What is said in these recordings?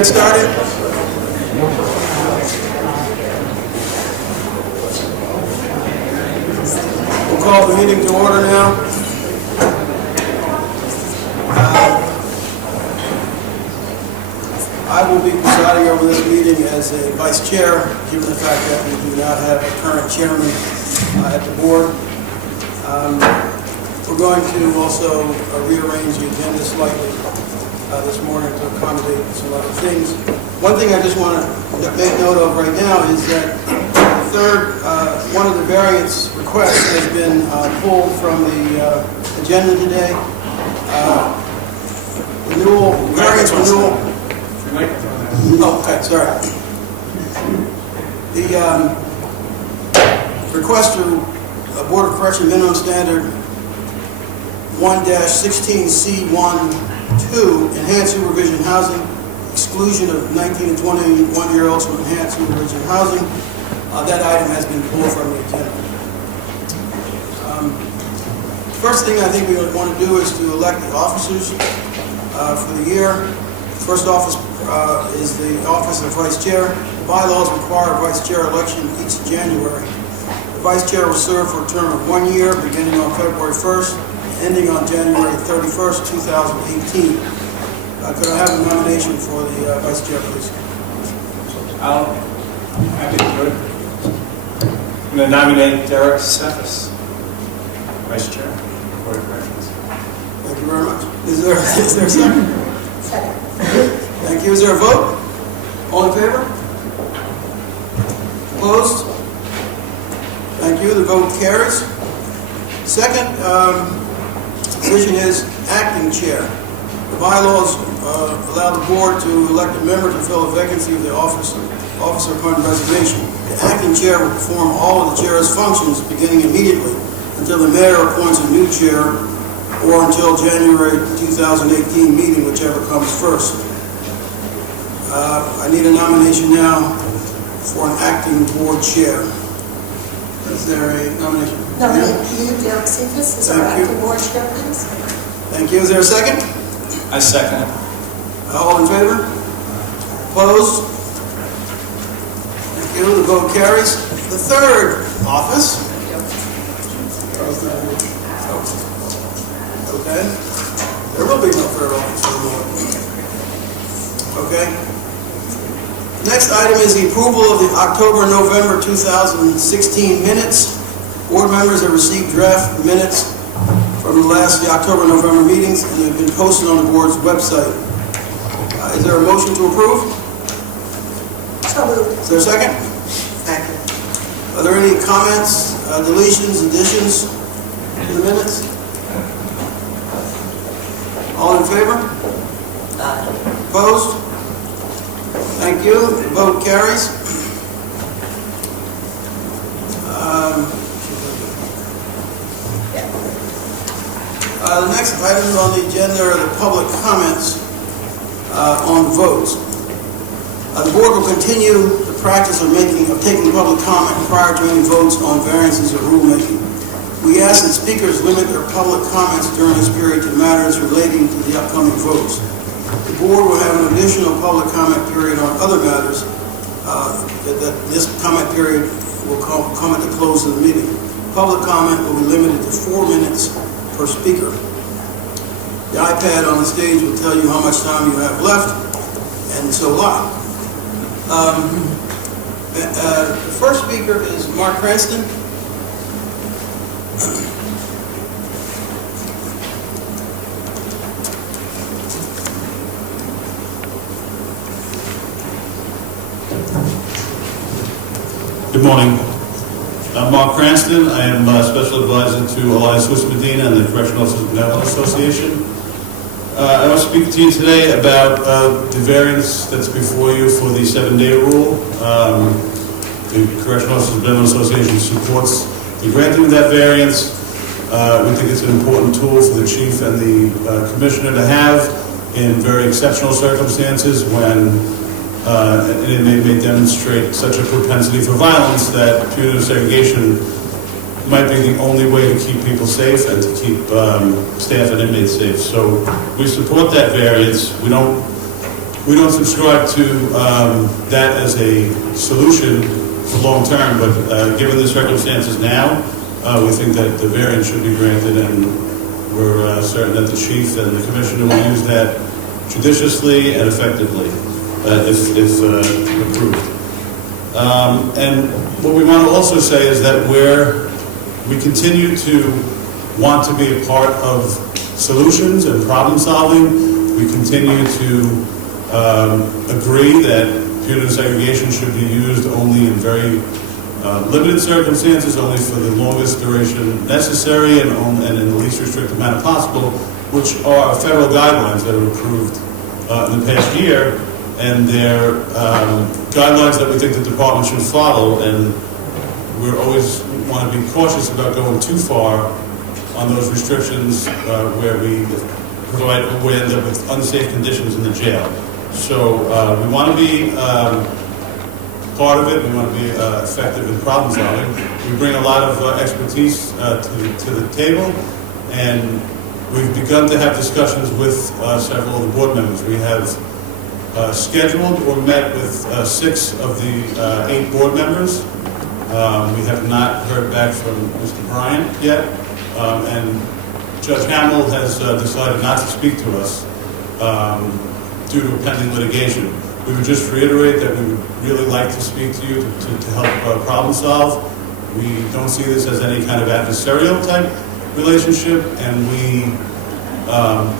get started? We'll call the meeting to order now. I will be presiding over this meeting as a vice chair, given the fact that we do not have a current chairman at the board. We're going to also rearrange the agenda slightly this morning to accommodate some other things. One thing I just want to make note of right now is that the third, one of the variance requests has been pulled from the agenda today. Variance renewal. Oh, okay, sorry. The request to Board of Correction minimum standard 1-16C12, enhanced supervision housing, exclusion of 19 and 21-year-olds from enhanced supervision housing. That item has been pulled from the agenda. First thing I think we want to do is to elect the officers for the year. First office is the office of vice chair. The bylaws require a vice chair election each January. The vice chair will serve for a term of 1 year, beginning on February 1st, ending on January 31st, 2018. Could I have a nomination for the vice chair, please? I'm happy to do it. I'm going to nominate Derek Cephas, vice chair of the Board of Corrections. Thank you very much. Is there a second? Second. Thank you. Is there a vote? All in favor? Opposed? Thank you. The vote carries. Second position is acting chair. The bylaws allow the board to elect a member to fill a vacancy of the officer upon resignation. The acting chair will perform all of the chair's functions beginning immediately until the mayor appoints a new chair or until January 2018 meeting, whichever comes first. I need a nomination now for an acting board chair. Is there a nomination? Nominate you, Derek Cephas, as our acting board chair, please. Thank you. Is there a second? I second it. All in favor? Opposed? Thank you. The vote carries. The third office. Okay. There will be no third office anymore. Okay. Next item is the approval of the October-November 2016 minutes. Board members have received draft minutes from the October-November meetings, and they've been posted on the board's website. Is there a motion to approve? So moved. Is there a second? Second. Are there any comments, deletions, additions to the minutes? All in favor? Aye. Opposed? Thank you. The vote carries. The next items on the agenda are the public comments on votes. The board will continue the practice of taking public comment prior to any votes on variances or rulemaking. We ask that speakers limit their public comments during this period to matters relating to the upcoming votes. The board will have an additional public comment period on other matters. This comment period will come at the close of the meeting. Public comment will be limited to 4 minutes per speaker. The iPad on the stage will tell you how much time you have left, and so on. The first speaker is Mark Cranston. Good morning. I'm Mark Cranston. I am Special Advisor to Elias Swiss Medina and the Correctional Officers Benevolent Association. I want to speak to you today about the variance that's before you for the 7-day rule. The Correctional Officers Benevolent Association supports the granting of that variance. We think it's an important tool for the chief and the commissioner to have in very exceptional circumstances when an inmate may demonstrate such a propensity for violence that punitive segregation might be the only way to keep people safe and to keep staff and inmates safe. So we support that variance. We don't We don't subscribe to that as a solution for long term, but given the circumstances now, we think that the variance should be granted, and we're certain that the chief and the commissioner will use that judiciously and effectively if approved. And what we want to also say is that we continue to want to be a part of solutions and problem solving. We continue to agree that punitive segregation should be used only in very limited circumstances, only for the longest duration necessary, and in the least restrictive manner possible, which are federal guidelines that are approved in the past year, and they're guidelines that we think the department should follow, and we always want to be cautious about going too far on those restrictions where we end up with unsafe conditions in the jail. So we want to be part of it. We want to be effective in problem solving. We bring a lot of expertise to the table, and we've begun to have discussions with several of the board members. We have scheduled or met with 6 of the 8 board members. We have not heard back from Mr. Bryant yet, and Judge Hamill has decided not to speak to us due to pending litigation. We would just reiterate that we would really like to speak to you to help problem solve. We don't see this as any kind of adversarial type relationship, and we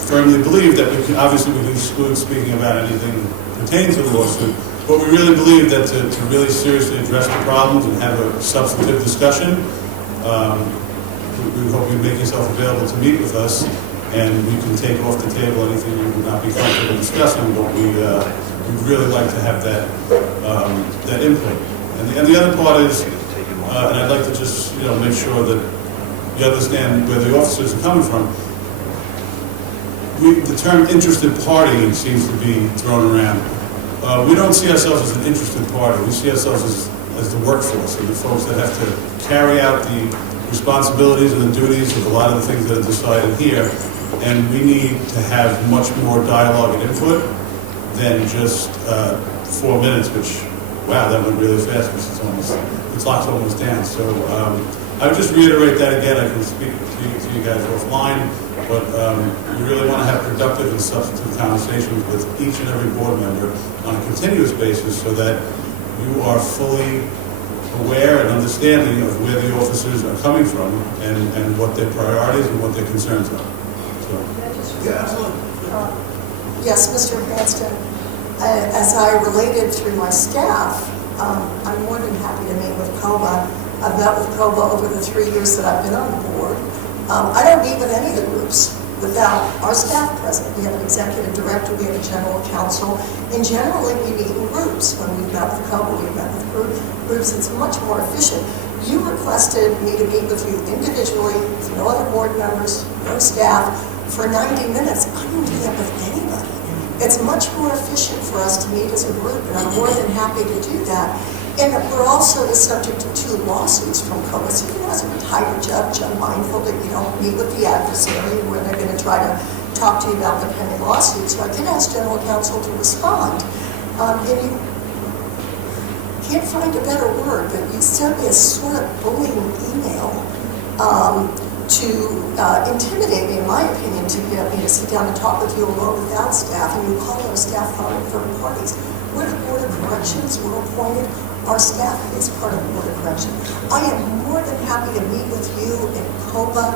firmly believe that we can exclude speaking about anything pertaining to the lawsuit, but we really believe that to really seriously address the problems and have a substantive discussion, we hope you make yourself available to meet with us, and we can take off the table anything you would not be comfortable discussing, but we'd really like to have that input. And the other part is, and I'd like to just make sure that you understand where the officers are coming from. The term interested party seems to be thrown around. We don't see ourselves as an interested party. We see ourselves as the workforce and the folks that have to carry out the responsibilities and the duties of a lot of the things that are decided here. And we need to have much more dialogue and input than just 4 minutes, which, wow, that went really fast because the clock's almost down. So I would just reiterate that again. I can speak to you guys offline, but we really want to have productive and substantive conversations with each and every board member on a continuous basis so that you are fully aware and understanding of where the officers are coming from and what their priorities and what their concerns are. So. Yeah, absolutely. Yes, Mr. Cranston, as I related through my staff, I'm more than happy to meet with COBA. I've met with COBA over the 3 years that I've been on the board. I don't meet with any of the groups without our staff present. We have an executive director, we have a general counsel, and generally we meet in groups. When we've met with COBA, we've met with groups. It's much more efficient. You requested me to meet with you individually, with no other board members, no staff, for 90 minutes. I don't do that with anybody. It's much more efficient for us to meet as a group, and I'm more than happy to do that. And we're also the subject of 2 lawsuits from COBA. So as a retired judge, I'm mindful that you don't meet with the adversary where they're going to try to talk to you about the pending lawsuit. So I did ask general counsel to respond. And you can't find a better word, but you sent me a sort of bullying email to intimidate me, in my opinion, to get me to sit down and talk with you alone without staff, and you call our staff third parties. We're the Board of Corrections, we're appointed, our staff is part of the Board of Corrections. I am more than happy to meet with you in COBA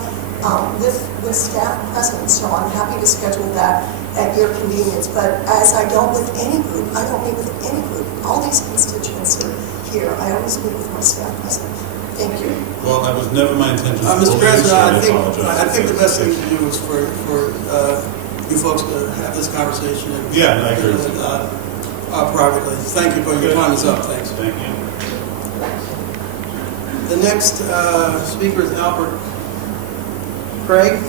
with staff present, so I'm happy to schedule that at your convenience. But as I don't with any group, I don't meet with any group. All these constituents are here. I always meet with my staff present. Thank you. Well, that was never my intention. Mr. President, I apologize. think the best thing to do is for you folks to have this conversation. Yeah, I agree. Privately. Thank you, but your time is up. Thanks. Thank you. The next speaker is Albert Craig.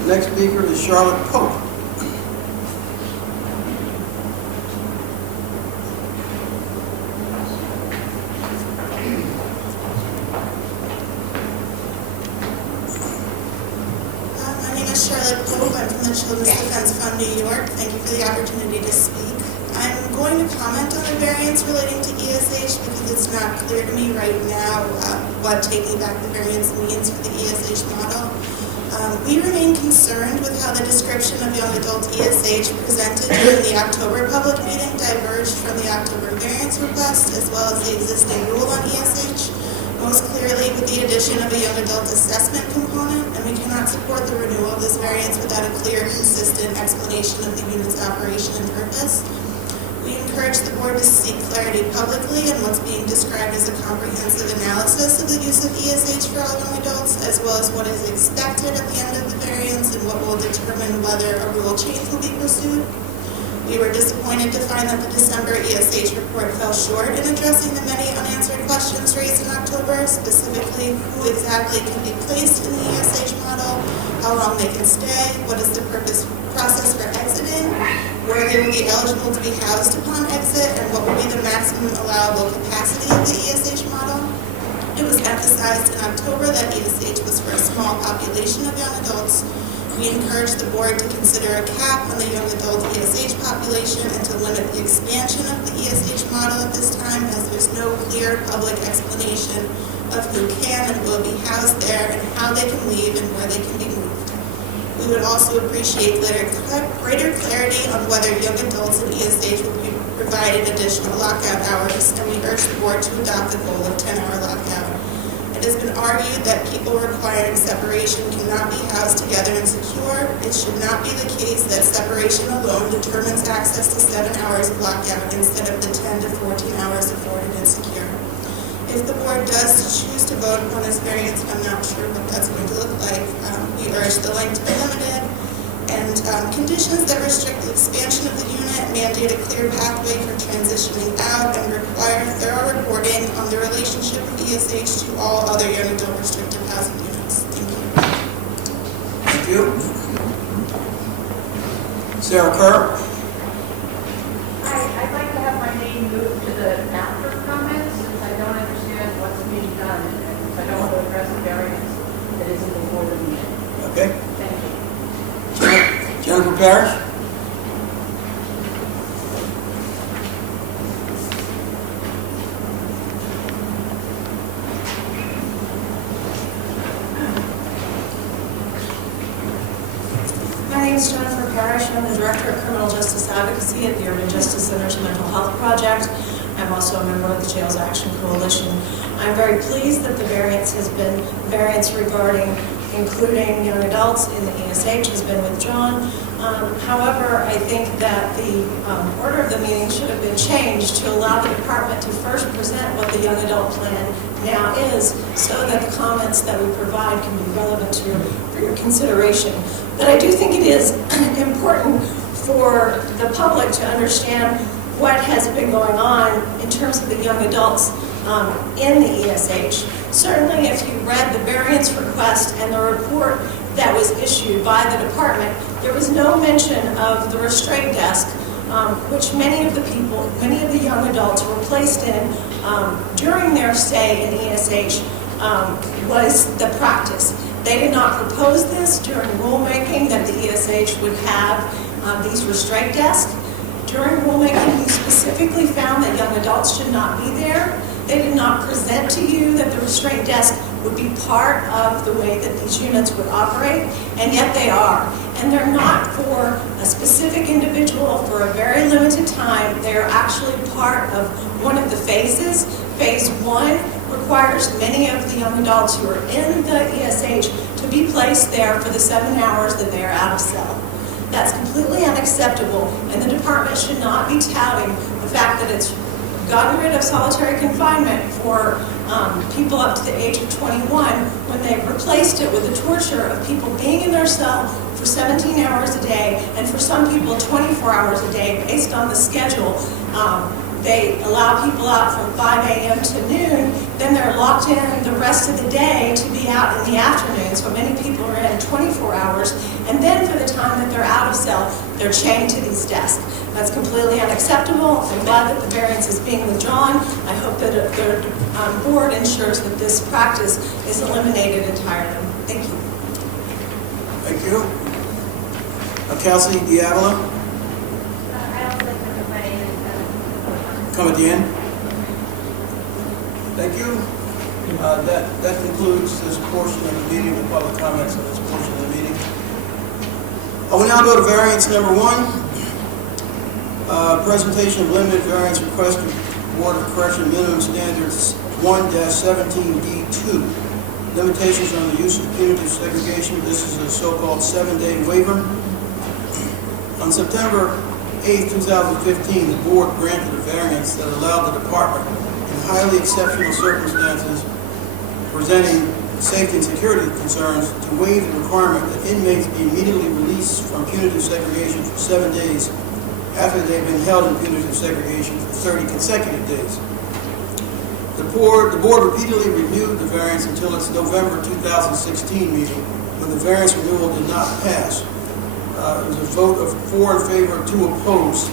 The next speaker is Charlotte Pope. My is Charlotte Pope. I'm from the Children's Defense Fund, New York. Thank you for the opportunity to speak. I'm going to comment on the variance relating to ESH because it's not clear to me right now what taking back the variance means for the ESH model. We remain concerned with how the description of young adult ESH presented during the October public meeting diverged from the October variance request as well as the existing rule on ESH, most clearly with the addition of a young adult assessment component, and we cannot support the renewal of this variance without a clear, consistent explanation of the unit's operation and purpose. We encourage the board to seek clarity publicly on what's being described as a comprehensive analysis of the use of ESH for all young adults, as well as what is expected at the end of the variance and what will determine whether a rule change will be pursued. We were disappointed to find that the December ESH report fell short in addressing the many unanswered questions raised in October, specifically who exactly can be placed in the ESH model, how long they can stay, what is the process for exiting, where they will be eligible to be housed upon exit, and what will be the maximum allowable capacity of the ESH model. It was emphasized in October that ESH was for a small population of young adults. We encourage the board to consider a cap on the young adult ESH population and to limit the expansion of the ESH model at this time, as there's no clear public explanation of who can and will be housed there and how they can leave and where they can be moved. We would also appreciate greater clarity on whether young adults in ESH will be provided additional lockout hours, and we urge the board to adopt the goal of 10-hour lockout. It has been argued that people requiring separation cannot be housed together and secure. It should not be the case that separation alone determines access to 7 hours of lockout instead of the 10 to 14 hours afforded and secure. If the board does choose to vote upon this variance, I'm not sure what that's going to look like. We urge the length to be limited, and conditions that restrict the expansion of the unit mandate a clear pathway for transitioning out and require thorough reporting on the relationship of ESH to all other young adult restrictive housing units. Thank you. Thank you. Sarah Kerr. Hi, I'd like to have my name moved to the after comments since I don't understand what's being done and I don't want to address a variance that isn't before the meeting. Okay. Thank you. Jennifer Parrish. My name is Jennifer Parrish. I'm the Director of Criminal Justice Advocacy at the Urban Justice Center's Mental Health Project. I'm also a member of the Jails Action Coalition. I'm very pleased that the variance regarding including young adults in the ESH has been withdrawn. However, I think that the order of the meeting should have been changed to allow the department to first present what the young adult plan now is, so that the comments that we provide can be relevant for your consideration. But I do think it is important for the public to understand what has been going on in terms of the young adults in the ESH. Certainly, if you read the variance request and the report that was issued by the department, there was no mention of the restraint desk, which many of the young adults were placed in during their stay in ESH, was the practice. They did not propose this during rulemaking that the ESH would have these restraint desks. During rulemaking, we specifically found that young adults should not be there. They did not present to you that the restraint desk would be part of the way that these units would operate, and yet they are. And they're not for a specific individual for a very limited time. They're actually part of one of the phases. Phase 1 requires many of the young adults who are in the ESH to be placed there for the 7 hours that they are out of cell. That's completely unacceptable, and the department should not be touting the fact that it's gotten rid of solitary confinement for people up to the age of 21 when they've replaced it with the torture of people being in their cell for 17 hours a day, and for some people 24 hours a day based on the schedule. They allow people out from 5 a.m. to noon, then they're locked in the rest of the day to be out in the afternoon. So many people are in 24 hours, and then for the time that they're out of cell, they're chained to these desks. That's completely unacceptable. I'm glad that the variance is being withdrawn. I hope that the board ensures that this practice is eliminated entirely. Thank you. Thank you. Kelsey Diavola, I also like to put my name in. come at the end. Thank you. That concludes this portion of the meeting, the public comments on this portion of the meeting. I will now go to variance number 1. Presentation of limited variance request to Board of Correction minimum standards 1-17D2. Limitations on the use of punitive segregation. This is a so-called 7-day waiver. On September 8, 2015, the board granted a variance that allowed the department, in highly exceptional circumstances presenting safety and security concerns, to waive the requirement that inmates be immediately released from punitive segregation for 7 days after they've been held in punitive segregation for 30 consecutive days. The board repeatedly renewed the variance until its November 2016 meeting, when the variance renewal did not pass. It was a vote of 4 in favor, 2 opposed,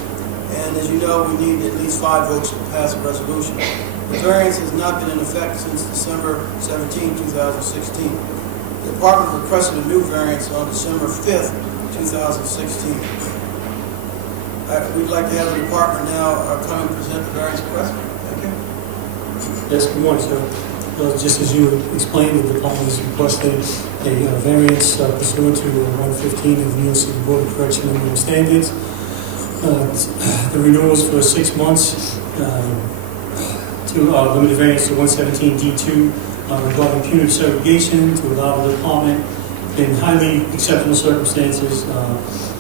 and as you know, we need at least 5 votes to pass a resolution. The variance has not been in effect since December 17, 2016. The department requested a new variance on December 5th, 2016. We'd like to have the department now come and present the variance request. Thank you. Yes, good morning, sir. Just as you explained, the department is requesting a variance pursuant to 115 of the New York City BOC minimum standards. The renewal is for 6 months to limit the variance to 117D2 regarding punitive segregation to allow the department, in highly exceptional circumstances,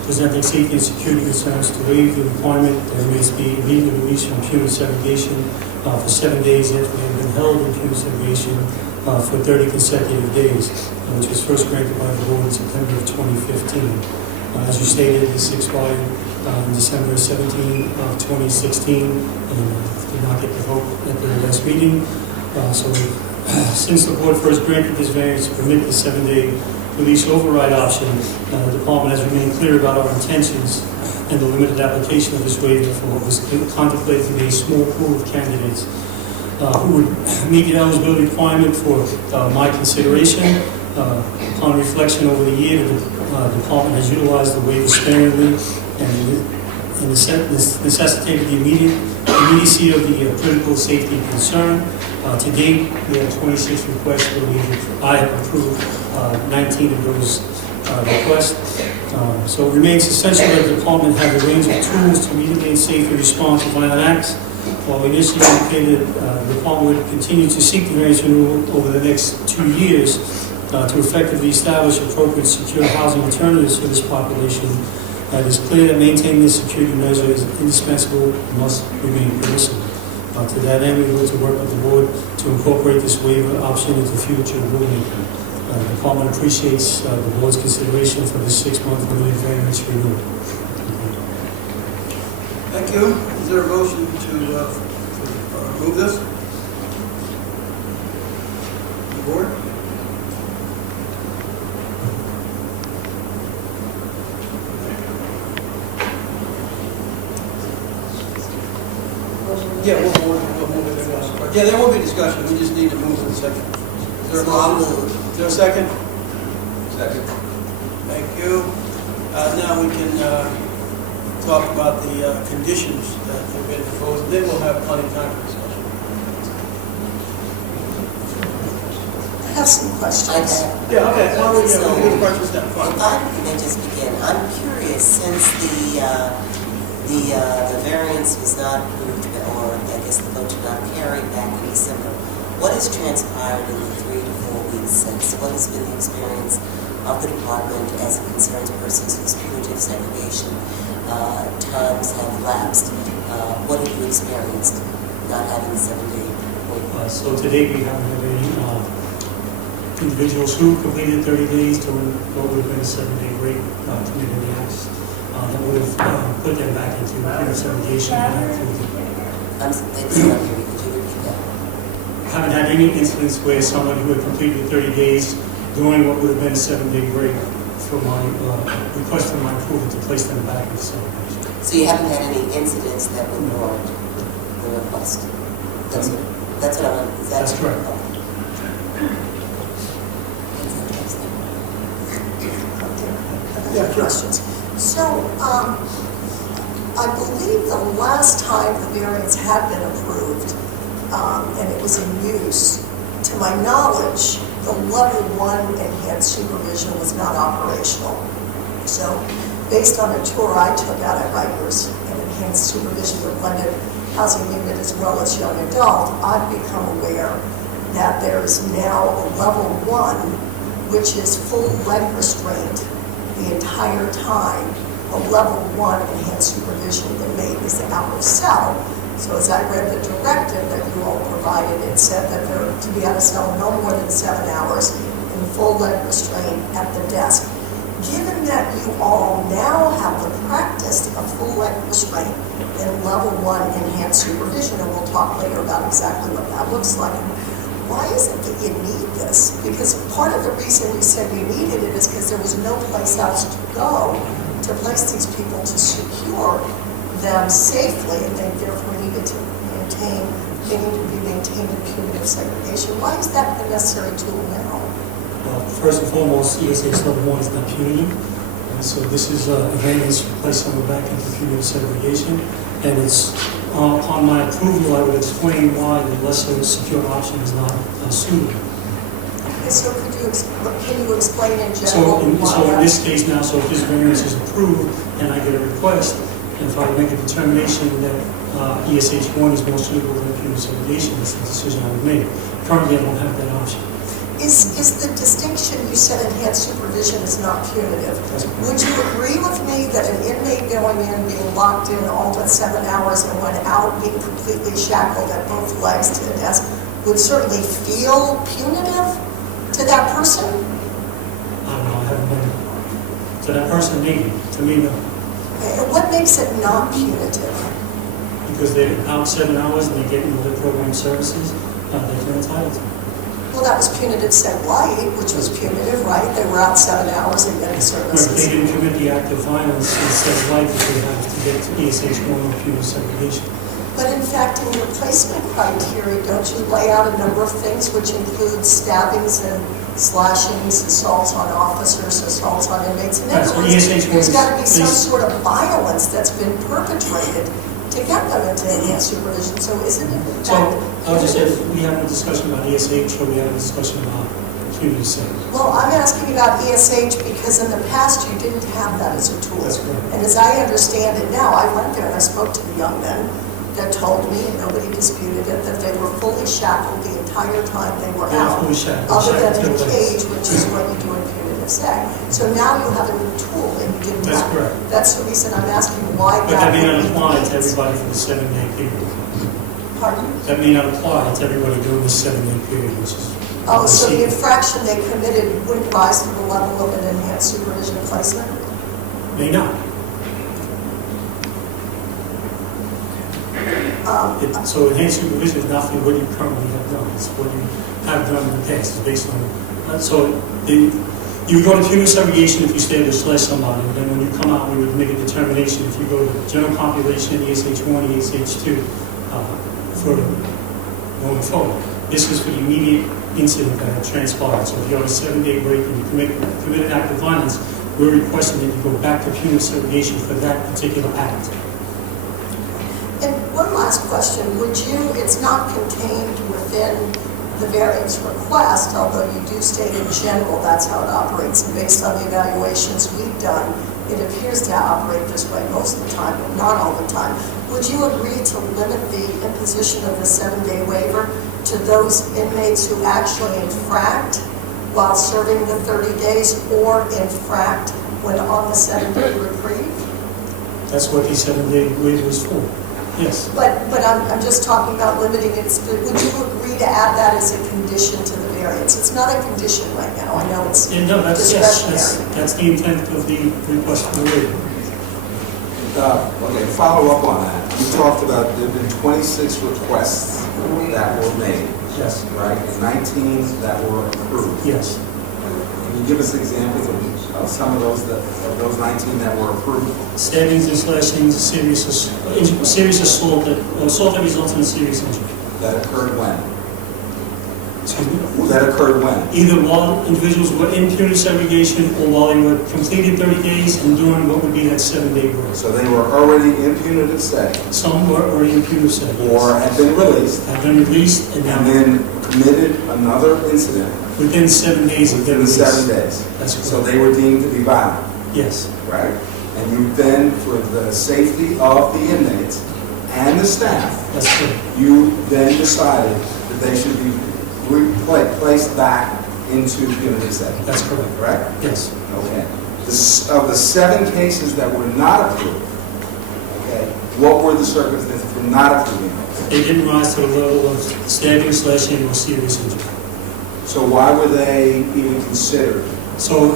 presenting safety and security concerns, to waive the requirement that inmates be immediately released from punitive segregation for 7 days after they have been held in punitive segregation for 30 consecutive days, which was first granted by the board in September of 2015. As you stated, this expired on December 17 of 2016 and did not get the vote at the last meeting. So since the board first granted this variance to permit the 7-day release override option, the department has remained clear about our intentions and the limited application of this waiver for what was contemplated to be a small pool of candidates who would meet the eligibility requirement for my consideration. Upon reflection over the year, the department has utilized the waiver sparingly and necessitated the immediacy of the critical safety concern. To date, we have 26 requests for waiver. I have approved 19 of those requests. So it remains essential that the department have a range of tools to immediately and safely respond to violent acts. While we initially indicated the department would continue to seek the variance renewal over the next 2 years to effectively establish appropriate secure housing alternatives for this population, it is clear that maintaining this security measure is indispensable and must remain permissible. To that end, we look to work with the board to incorporate this waiver option into future rulemaking. The department appreciates the board's consideration for this 6-month limited variance renewal. Thank you. Is there a motion to move this? The board? Yeah, we'll move it. Yeah, there will be discussion. We just need to move it in a second. Is there a motion? Is there a second? Second. Thank you. Now we can talk about the conditions that have been proposed. Then we'll have plenty of time for discussion. I have some questions. Yeah, okay. Well, we'll get the questions down. Fine. If I may just begin, I'm curious, since the variance was not approved, or I guess the vote did not carry back in December, what has transpired in the 3 to 4 weeks since? What has been the experience of the department as it concerns persons whose punitive segregation times have lapsed? What have you experienced not having the 7-day wait? So today we haven't had any individuals who completed 30 days to what would have been a 7-day break committed the acts that would have put them back into punitive segregation. I'm sorry, could you repeat that? Haven't had any incidents where someone who had completed 30 days during what would have been a 7-day break for my request for my approval to place them back into segregation. So you haven't had any incidents that would warrant the request? That's what I'm... That's correct. Okay. questions. So, I believe the last time the variance had been approved, and it was in use, to my knowledge, the level 1 enhanced supervision was not operational. So, based on a tour I took out at Rikers, an enhanced supervision with blended housing unit as well as young adult, I've become aware that there is now a level 1, which is full leg restraint the entire time. A level 1 enhanced supervision inmate is out of cell. So as I read the directive that you all provided, it said that they're to be out of cell no more than 7 hours in full leg restraint at the desk. Given that you all now have the practice of full leg restraint in level 1 enhanced supervision, and we'll talk later about exactly what that looks like, why is it that you need this? Because part of the reason you said you needed it is because there was no place else to go to place these people to secure them safely, and they therefore needed to they need to be maintained in punitive segregation. Why is that a necessary tool now? Well, first and foremost, ESH level 1 is not punitive. And so this is a variance to place someone back into punitive segregation. And it's upon my approval, I would explain why the lesser secure option is not suitable. Okay, so can you explain in general So in this case now, so if this variance is approved and I get a request, and if I make a determination that ESH 1 is more suitable than punitive segregation, that's the decision I would make. Currently, I don't have that option. Is the distinction, you said enhanced supervision is not punitive. Would you agree with me that an inmate going in, being locked in all but 7 hours and when out being completely shackled at both legs to the desk would certainly feel punitive to that person? I don't know, I haven't been to that person, maybe. To me, no. Okay, and what makes it not punitive? Because they're out 7 hours and they're getting the program services that they're entitled to. Well, that was punitive seg light, which was punitive, right? They were out 7 hours and getting services. They didn't commit the act of violence instead of life that they have to get to ESH 1 or punitive segregation. But in fact, in your placement criteria, don't you lay out a number of things which include stabbings and slashings, assaults on officers, assaults on inmates? In other words, there's got to be some sort of violence that's been perpetrated to get them into enhanced supervision. So isn't it in fact... I would just say we have a discussion about ESH or we have a discussion about punitive segregation. Well, I'm asking about ESH because in the past you didn't have that as a tool. That's correct. And as I understand it now, I went there and I spoke to the young men that told me, and nobody disputed it, that they were fully shackled the entire time they were out. Fully shackled. Other than Shackled the till cage, which is what you do in punitive seg. So now you have a new tool and you didn't That's have. correct. That's the reason I'm asking why But that may not would be apply the to case. everybody for the 7-day period. Pardon? That may not apply to everybody during the 7-day period, which is... Oh, so the infraction they committed wouldn't rise to the level of an enhanced supervision placement? May not. So enhanced supervision is not what you currently have done. It's what you have done in the past. It's based on... you go to punitive segregation if you stay to slash somebody, and then when you come out, we would make a determination if you go to general population, ESH 1, ESH 2, for going forward. This is for the immediate incident that had transpired. So if you're on a 7-day break and you commit an act of violence, we're requesting that you go back to punitive segregation for that particular act. And one last question, it's not contained within the variance request, although you do state in general that's how it operates, and based on the evaluations we've done, it appears to operate this way most of the time, but not all the time. Would you agree to limit the imposition of the 7-day waiver to those inmates who actually infract while serving the 30 days or infract when on the 7-day reprieve? That's what the 7-day waiver is for. Yes. But I'm just talking about limiting it. Would you agree to add that as a condition to the variance? It's not a condition right now. I know it's discretionary. That's the intent of the request for the waiver. Okay, follow up on that. You talked about there have been 26 requests that were made. Yes. Right? And 19 that were approved. Yes. Can you give us examples of some of those 19 that were approved? Stabbings and slashings, serious assault that results in a serious injury. That occurred when? Excuse me? That occurred when? Either while individuals were in punitive segregation or while they were completed 30 days and doing what would be that 7-day break. So they were already in punitive setting, Some were already in punitive segregation. or had been released, Have been released and and now then committed another incident within 7 days of their within the release. 7 days. That's So correct. they were deemed to be violent, Yes, right? And you then, for the safety of the inmates and the staff, that's correct. you then decided that they should be placed back into punitive setting, That's correct. correct? Yes. Okay. Of the 7 cases that were not approved, okay, what were the circumstances for not approving those? They didn't rise to the level of stabbing, slashing, or serious injury. So why were they even considered? So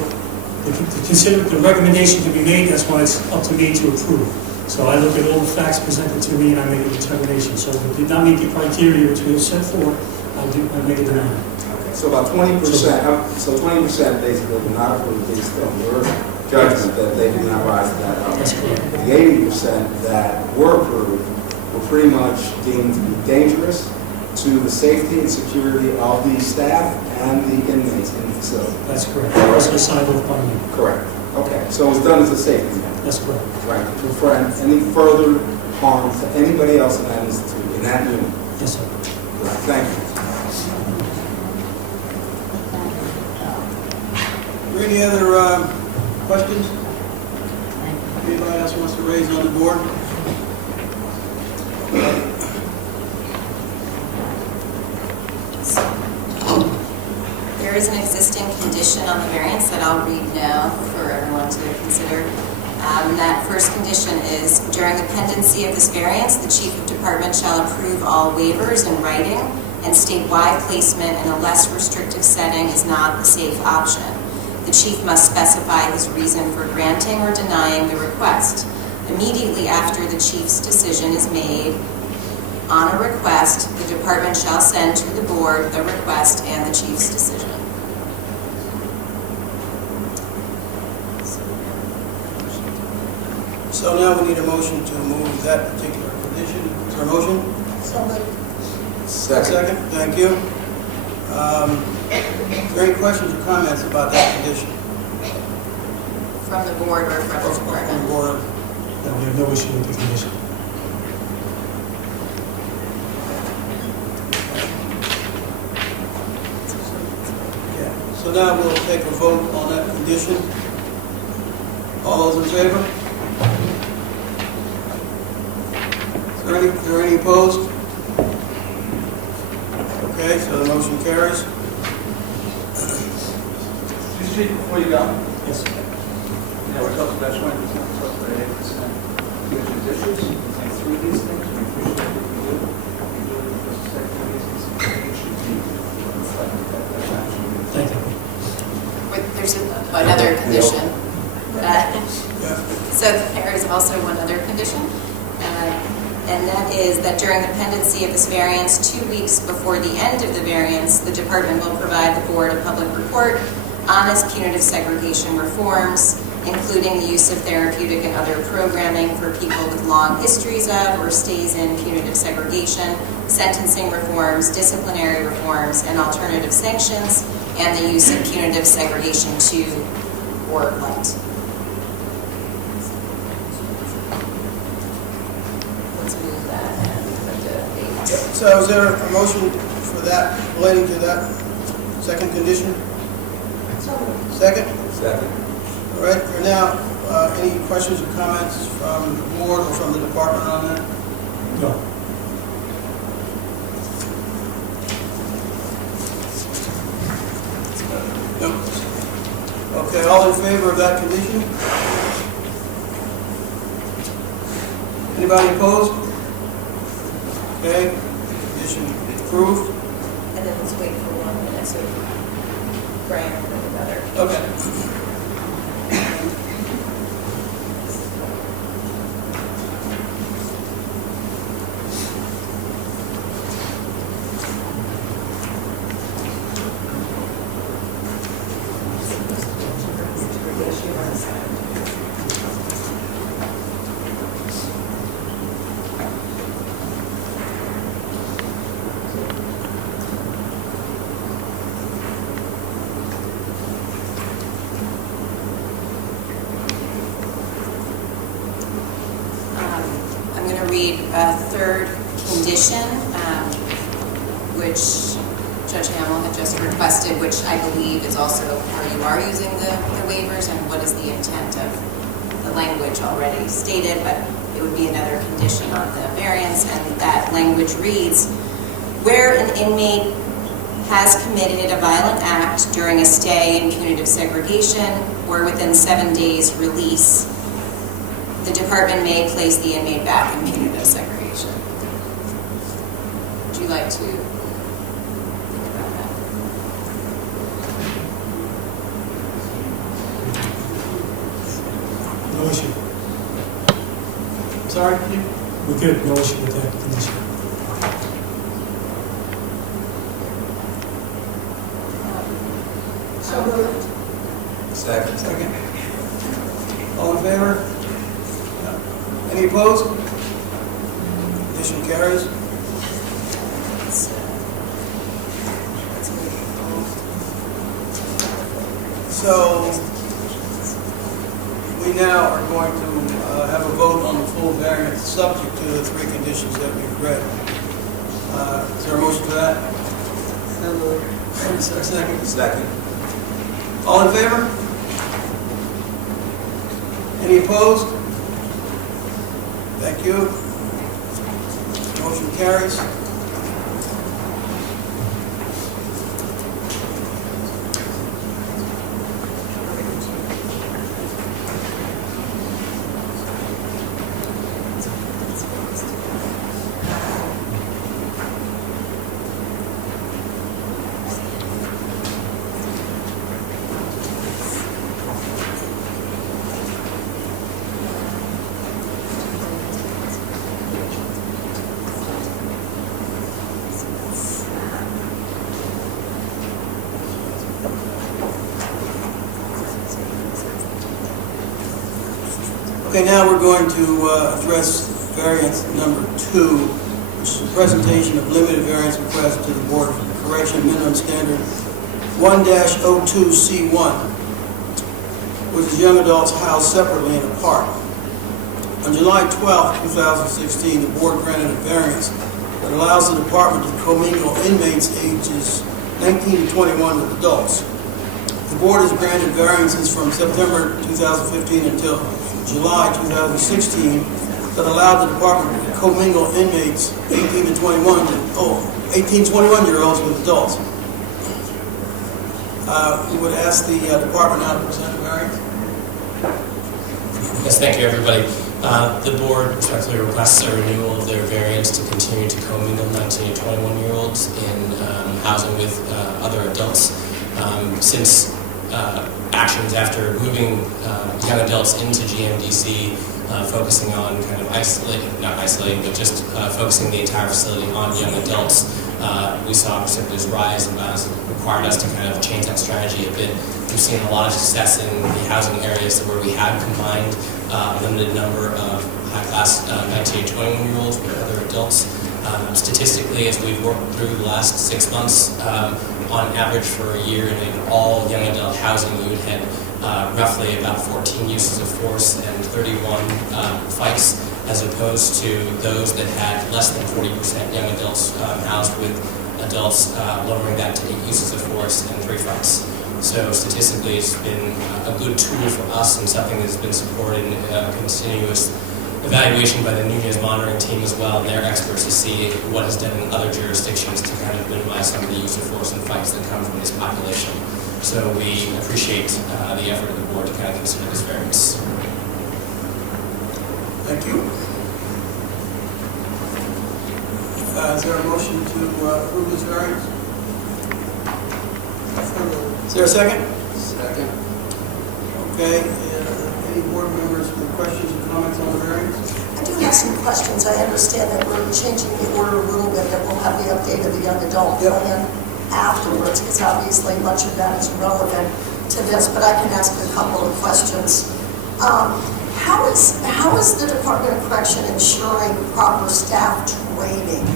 the recommendation to be made, that's why it's up to me to approve. So I look at all the facts presented to me and I make a determination. So if it did not meet the criteria which we have set forth, I make a denial. Okay, so about 20%, so 20% basically were not approved based on your judgment that they did not rise to that level. That's correct. The 80% that were approved were pretty much deemed to be dangerous to the safety and security of the staff and the inmates in the facility. That's correct. That was signed off by me. Correct. Okay, so it was done as a safety matter. That's correct. Right, to prevent any further harm to anybody else in that institute, in that unit. Yes, sir. Right, thank you. Are there any other questions? Anybody else wants to raise on the board? There is an existing condition on the variance that I'll read now for everyone to consider. That first condition is, during the pendency of this variance, the chief of department shall approve all waivers in writing and state why placement in a less restrictive setting is not the safe option. The chief must specify his reason for granting or denying the request. Immediately after the chief's decision is made on a request, the department shall send to the board the request and the chief's decision. So now we need a motion to move that particular condition. Is there a motion? So moved. Second. Thank you. Are there any questions or comments about that condition? From the board or from the From the department? board? No, we have no issue with the condition. Yeah. So now we'll take a vote on that condition. All those in favor? Is there any opposed? Okay, so the motion carries. Mr. Chief, before you go, Yes, sir. we're talking about 20%, we're talking about 8%. Because there's issues, we think through these things, we appreciate what you do. You do it because the second reasons, it should be reflected that actually. Thank you. There's another condition. Yeah. So there is also one other condition, and that is that during the pendency of this variance, 2 weeks before the end of the variance, the department will provide the board a public report on its punitive segregation reforms, including the use of therapeutic and other programming for people with long histories of or stays in punitive segregation, sentencing reforms, disciplinary reforms, and alternative sanctions, and the use of punitive segregation 2 or light. Let's move that and put the 8. So is there a motion for that, relating to that second condition? So moved. Second? Second. All right, for now, any questions or comments from the board or from the department on that? No. No. Okay, all in favor of that condition? Anybody opposed? Okay, condition approved. And then let's wait for 1 minute so Brian will put it better. Okay. read a third condition, which Judge Hamill had just requested, which I believe is also how you are using the waivers and what is the intent of the language already stated, but it would be another condition on the variance, and that language reads, where an inmate has committed a violent act during a stay in punitive segregation or within 7 days release, the department may place the inmate back in punitive segregation. Would you like to think about that? No issue. Sorry? We're good, no issue with that condition. So moved. Second. Second. All in favor? Any opposed? Condition carries. So, we now are going to have a vote on the full variance subject to the three conditions that we've read. Is there a motion for that? Is there a second? Second. All in favor? Any opposed? Thank you. Motion carries. Okay, now we're going to address variance number 2, which is a presentation of limited variance request to the Board of Correction minimum standard 1-02C1, which is young adults housed separately and apart. On July 12, 2016, the Board granted a variance that allows the department to commingle inmates ages 19 to 21 with adults. The Board has granted variances from September 2015 until July 2016 that allowed the department to commingle inmates 18 to 21-year-olds with adults. We would ask the department now to present a variance. Yes, thank you, everybody. The board respectfully requests a renewal of their variance to continue to commingle 19 to 21-year-olds in housing with other adults. Since actions after moving young adults into GMDC, focusing on kind of not isolating, but just focusing the entire facility on young adults, we saw a precipitous rise in violence that required us to kind of change that strategy a bit. We've seen a lot of success in the housing areas where we have combined a limited number of high-class 19 to 21-year-olds with other adults. Statistically, as we've worked through the last 6 months, on average for a year in all young adult housing, you would have roughly about 14 uses of force and 31 fights, as opposed to those that had less than 40% young adults housed with adults, lowering that to 8 uses of force and 3 fights. So statistically, it's been a good tool for us and something that's been supported in continuous evaluation by the Nunez monitoring team as well, and their experts to see what is done in other jurisdictions to kind of minimize some of the use of force and fights that come from this population. So we appreciate the effort of the board to kind of consider this variance. Thank you. Is there a motion to approve this variance? Is there a second? Second. Okay. Any board members with questions or comments on the variance? I do have some questions. I understand that we're changing the order a little bit, that we'll have the update of the young adult plan afterwards, because obviously much of that is relevant to this, but I can ask a couple of questions. How is the Department of Correction ensuring proper staff training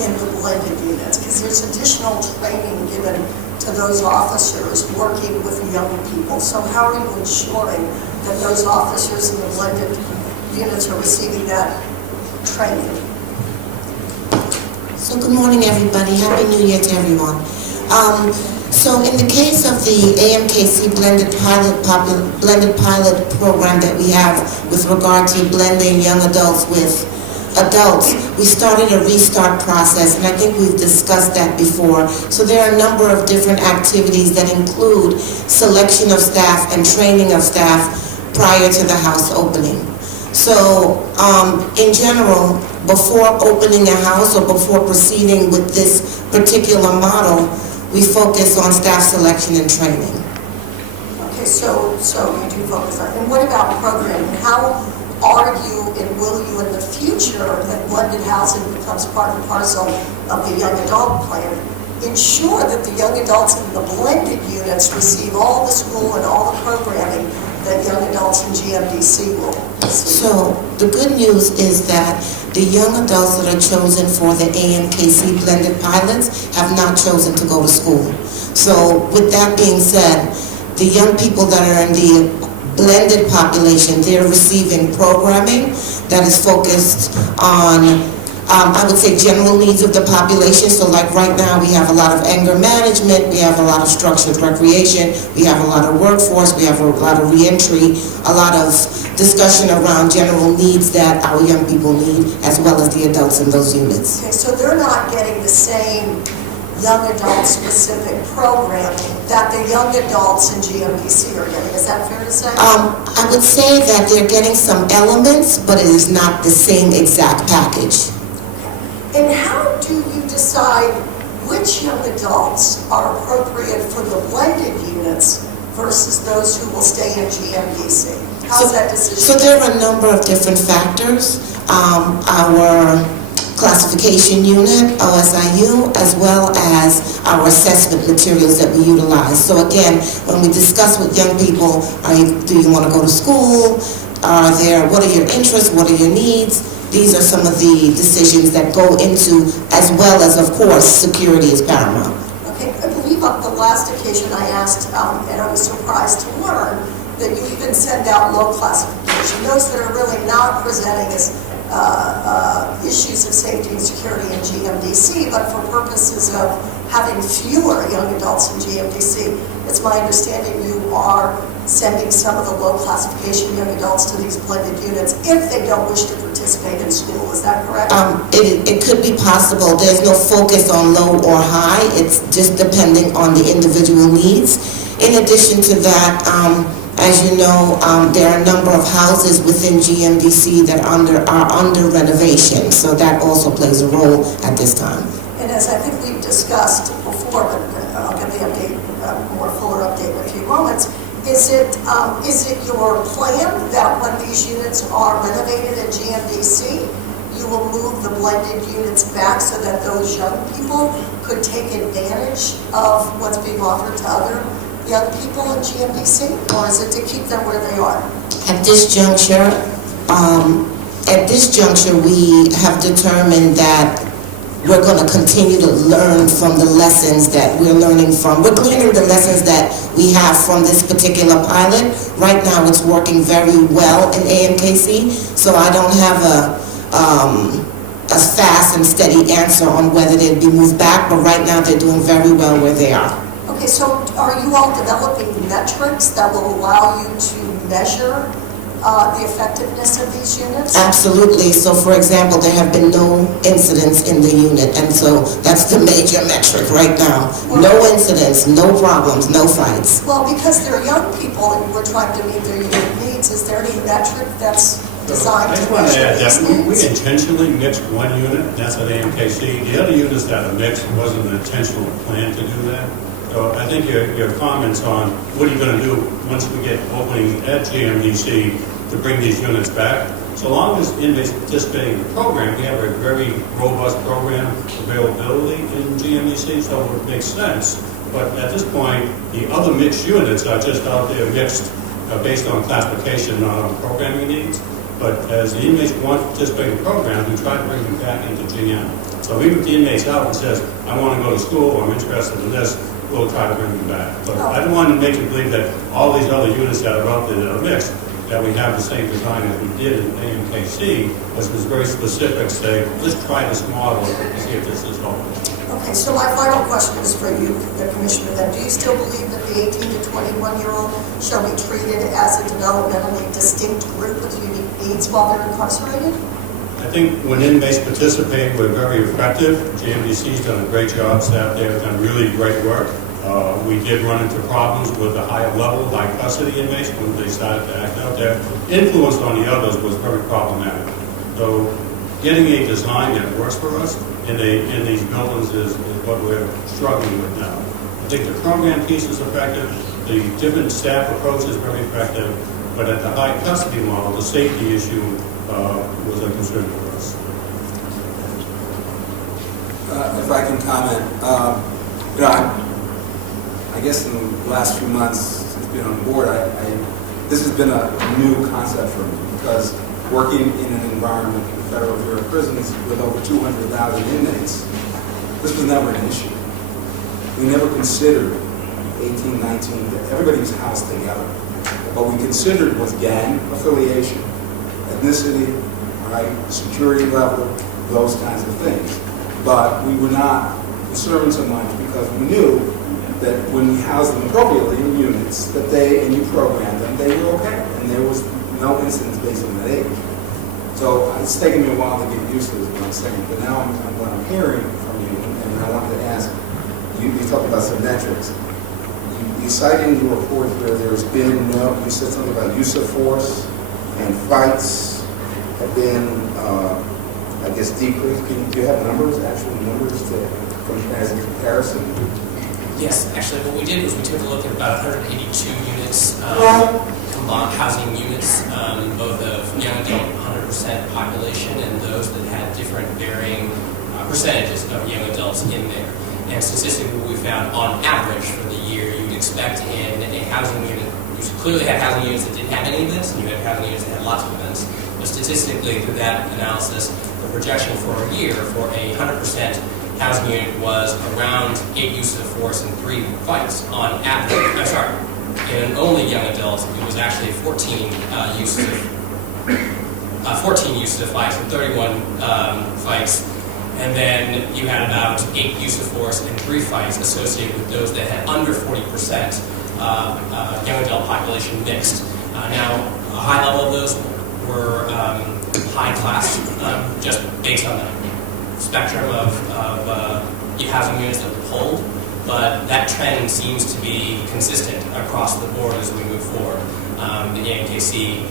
in the blended units? Because there's additional training given to those officers working with young people. So how are you ensuring that those officers in the blended units are receiving that training? So good morning, everybody. Happy New Year to everyone. So in the case of the AMKC blended pilot program that we have with regard to blending young adults with adults, we started a restart process, and I think we've discussed that before. So there are a number of different activities that include selection of staff and training of staff prior to the house opening. So in general, before opening a house or before proceeding with this particular model, we focus on staff selection and training. Okay, so you do focus on, and what about programming? How are you and will you in the future, that blended housing becomes part and parcel of the young adult plan, ensure that the young adults in the blended units receive all the school and all the programming that young adults in GMDC will receive? So the good news is that the young adults that are chosen for the AMKC blended pilots have not chosen to go to school. So with that being said, the young people that are in the blended population, they're receiving programming that is focused on I would say general needs of the population. So like right now we have a lot of anger management, we have a lot of structured recreation, we have a lot of workforce, we have a lot of reentry, a lot of discussion around general needs that our young people need, as well as the adults in those units. Okay, so they're not getting the same young adult specific programming that the young adults in GMDC are getting. Is that fair to say? I would say that they're getting some elements, but it is not the same exact package. And how do you decide which young adults are appropriate for the blended units versus those who will stay in GMDC? How's that decision? So there are a number of different factors. Our classification unit, OSIU, as well as our assessment materials that we utilize. So again, when we discuss with young people, do you want to go to school? What are your interests? What are your needs? These are some of the decisions that go into, as well as, of course, security is paramount. Okay, I believe on the last occasion I asked, and I was surprised to learn, that you even send out low classification, those that are really not presenting as issues of safety and security in GMDC, but for purposes of having fewer young adults in GMDC. It's my understanding you are sending some of the low classification young adults to these blended units if they don't wish to participate in school. Is that correct? It could be possible. There's no focus on low or high. It's just depending on the individual needs. In addition to that, as you know, there are a number of houses within GMDC that are under renovation, so that also plays a role at this time. And as I think we've discussed before, but I'll give the update, more fuller update in a few moments, is it your plan that when these units are renovated at GMDC, you will move the blended units back so that those young people could take advantage of what's being offered to other young people in GMDC, or is it to keep them where they are? At this juncture, we have determined that we're going to continue to learn from the lessons that we're learning from. We're gleaning the lessons that we have from this particular pilot. Right now, it's working very well in AMKC, so I don't have a fast and steady answer on whether they'd be moved back, but right now they're doing very well where they are. Okay, so are you all developing metrics that will allow you to measure the effectiveness of these units? Absolutely. So, for example, there have been no incidents in the unit, and so that's the major metric right now. No incidents, no problems, no fights. Well, because they're young people and we're trying to meet their unique needs, is there any metric that's designed to measure these needs? We intentionally mixed one unit, that's at AMKC. The other units that are mixed wasn't an intentional plan to do that. So I think your comments on what are you going to do once we get opening at GMDC to bring these units back. So long as inmates participating in the program, we have a very robust program availability in GMDC, so it makes sense. But at this point, the other mixed units are just out there mixed based on classification, not on programming needs. But as the inmates want to participate in the program, we try to bring them back into GM. So even if the inmate's out and says, I want to go to school, or I'm interested in this, we'll try to bring them back. But I don't want to make you believe that all these other units that are out there that are mixed, that we have the same design as we did in AMKC, which was very specific, say, let's try this model and see if this is helpful. Okay, so my final question is for you, the Commissioner, then. Do you still believe that the 18 to 21-year-old shall be treated as a developmentally distinct group with unique needs while they're incarcerated? I think when inmates participate, we're very effective. GMDC's done a great job. Staff there have done really great work. We did run into problems with the higher level, high custody inmates when they started to act out there. Influence on the others was very problematic. So getting a design that works for us in these buildings is what we're struggling with now. I think the program piece is effective. The different staff approach is very effective. But at the high custody model, the safety issue was a concern for us. If I can comment, I guess in the last few months since being on board, this has been a new concept for me because working in an environment, the Federal Bureau of Prisons, with over 200,000 inmates, this was never an issue. We never considered 18, 19, everybody was housed together. What we considered was gang affiliation, ethnicity, right, security level, those kinds of things. But we were not concerned so much because we knew that when we housed them appropriately in units, that and you programmed them, they were okay. And there was no incidents based on that age. So it's taken me a while to get used to this, what I'm saying. But now what I'm hearing from you, and I wanted to ask, you talked about some metrics. You cited in your report where there's been you said something about use of force and fights have been, I guess, decreased. Do you have numbers, actual numbers as a comparison? Yes, actually what we did was we took a look at about 182 units, combined housing units, both of young adult 100% population and those that had different varying percentages of young adults in there. And statistically what we found on average for the year, you'd expect in a housing unit, you clearly had housing units that didn't have any of this, and you had housing units that had lots of this. But statistically through that analysis, the projection for a year for a 100% housing unit was around 8 uses of force and 3 fights on average. I'm sorry, in an only young adult, it was actually 14 uses of fights and 31 fights. And then you had about 8 use of force and 3 fights associated with those that had under 40% young adult population mixed. Now, a high level of those were high class, just based on the spectrum of housing units that we hold, but that trend seems to be consistent across the board as we move forward. The AMKC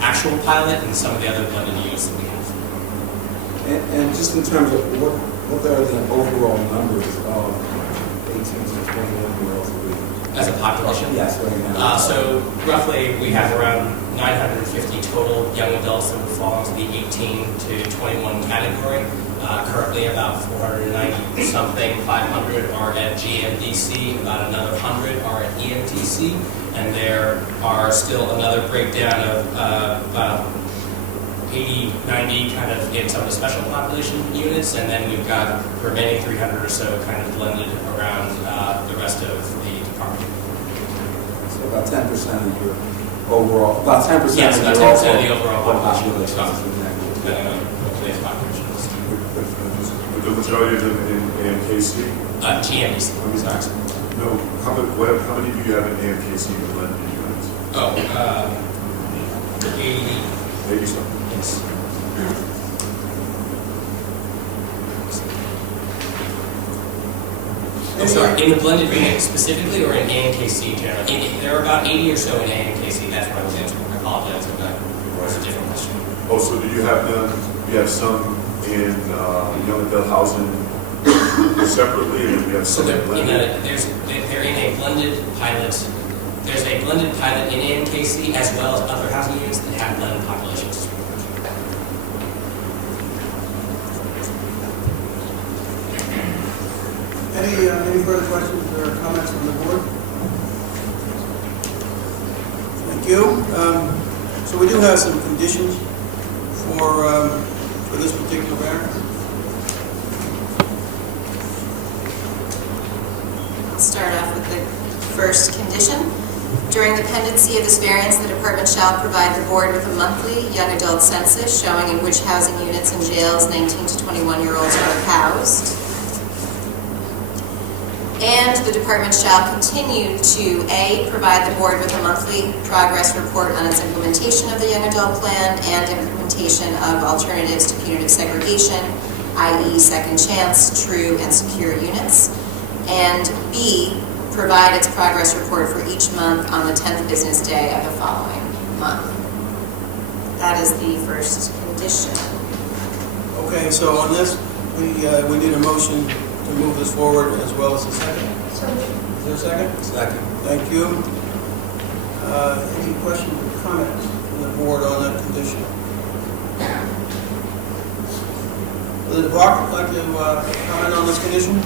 actual pilot and some of the other blended units that we have. And just in terms of what are the overall numbers of 18 to 21-year-olds a week? As a population? Yes, right now. So roughly we have around 950 total young adults that would fall into the 18 to 21 category. Currently about 490 something, 500 are at GMDC, about another 100 are at EMTC, and there are still another breakdown of about 80, 90 kind of in some of the special population units, and then we've got the remaining 300 or so kind of blended around the rest of the department. So about 10% of your overall, about 10% yes, of about 10% your of the overall population. Depending on today's population. The majority of them in AMKC? GMDC. Sorry. No, how many do you have in AMKC in the blended units? Oh, 80. 80 something. Yes. I'm sorry, in the blended unit specifically or in AMKC generally? There are about 80 or so in AMKC, that's what I was answering. I apologize if that was a different question. Oh, so do you have them, you have some in young adult housing separately, and then you have some So blended? they're in a blended pilot. There's a blended pilot in AMKC as well as other housing units that have blended populations. Any further questions or comments from the board? Thank you. So we do have some conditions for this particular variance. I'll start off with the first condition. During the pendency of this variance, the department shall provide the board with a monthly young adult census showing in which housing units and jails 19 to 21-year-olds are housed. And the department shall continue to A, provide the board with a monthly progress report on its implementation of the young adult plan and implementation of alternatives to punitive segregation, i.e. second chance, true, and secure units. And B, provide its progress report for each month on the 10th business day of the following month. That is the first condition. Okay, so on this, we need a motion to move this forward as well as a second. So, Is there a second? Second. Thank you. Any questions or comments from the board on that condition? Would the department like to comment on this condition?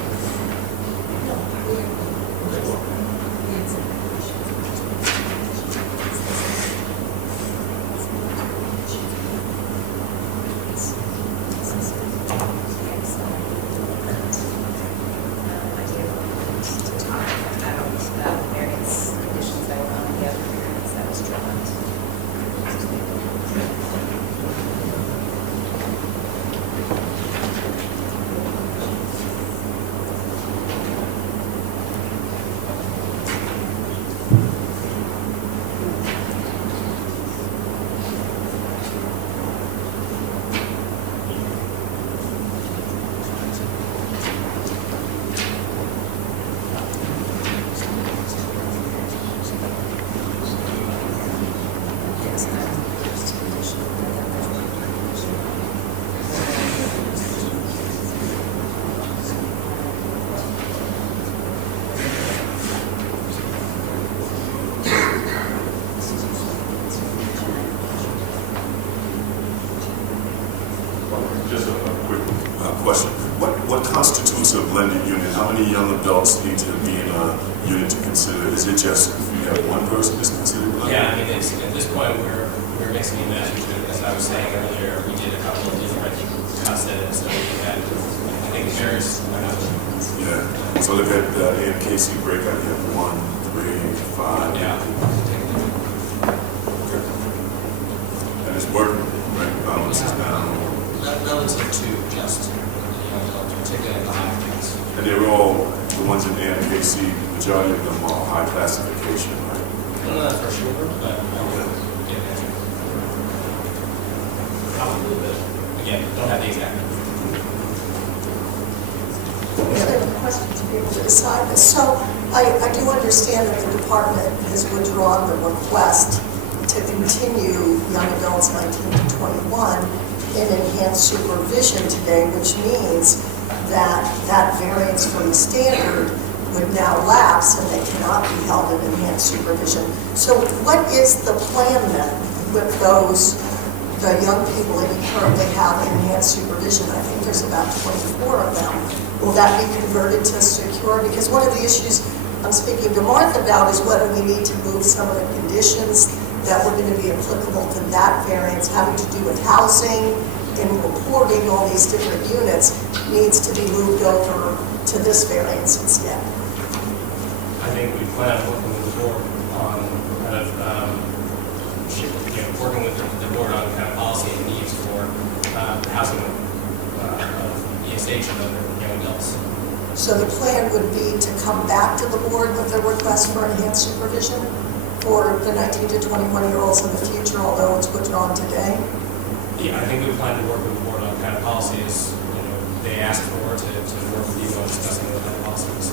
Just a quick question. What constitutes a blended unit? How many young adults need to be in a unit to consider? Is it just if you have one person that's considered blended? Yeah, I mean, at this point, we're mixing and matching. As I was saying earlier, we did a couple of different concepts. So we had, I think, various. Yeah. So look at the AMKC breakout. You have 1, 3, 5. Yeah. Okay. And it's working, right? Balance is down. Relative to just young adults, particularly the high class. And they're all, the ones in AMKC, majority of them are high classification, right? I don't know that for sure, but yeah, probably, but again, don't have the exact number. Any questions to be able to decide this? So I do understand that the department has withdrawn the request to continue young adults 19 to 21 in enhanced supervision today, which means that that variance from the standard would now lapse and they cannot be held in enhanced supervision. So what is the plan then with the young people that you currently have in enhanced supervision? I think there's about 24 of them. Will that be converted to secure? Because one of the issues I'm speaking to Martha about is whether we need to move some of the conditions that were going to be applicable to that variance having to do with housing and reporting all these different units needs to be moved over to this variance instead. I think we plan on working with the board on kind of, working with the board on kind of policy and needs for housing of ESH and other young adults. So the plan would be to come back to the board with a request for enhanced supervision for the 19 to 21-year-olds in the future, although it's withdrawn today? Yeah, I think we plan to work with the board on kind of policies, they asked for to work with you on discussing what that policy is.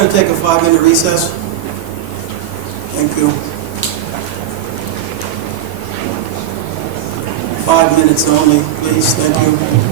going to take a 5-minute recess. Thank you. 5 minutes only, please. Thank you.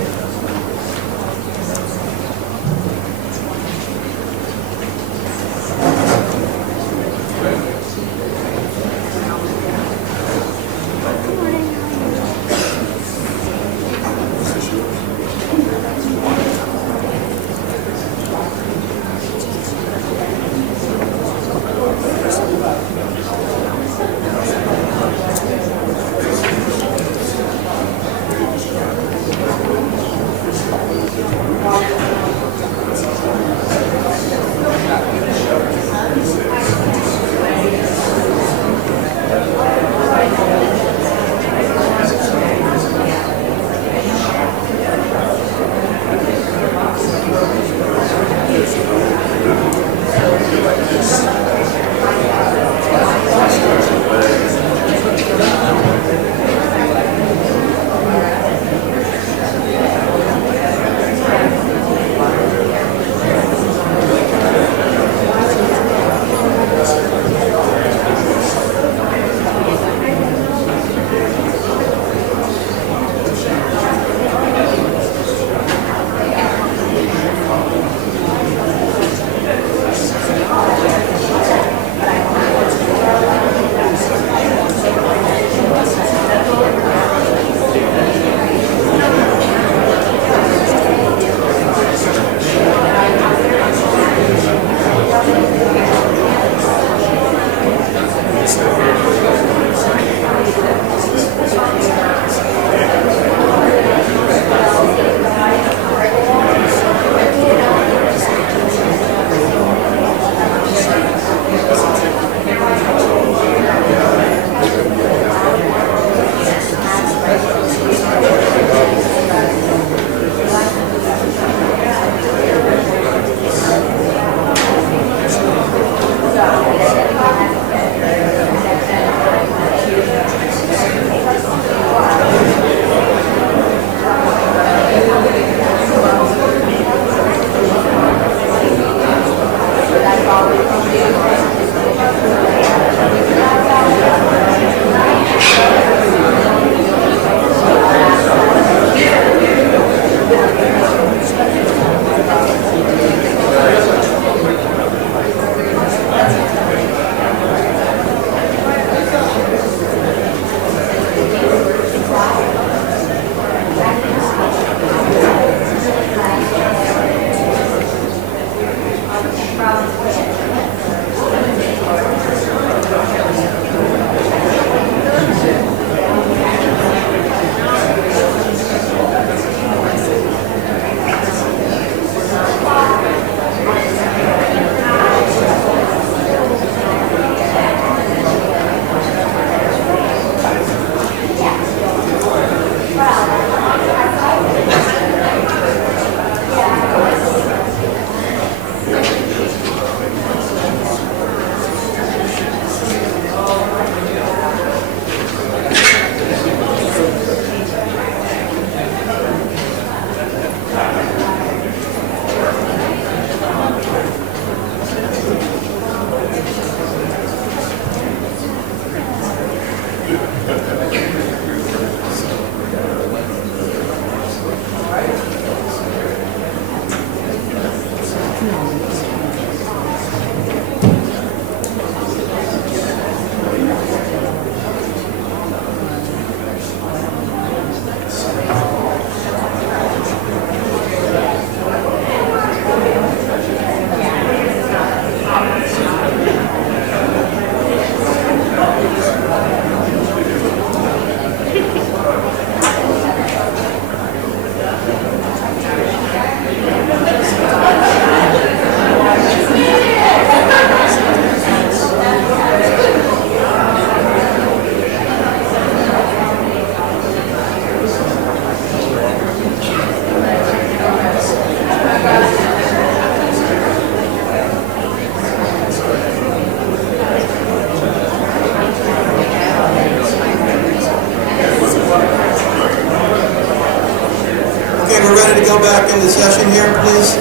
Okay, we're ready to go back into session here. Please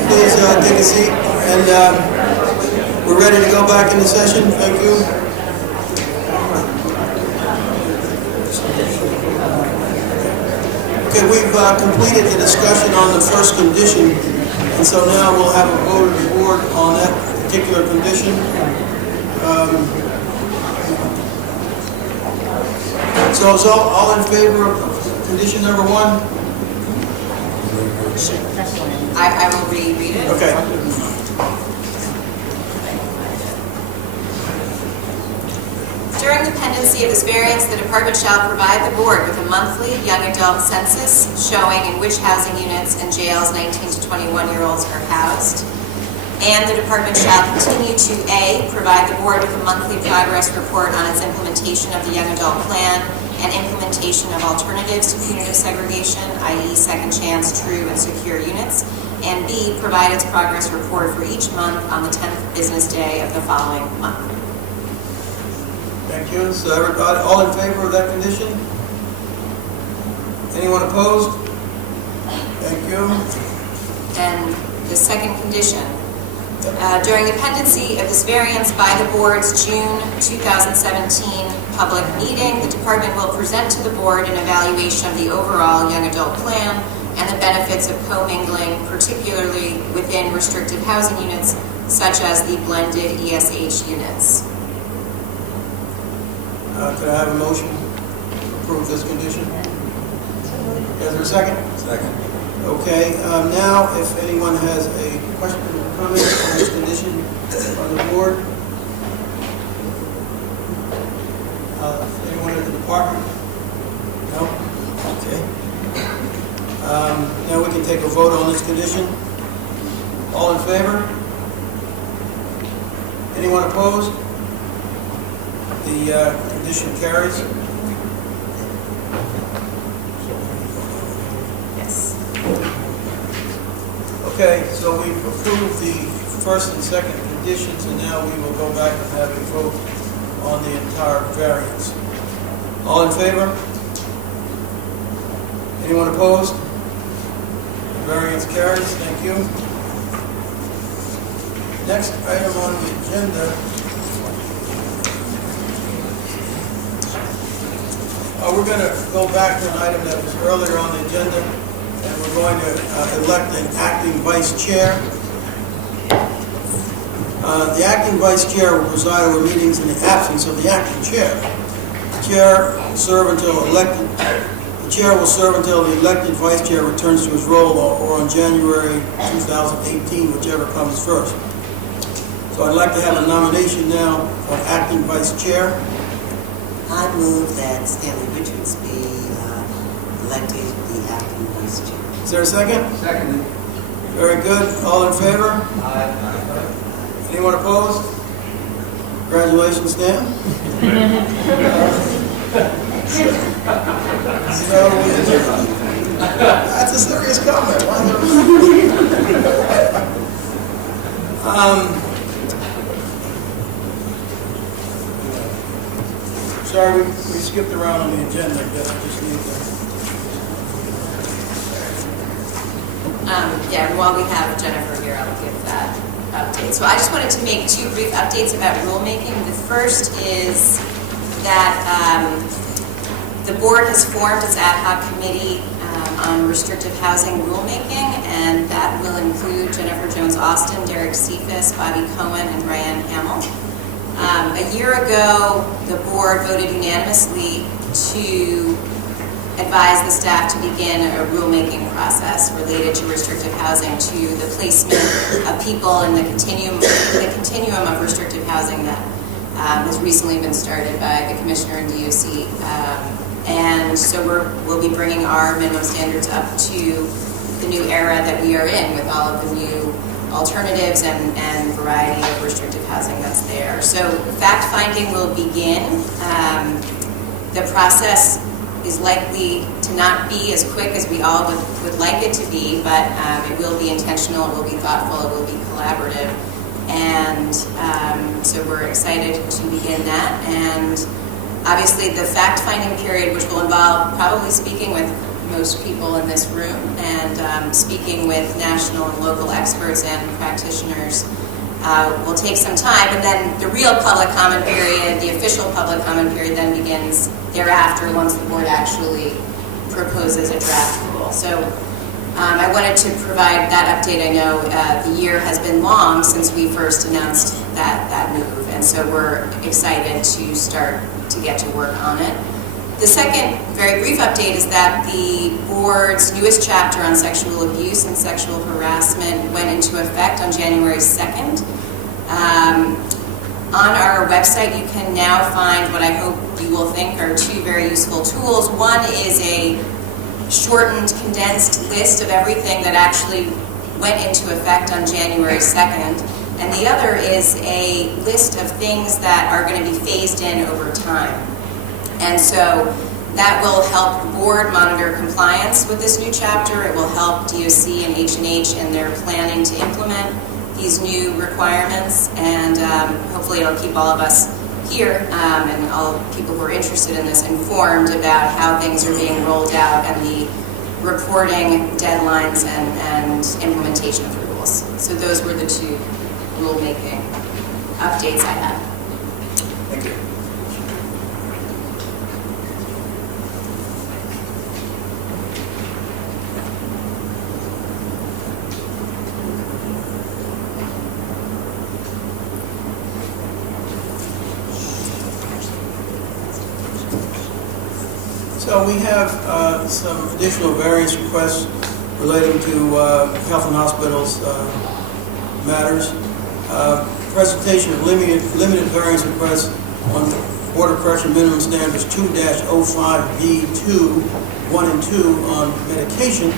take a seat. And We're ready to go back into session. Thank you. Okay, we've completed the discussion on the first condition, and so now we'll have a vote of the board on that particular condition. So is all in favor of condition number 1? I will reread it. Okay. During the pendency of this variance, the department shall provide the board with a monthly young adult census showing in which housing units and jails 19 to 21-year-olds are housed. And the department shall continue to A, provide the board with a monthly progress report on its implementation of the young adult plan and implementation of alternatives to punitive segregation, i.e. second chance, true, and secure units. And B, provide its progress report for each month on the 10th business day of the following month. Thank you. So everybody, all in favor of that condition? Anyone opposed? Thank you. And the second condition. During the pendency of this variance by the board's June 2017 public meeting, the department will present to the board an evaluation of the overall young adult plan and the benefits of commingling, particularly within restricted housing units, such as the blended ESH units. Could I have a motion to approve this condition? Is there a second? Second. Okay, now if anyone has a question or comment on this condition on the board, anyone in the department? No? Okay. Now we can take a vote on this condition. All in favor? Anyone opposed? The condition carries. Yes. Okay, so we've approved the first and second conditions, and now we will go back and have a vote on the entire variance. All in favor? Anyone opposed? The variance carries. Thank you. Next item on the agenda. We're going to go back to an item that was earlier on the agenda, and we're going to elect an acting vice chair. The acting vice chair will preside over meetings in the absence of the acting chair. The chair will serve until the elected vice chair returns to his role, or on January 2018, whichever comes first. So I'd like to have a nomination now for acting vice chair. I move that Stanley Richards be elected the acting vice chair. Is there a second? Seconded. Very good. All in favor? Aye. Anyone opposed? Congratulations, Stan. That's a serious comment. Sorry, we skipped around on the agenda. I guess I just need While we have Jennifer here, I'll give that update. So I just wanted to make two brief updates about rulemaking. The first is that the board has formed its ad hoc committee on restrictive housing rulemaking, and that will include Jennifer Jones-Austin, Derek Cephas, Bobby Cohen, and Ryan Hamill. A year ago, the board voted unanimously to advise the staff to begin a rulemaking process related to restrictive housing, to the placement of people in the continuum of restrictive housing that has recently been started by the commissioner and DOC. And so we'll be bringing our minimum standards up to the new era that we are in, with all of the new alternatives and variety of restrictive housing that's there. So fact-finding will begin. The process is likely to not be as quick as we all would like it to be, but it will be intentional, it will be thoughtful, it will be collaborative. And so we're excited to begin that. And obviously the fact-finding period, which will involve probably speaking with most people in this room and speaking with national and local experts and practitioners, will take some time, and then the real public comment period, the official public comment period then begins thereafter once the board actually proposes a draft rule. So I wanted to provide that update. I know the year has been long since we first announced that move, and so we're excited to start to get to work on it. The second very brief update is that the board's newest chapter on sexual abuse and sexual harassment went into effect on January 2nd. On our website, you can now find what I hope you will think are two very useful tools. One is a shortened, condensed list of everything that actually went into effect on January 2nd, and the other is a list of things that are going to be phased in over time. And so that will help the board monitor compliance with this new chapter. It will help DOC and H&H in their planning to implement these new requirements, and hopefully it'll keep all of us here and all people who are interested in this informed about how things are being rolled out and the reporting deadlines and implementation of the rules. So those were the two rulemaking updates I had. Thank you. So we have some additional variance requests relating to health and hospitals matters. Presentation of limited variance requests on Board of Correction minimum standards 2-05B2, 1 and 2 on medication,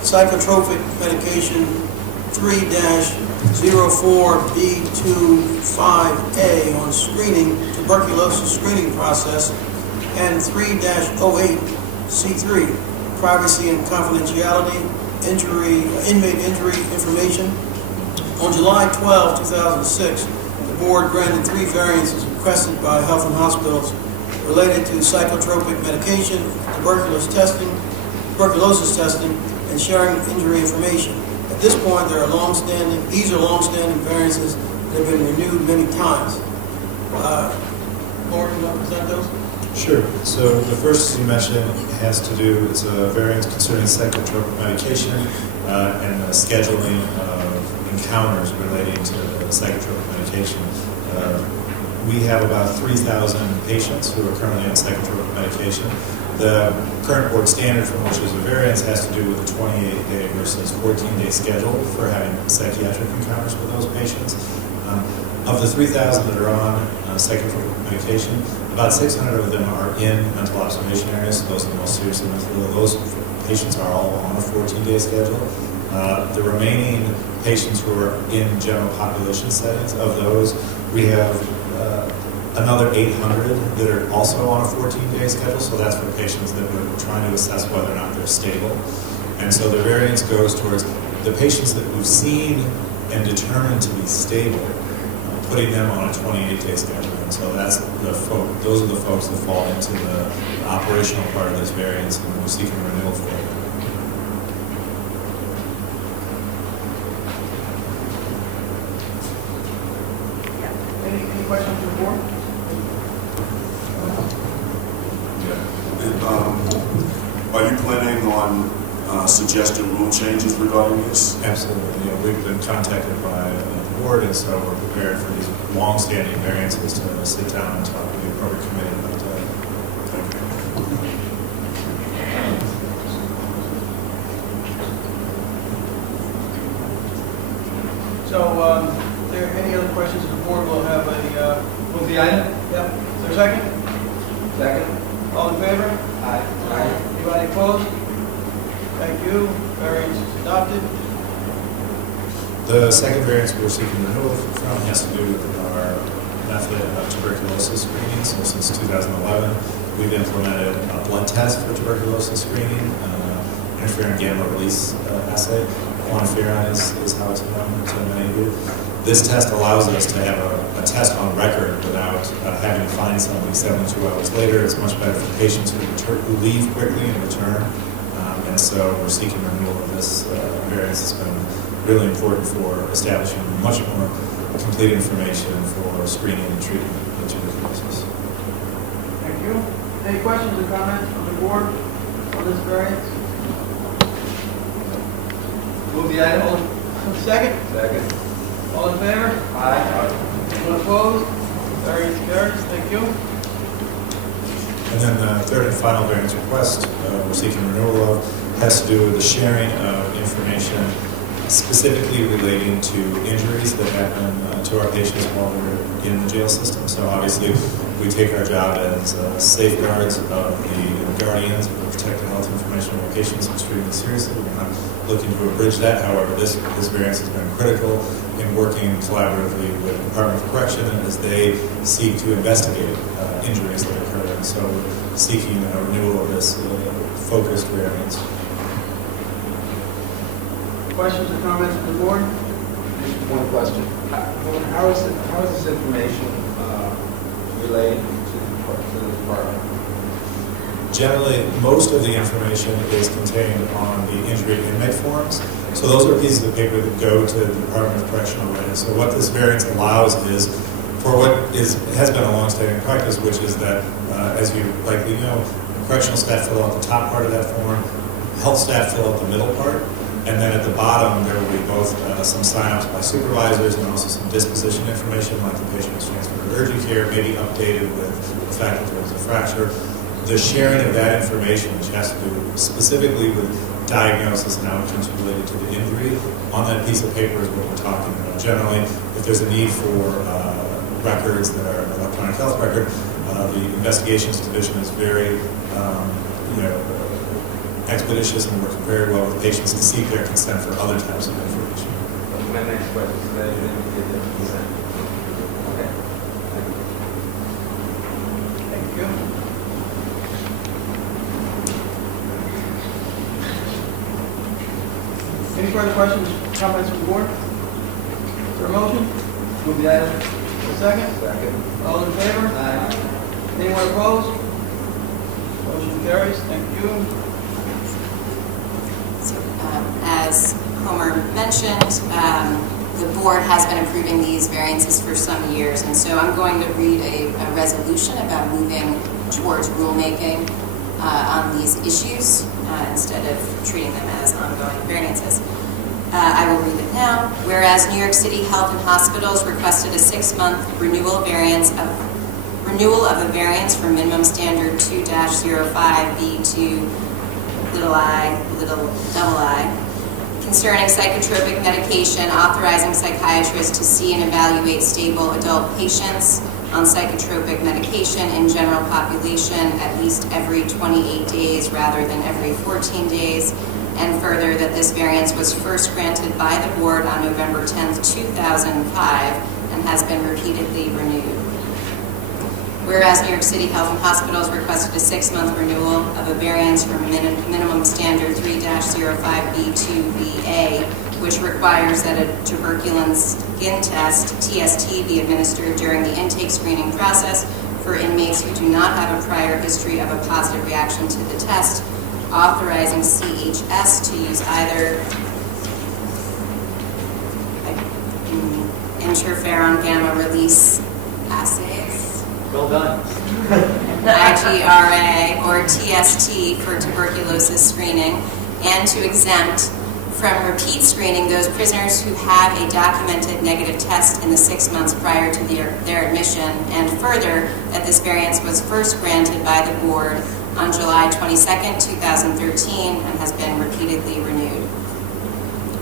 psychotropic medication 3-04B25A on screening, tuberculosis screening process, and 3-08C3, privacy and confidentiality, inmate injury information. On July 12, 2006, the board granted 3 variances requested by Health and Hospitals related to psychotropic medication, tuberculosis testing, and sharing injury information. At this point, these are long-standing variances that have been renewed many times. Lauren, you want to present those? Sure. So the first, as you mentioned, has to do, it's a variance concerning psychotropic medication and the scheduling of encounters relating to psychotropic medication. We have about 3,000 patients who are currently on psychotropic medication. The current board standard from which is a variance has to do with a 28-day versus 14-day schedule for having psychiatric encounters with those patients. Of the 3,000 that are on psychotropic medication, about 600 of them are in mental observation areas, so those are the most seriously mentally ill. Those patients are all on a 14-day schedule. The remaining patients who are in general population settings, of those, we have another 800 that are also on a 14-day schedule, so that's for patients that we're trying to assess whether or not they're stable. And so the variance goes towards the patients that we've seen and determined to be stable, putting them on a 28-day schedule. And so that's those are the folks that fall into the operational part of this variance, and we're seeking renewal for it. Any questions from the board? Yeah. And, are you planning on suggesting rule changes regarding this? Absolutely. You know, we've been contacted by the board, and so we're prepared for these long-standing variances to sit down and talk with the appropriate committee about that. Thank you. So, if there are any other questions, the board will have a... Move the item? Yep. Is there a second? Second. All in favor? Aye. Anybody opposed? Thank you. Variance is adopted. The second variance we're seeking renewal from has to do with our method of tuberculosis screening. So since 2011, we've implemented a blood test for tuberculosis screening, interferon gamma release assay. Quantiferon is how it's known to many of you. This test allows us to have a test on record without having to find somebody 72 hours later. It's much better for patients who leave quickly and return. And so we're seeking renewal of this variance. It's been really important for establishing much more complete information for screening and treatment of tuberculosis. Thank you. Any questions or comments from the board on this variance? Move the item. Second? Second. All in favor? Aye. Anyone opposed? Variance carries. Thank you. And then the third and final variance request we're seeking renewal of has to do with the sharing of information specifically relating to injuries that happen to our patients while we're in the jail system. So obviously we take our job as safeguards of the guardians of the protected health information of our patients extremely seriously. We're not looking to abridge that. However, this variance has been critical in working collaboratively with the Department of Correction as they seek to investigate injuries that occur. And so we're seeking a renewal of this focused variance. Questions or comments from the board? Just one question. How is this information related to the department? Generally, most of the information is contained on the injury inmate forms. So those are pieces of paper that go to the Department of Correctional Readiness. So what this variance allows is for what has been a long-standing practice, which is that, as you likely know, correctional staff fill out the top part of that form, health staff fill out the middle part, and then at the bottom there will be both some sign-ups by supervisors and also some disposition information, like the patient was transferred to urgent care, maybe updated with the fact that there was a fracture. The sharing of that information, which has to do specifically with diagnosis and outcomes related to the injury, on that piece of paper is what we're talking about. Generally, if there's a need for records that are an electronic health record, the investigations division is very expeditious and working very well with patients to seek their consent for other types of information. My next question is that you didn't get their consent. Okay. Thank you. Any further questions, comments from the board? Is there a motion? Move the item. Second? Second. All in favor? Aye. Anyone opposed? Motion carries. Thank you. So, as Homer mentioned, the board has been approving these variances for some years, and so I'm going to read a resolution about moving towards rulemaking on these issues instead of treating them as ongoing variances. I will read it now. Whereas New York City Health and Hospitals requested a 6-month renewal of a variance for minimum standard 2-05B2 i concerning psychotropic medication, authorizing psychiatrists to see and evaluate stable adult patients on psychotropic medication in general population at least every 28 days rather than every 14 days, and further that this variance was first granted by the board on November 10, 2005 and has been repeatedly renewed. Whereas New York City Health and Hospitals requested a 6-month renewal of a variance from minimum standard 3-05B2VA, which requires that a tuberculin skin test, TST, be administered during the intake screening process for inmates who do not have a prior history of a positive reaction to the test, authorizing CHS to use either interferon gamma release assays, Well done. IGRA or TST for tuberculosis screening, and to exempt from repeat screening those prisoners who have a documented negative test in the 6 months prior to their admission, and further that this variance was first granted by the board on July 22, 2013 and has been repeatedly renewed.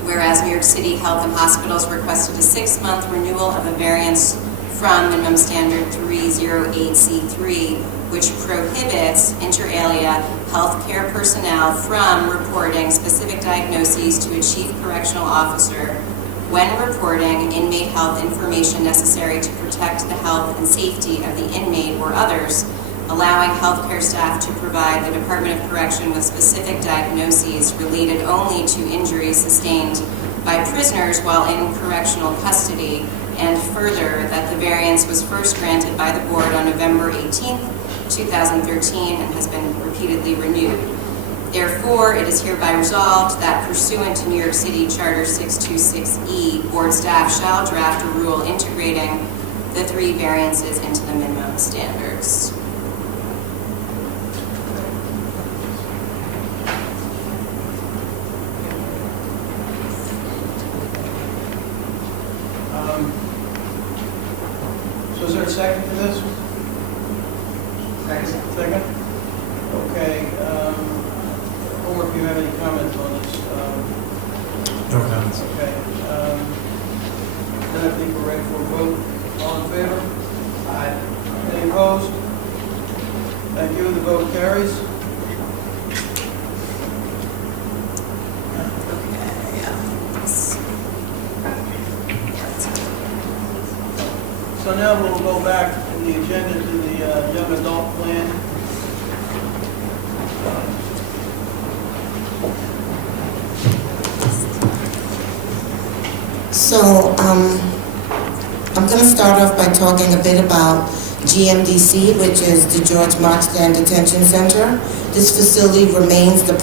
Whereas New York City Health and Hospitals requested a 6-month renewal of a variance from minimum standard 308C3, which prohibits inter alia healthcare personnel from reporting specific diagnoses to a chief correctional officer when reporting inmate health information necessary to protect the health and safety of the inmate or others, allowing healthcare staff to provide the Department of Correction with specific diagnoses related only to injuries sustained by prisoners while in correctional custody, and further that the variance was first granted by the board on November 18, 2013 and has been repeatedly renewed. Therefore, it is hereby resolved that pursuant to New York City Charter 626E, board staff shall draft a rule integrating the 3 variances into the minimum standards. So is there a second to this? Second? Okay. Homer, if you have any comments on this? No comments. Okay. Then I think we're ready for a vote. All in favor? Aye. Any opposed? Thank you. The vote carries. So now we'll go back in the agenda to the young adult plan. So, I'm going to start off by talking a bit about GMDC, which is the George Marsden Detention Center. This facility remains the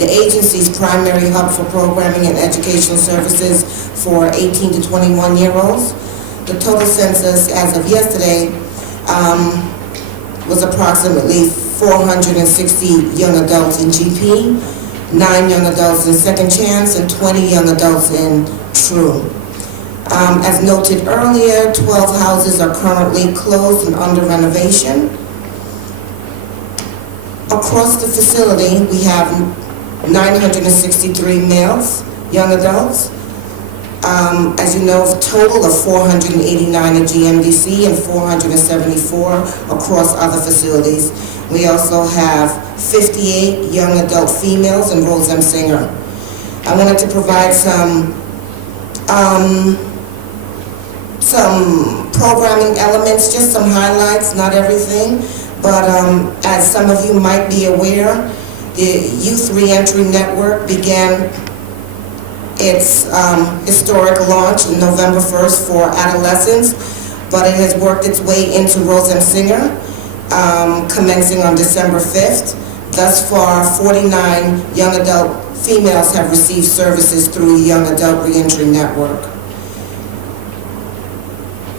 agency's primary hub for programming and educational services for 18 to 21-year-olds. The total census as of yesterday was approximately 460 young adults in GP, 9 young adults in Second Chance, and 20 young adults in True. As noted earlier, 12 houses are currently closed and under renovation. Across the facility, we have 963 males, young adults. As you know, a total of 489 at GMDC and 474 across other facilities. We also have 58 young adult females in Rose M. Singer. I wanted to provide some programming elements, just some highlights, not everything, but as some of you might be aware, the Youth Reentry Network began its historic launch on November 1st for adolescents, but it has worked its way into Rose M. Singer, commencing on December 5th. Thus far, 49 young adult females have received services through the Young Adult Reentry Network.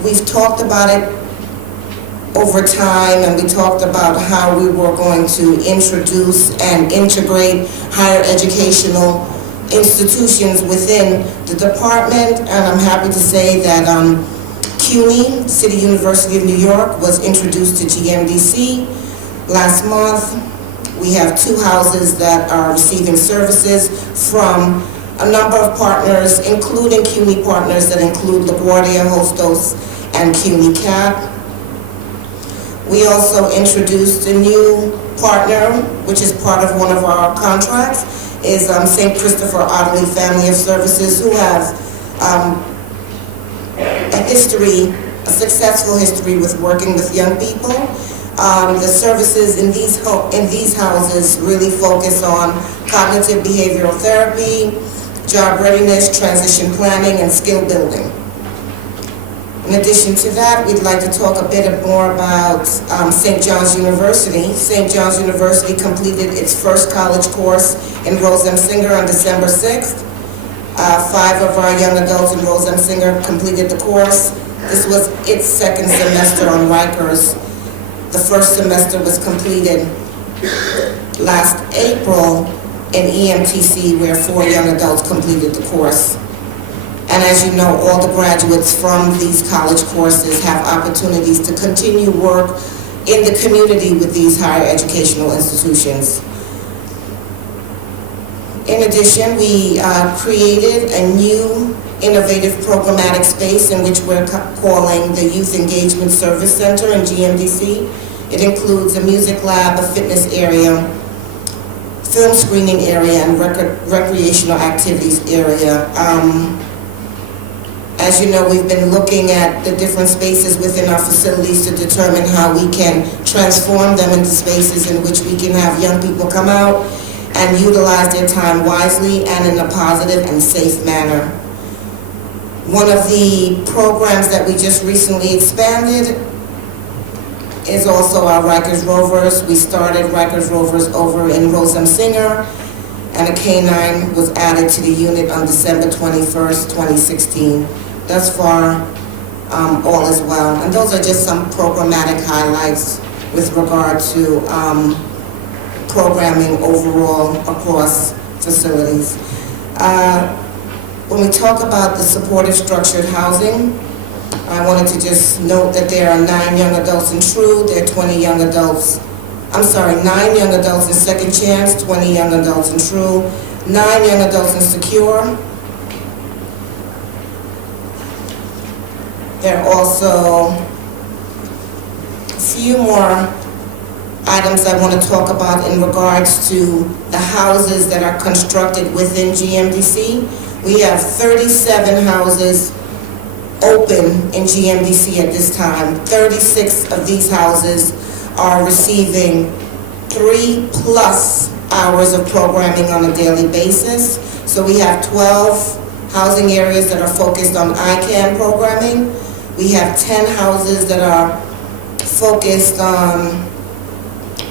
We've talked about it over time, and we talked about how we were going to introduce and integrate higher educational institutions within the department, and I'm happy to say that CUNY, City University of New York, was introduced to GMDC last month. We have 2 houses that are receiving services from a number of partners, including CUNY partners that include LaGuardia, Hostos, and CUNY CAP. We also introduced a new partner, which is part of one of our contracts, is St. Christopher Ottilie Family of Services, who have a successful history with working with young people. The services in these houses really focus on cognitive behavioral therapy, job readiness, transition planning, and skill building. In addition to that, we'd like to talk a bit more about St. John's University. St. John's University completed its first college course in Rose M. Singer on December 6th. 5 of our young adults in Rose M. Singer completed the course. This was its second semester on Rikers. The first semester was completed last April in EMTC, where 4 young adults completed the course. And as you know, all the graduates from these college courses have opportunities to continue work in the community with these higher educational institutions. In addition, we created a new innovative programmatic space in which we're calling the Youth Engagement Service Center in GMDC. It includes a music lab, a fitness area, film screening area, and recreational activities area. As you know, we've been looking at the different spaces within our facilities to determine how we can transform them into spaces in which we can have young people come out and utilize their time wisely and in a positive and safe manner. One of the programs that we just recently expanded is also our Rikers Rovers. We started Rikers Rovers over in Rosem Singer, and a K-9 was added to the unit on December 21st, 2016. Thus far, all is well. And those are just some programmatic highlights with regard to programming overall across facilities. When we talk about the supportive structured housing, I wanted to just note that there are 9 young adults in True, there are 9 young adults in Second Chance, 20 young adults in True, 9 young adults in Secure. There are also a few more items I want to talk about in regards to the houses that are constructed within GMDC. We have 37 houses open in GMDC at this time. 36 of these houses are receiving 3+ hours of programming on a daily basis. So we have 12 housing areas that are focused on ICANN programming. We have 10 houses that are focused on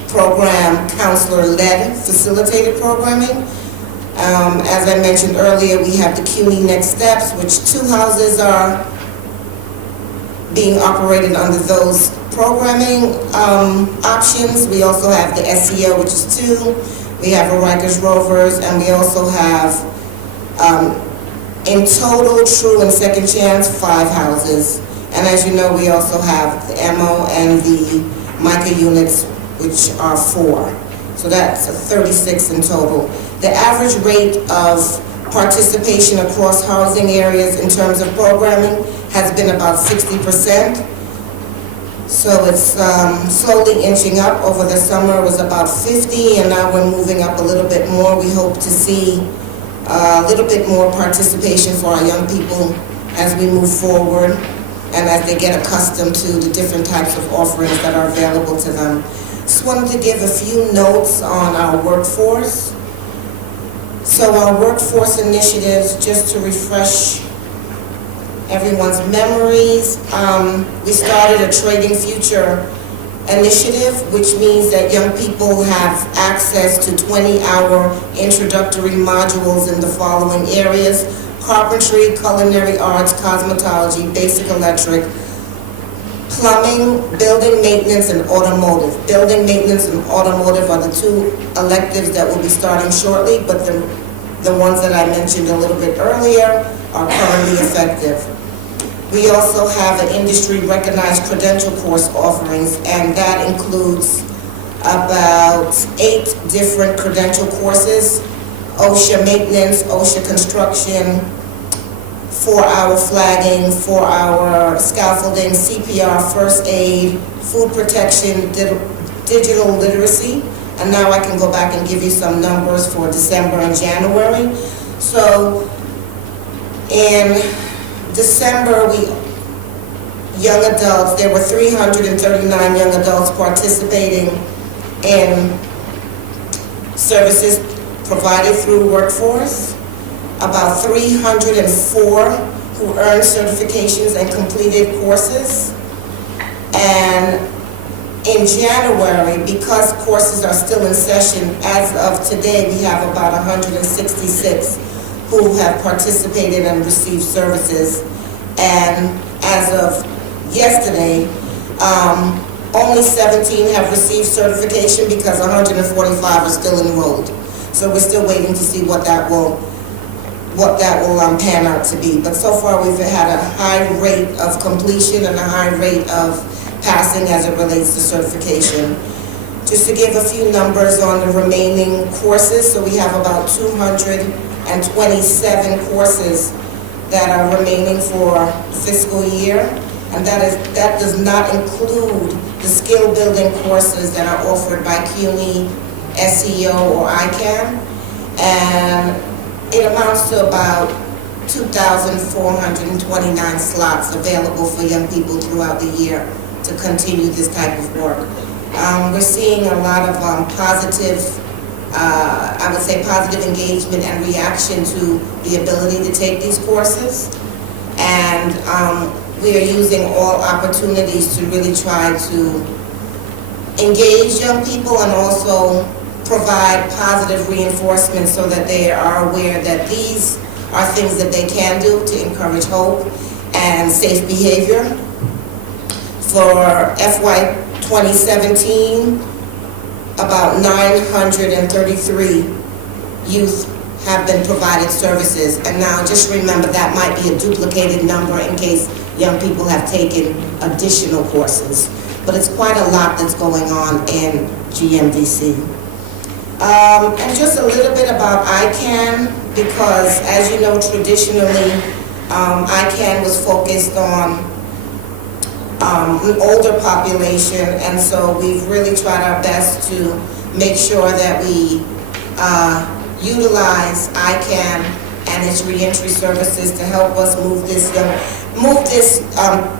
program counselor-led facilitated programming. As I mentioned earlier, we have the CUNY Next Steps, which 2 houses are being operated under those programming options. We also have the SEO, which is 2. We have a Rikers Rovers, and we also have, in total, True and Second Chance, 5 houses. And as you know, we also have the MO and the MICA units, which are 4. So that's 36 in total. The average rate of participation across housing areas in terms of programming has been about 60%. So it's slowly inching up. Over the summer it was about 50, and now we're moving up a little bit more. We hope to see a little bit more participation for our young people as we move forward and as they get accustomed to the different types of offerings that are available to them. Just wanted to give a few notes on our workforce. So our workforce initiatives, just to refresh everyone's memories, we started a Trading Future initiative, which means that young people have access to 20-hour introductory modules in the following areas: carpentry, culinary arts, cosmetology, basic electric, plumbing, building maintenance, and automotive. Building maintenance and automotive are the 2 electives that will be starting shortly, but the ones that I mentioned a little bit earlier are currently effective. We also have an industry-recognized credential course offerings, and that includes about 8 different credential courses: OSHA maintenance, OSHA construction, 4-hour flagging, 4-hour scaffolding, CPR, first aid, food protection, digital literacy. And now I can go back and give you some numbers for December and January. So in December, young adults, there were 339 young adults participating in services provided through Workforce. About 304 who earned certifications and completed courses. And in January, because courses are still in session, as of today, we have about 166 who have participated and received services. And as of yesterday, only 17 have received certification because 145 are still enrolled. So we're still waiting to see what that will pan out to be. But so far we've had a high rate of completion and a high rate of passing as it relates to certification. Just to give a few numbers on the remaining courses, so we have about 227 courses that are remaining for fiscal year, and that does not include the skill building courses that are offered by CUNY, SEO, or ICANN, and it amounts to about 2,429 slots available for young people throughout the year to continue this type of work. We're seeing a lot of positive, I would say positive engagement and reaction to the ability to take these courses. And we are using all opportunities to really try to engage young people and also provide positive reinforcement so that they are aware that these are things that they can do to encourage hope and safe behavior. For FY 2017, about 933 youth have been provided services. And now just remember that might be a duplicated number in case young people have taken additional courses. But it's quite a lot that's going on in GMDC. And just a little bit about ICANN, because as you know, traditionally, ICANN was focused on an older population, and so we've really tried our best to make sure that we utilize ICANN and its reentry services to help us move this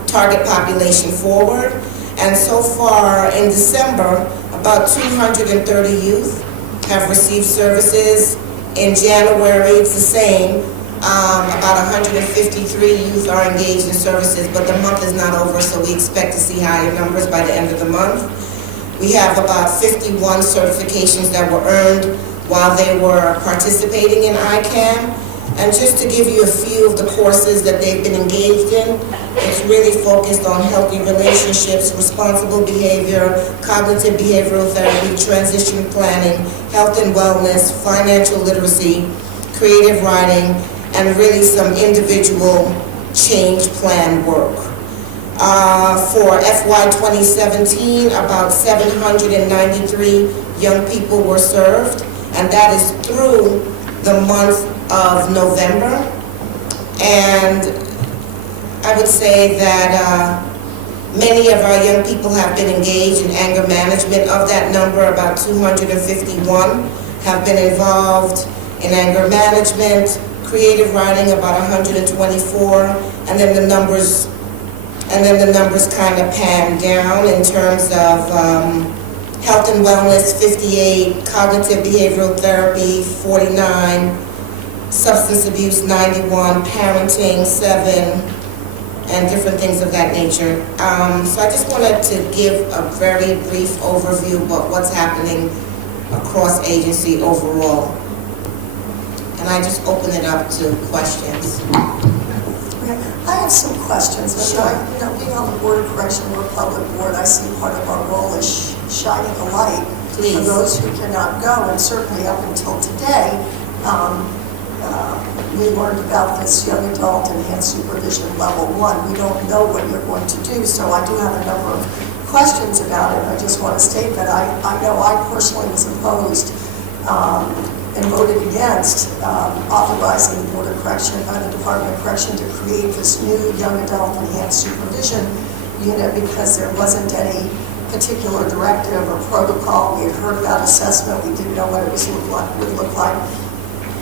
target population forward. And so far in December, about 230 youth have received services. In January, it's the same. About 153 youth are engaged in services, but the month is not over, so we expect to see higher numbers by the end of the month. We have about 51 certifications that were earned while they were participating in ICANN. And just to give you a few of the courses that they've been engaged in, it's really focused on healthy relationships, responsible behavior, cognitive behavioral therapy, transition planning, health and wellness, financial literacy, creative writing, and really some individual change plan work. For FY 2017, about 793 young people were served, and that is through the month of November. And I would say that many of our young people have been engaged in anger management. Of that number, about 251 have been involved in anger management, creative writing about 124, and then the numbers kind of pan down in terms of health and wellness 58, cognitive behavioral therapy 49, substance abuse 91, parenting 7, and different things of that nature. So I just wanted to give a very brief overview of what's happening across agency overall. And I just open it up to questions. Okay. I have some questions. Sure. Being on the Board of Correction or Public Board, I see part of our role is shining a light for those who cannot go, and certainly up until today, we learned about this young adult enhanced supervision level 1. We don't know what you're going to do, so I do have a number of questions about it. I just want to state that I know I personally was opposed and voted against authorizing the Board of Correction, the Department of Correction, to create this new young adult enhanced supervision unit because there wasn't any particular directive or protocol. We had heard about assessment. We didn't know what it would look like.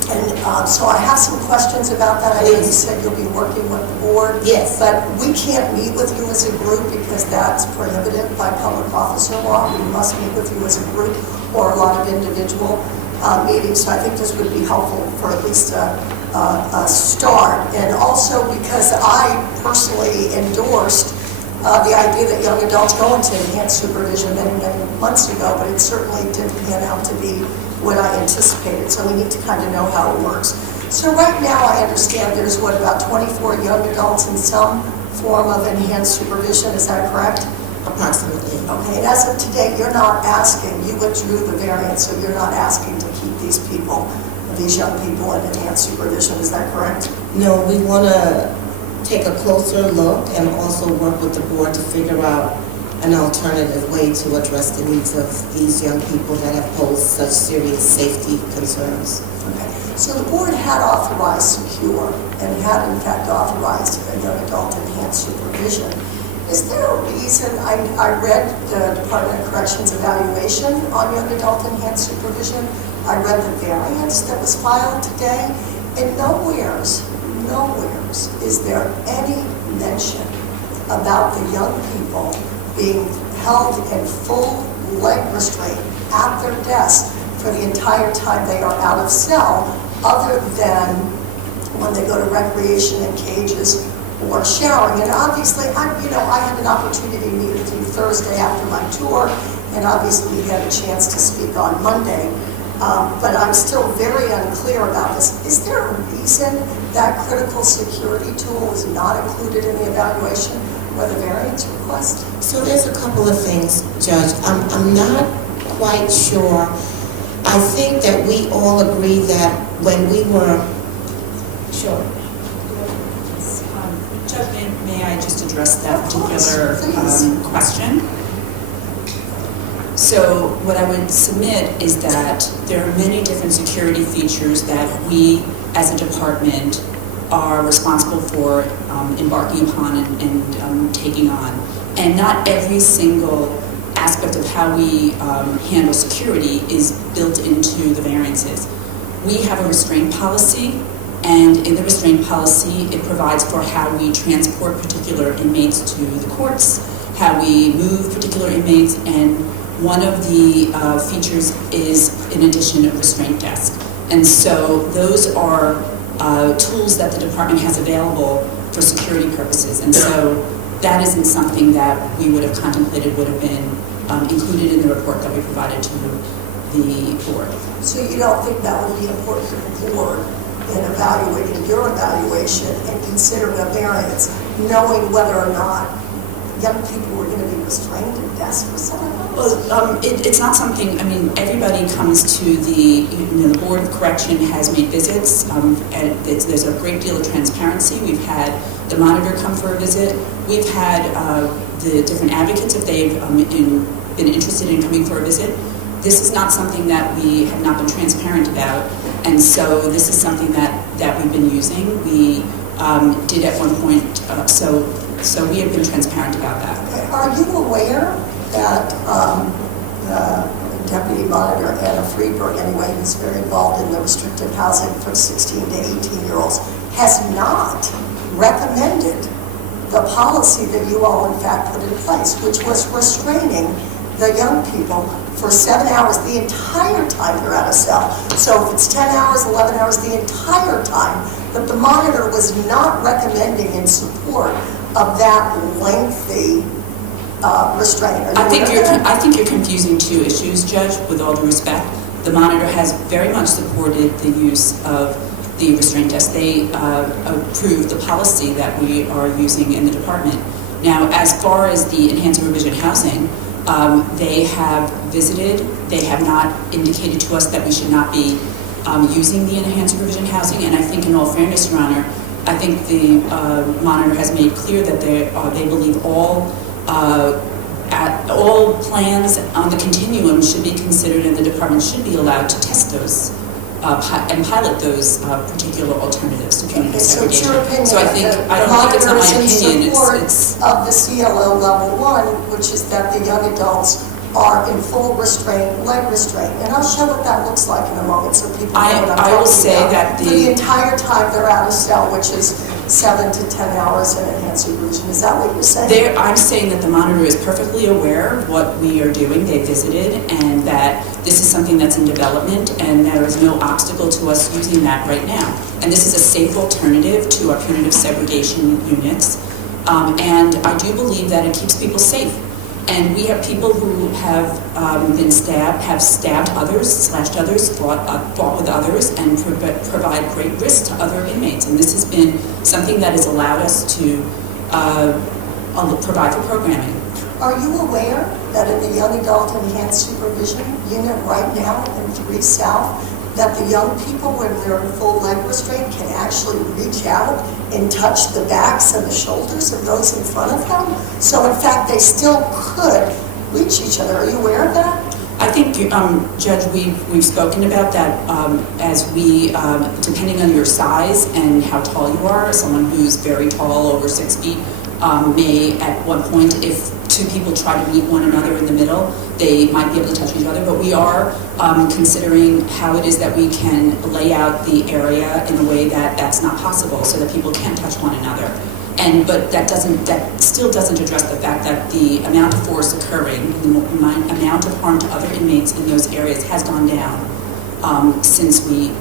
And so I have some questions about that. I know you said you'll be working with the board. Yes. But we can't meet with you as a group because that's prohibited by public officer law. We must meet with you as a group or a lot of individual meetings. So I think this would be helpful for at least a start. And also because I personally endorsed the idea that young adults go into enhanced supervision many, many months ago, but it certainly didn't pan out to be what I anticipated, so we need to kind of know how it works. So right now, I understand there's, about 24 young adults in some form of enhanced supervision, is that correct? Approximately. Okay, and as of today, you're not asking, you withdrew the variance, so you're not asking to keep these people, these young people in enhanced supervision, is that correct? No, we want to take a closer look and also work with the board to figure out an alternative way to address the needs of these young people that have posed such serious safety concerns. Okay. So the board had authorized secure and had in fact authorized a young adult enhanced supervision. Is there a reason, I read the Department of Corrections evaluation on young adult enhanced supervision. I read the variance that was filed today, and nowheres is there any mention about the young people being held in full leg restraint at their desks for the entire time they are out of cell, other than when they go to recreation in cages or showering. And obviously, I had an opportunity to meet with you Thursday after my tour, and obviously he had a chance to speak on Monday, but I'm still very unclear about this. Is there a reason that critical security tool is not included in the evaluation or the variance request? So there's a couple of things, Judge. I'm not quite sure. I think that we all agree that when we were, sure. Judge, may I just address that particular question? So what I would submit is that there are many different security features that we as a department are responsible for embarking upon and taking on. And not every single aspect of how we handle security is built into the variances. We have a restraint policy, and in the restraint policy, it provides for how we transport particular inmates to the courts, how we move particular inmates, and one of the features is, in addition, a restraint desk. And so those are tools that the department has available for security purposes. And so that isn't something that we would have contemplated would have been included in the report that we provided to the board. So you don't think that would be important to the board in evaluating your evaluation and considering a variance, knowing whether or not young people were going to be restrained in desks for 7 hours? Well, it's not something, I mean, everybody comes to the Board of Correction has made visits, and there's a great deal of transparency. We've had the monitor come for a visit. We've had the different advocates, if they've been interested in coming for a visit. This is not something that we have not been transparent about, and so this is something that we've been using. We did at one point, so we have been transparent about that. Okay. Are you aware that the Deputy Monitor, Anna Friedberg, anyway, who's very involved in the restrictive housing for 16 to 18-year-olds, has not recommended the policy that you all in fact put in place, which was restraining the young people for 7 hours the entire time they're out of cell. So if it's 10 hours, 11 hours, the entire time, but the monitor was not recommending in support of that lengthy restraint. I think you're confusing two issues, Judge, with all due respect. The monitor has very much supported the use of the restraint desk. They approved the policy that we are using in the department. Now, as far as the enhanced supervision housing, they have visited. They have not indicated to us that we should not be using the enhanced supervision housing, and I think in all fairness, Your Honor, I think the monitor has made clear that they believe all plans on the continuum should be considered, and the department should be allowed to test those and pilot those particular alternatives to punitive segregation. So it's your opinion so I don't think it's not my opinion. It's of the CLO level 1, which is that the young adults are in full restraint, leg restraint. And I'll show what that looks like in a moment so people know what I'm talking about. I will say that for the entire time they're out of cell, which is 7 to 10 hours in enhanced supervision. Is that what you're saying? I'm saying that the monitor is perfectly aware of what we are doing. They visited, and that this is something that's in development, and there is no obstacle to us using that right now. And this is a safe alternative to our punitive segregation units. And I do believe that it keeps people safe. And we have people who have been stabbed, have stabbed others, slashed others, fought with others, and provide great risk to other inmates. And this has been something that has allowed us to provide for programming. Are you aware that in the young adult enhanced supervision unit right now in 3 South, that the young people, when they're in full leg restraint, can actually reach out and touch the backs and the shoulders of those in front of them? So in fact, they still could reach each other. Are you aware of that? I think, Judge, we've spoken about that as we, depending on your size and how tall you are, someone who's very tall, over 6 feet, may at one point, if 2 people try to meet one another in the middle, they might be able to touch each other, but we are considering how it is that we can lay out the area in a way that that's not possible, so that people can't touch one another. But that still doesn't address the fact that the amount of force occurring, the amount of harm to other inmates in those areas has gone down since we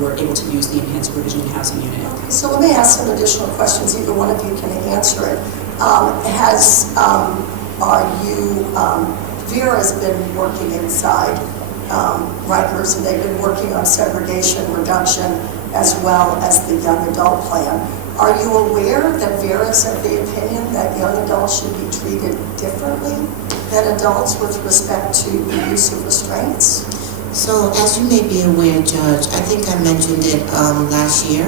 were able to use the enhanced supervision housing unit. Okay, so let me ask some additional questions. Either one of you can answer it. Are you Vera's been working inside Rikers, and they've been working on segregation reduction as well as the young adult plan. Are you aware that Vera's of the opinion that young adults should be treated differently than adults with respect to the use of restraints? So, as you may be aware, Judge, I think I mentioned it last year,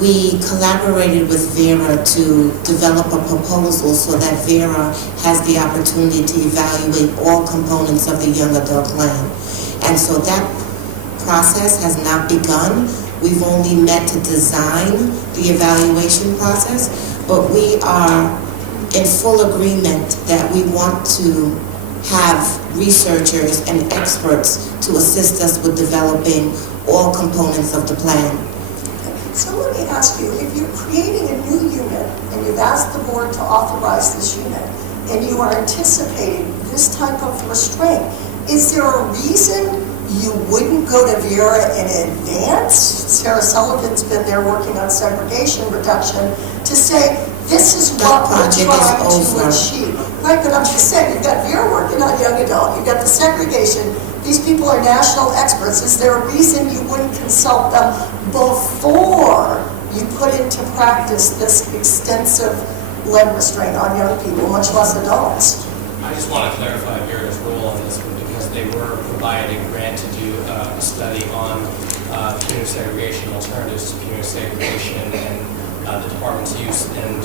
we collaborated with Vera to develop a proposal so that Vera has the opportunity to evaluate all components of the young adult plan. And so that process has not begun. We've only met to design the evaluation process, but we are in full agreement that we want to have researchers and experts to assist us with developing all components of the plan. So let me ask you, if you're creating a new unit and you've asked the board to authorize this unit and you are anticipating this type of restraint, is there a reason you wouldn't go to Vera in advance? Sarah Sullivan's been there working on segregation reduction to say, this is what we're trying to achieve. Right, but I'm just saying, you've got Vera working on young adult, you've got the segregation, these people are national experts. Is there a reason you wouldn't consult them before you put into practice this extensive lead restraint on young people, much less adults? I just want to clarify Vera's role on this one because they were provided a grant to do a study on punitive segregation, alternatives to punitive segregation, and the department's use. And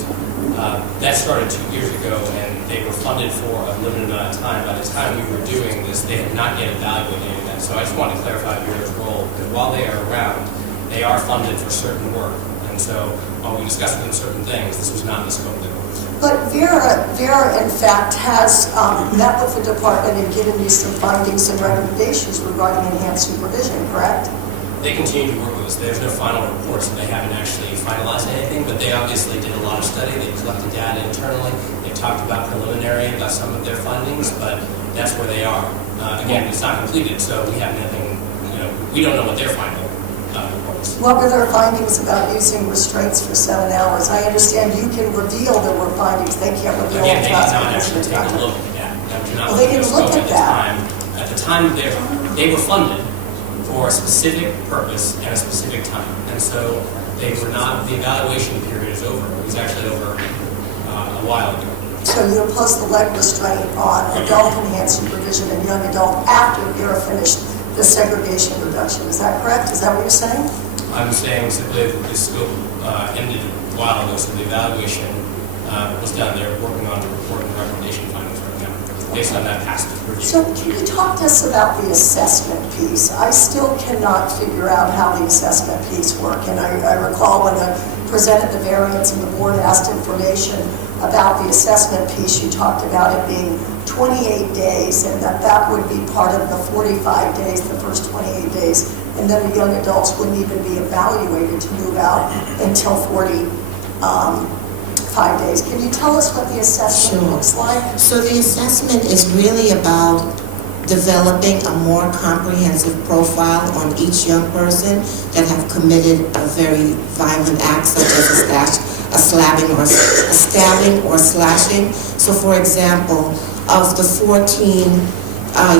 that started 2 years ago, and they were funded for a limited amount of time. By the time we were doing this, they had not yet evaluated any of that. So I just want to clarify Vera's role, because while they are around, they are funded for certain work. And so while we discussed them certain things, this was not in the scope of their work. But Vera, in fact, has met with the department and given you some findings and recommendations regarding enhanced supervision, correct? They continue to work with us. There's no final report, so they haven't actually finalized anything, but they obviously did a lot of study. They collected data internally. They talked about preliminary about some of their findings, but that's where they are. Again, it's not completed, so we have nothing, we don't know what their final report is. What were their findings about using restraints for 7 hours? I understand you can reveal there were findings. They can't reveal Again, they did what's not actually take a look at that. That was not Well, they didn't look at that. At the time, they were funded for a specific purpose and a specific time. And so they were not, the evaluation period is over. It was actually over a while ago. So you imposed the leg restraint on adult enhanced supervision and young adult after Vera finished the segregation reduction. Is that correct? Is that what you're saying? I'm saying simply that the scope ended a while ago, so the evaluation was done. They're working on the report and recommendation findings right now, based on that past review. So can you talk to us about the assessment piece? I still cannot figure out how the assessment piece works. And I recall when I presented the variance and the board asked information about the assessment piece, you talked about it being 28 days and that would be part of the 45 days, the first 28 days, and then the young adults wouldn't even be evaluated to move out until 45 days. Can you tell us what the assessment looks like? So the assessment is really about developing a more comprehensive profile on each young person that have committed a very violent act, such as a stabbing or slashing. So for example, of the 14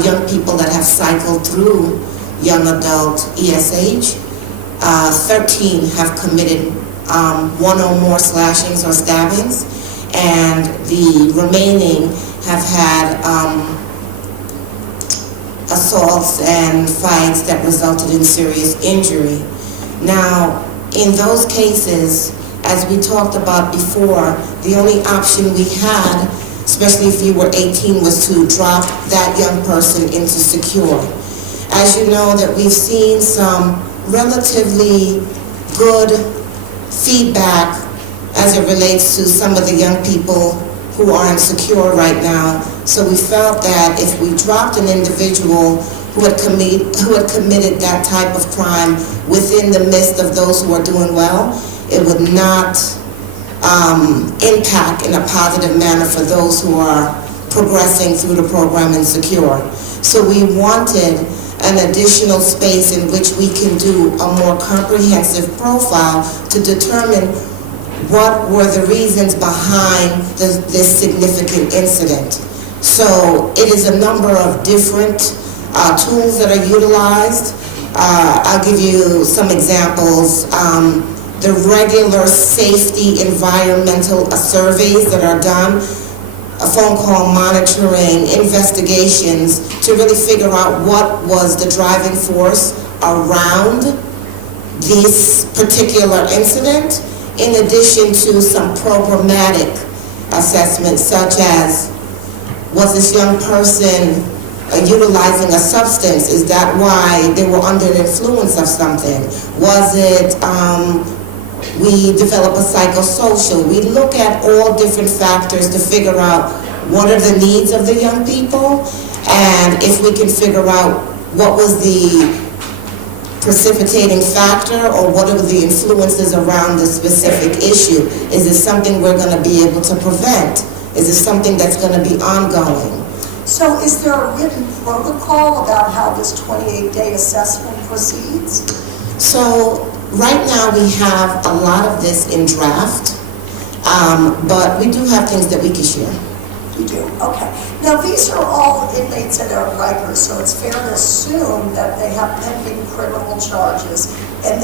young people that have cycled through young adult ESH, 13 have committed one or more slashings or stabbings, and the remaining have had assaults and fights that resulted in serious injury. Now, in those cases, as we talked about before, the only option we had, especially if you were 18, was to drop that young person into secure. As you know, that we've seen some relatively good feedback as it relates to some of the young people who are insecure right now. So we felt that if we dropped an individual who had committed that type of crime within the midst of those who are doing well, it would not impact in a positive manner for those who are progressing through the program insecure. So we wanted an additional space in which we can do a more comprehensive profile to determine what were the reasons behind this significant incident. So it is a number of different tools that are utilized. I'll give you some examples. The regular safety environmental surveys that are done, a phone call monitoring, investigations to really figure out what was the driving force around this particular incident, in addition to some programmatic assessments such as, was this young person utilizing a substance? Is that why they were under the influence of something? Was it, we develop a psychosocial. We look at all different factors to figure out what are the needs of the young people, and if we can figure out what was the precipitating factor or what are the influences around the specific issue. Is it something we're going to be able to prevent? Is it something that's going to be ongoing? So is there a written protocol about how this 28-day assessment proceeds? So right now we have a lot of this in draft, but we do have things that we can share. You do? Okay. Now, these are all inmates that are Rikers, so it's fair to assume that they have pending criminal charges, and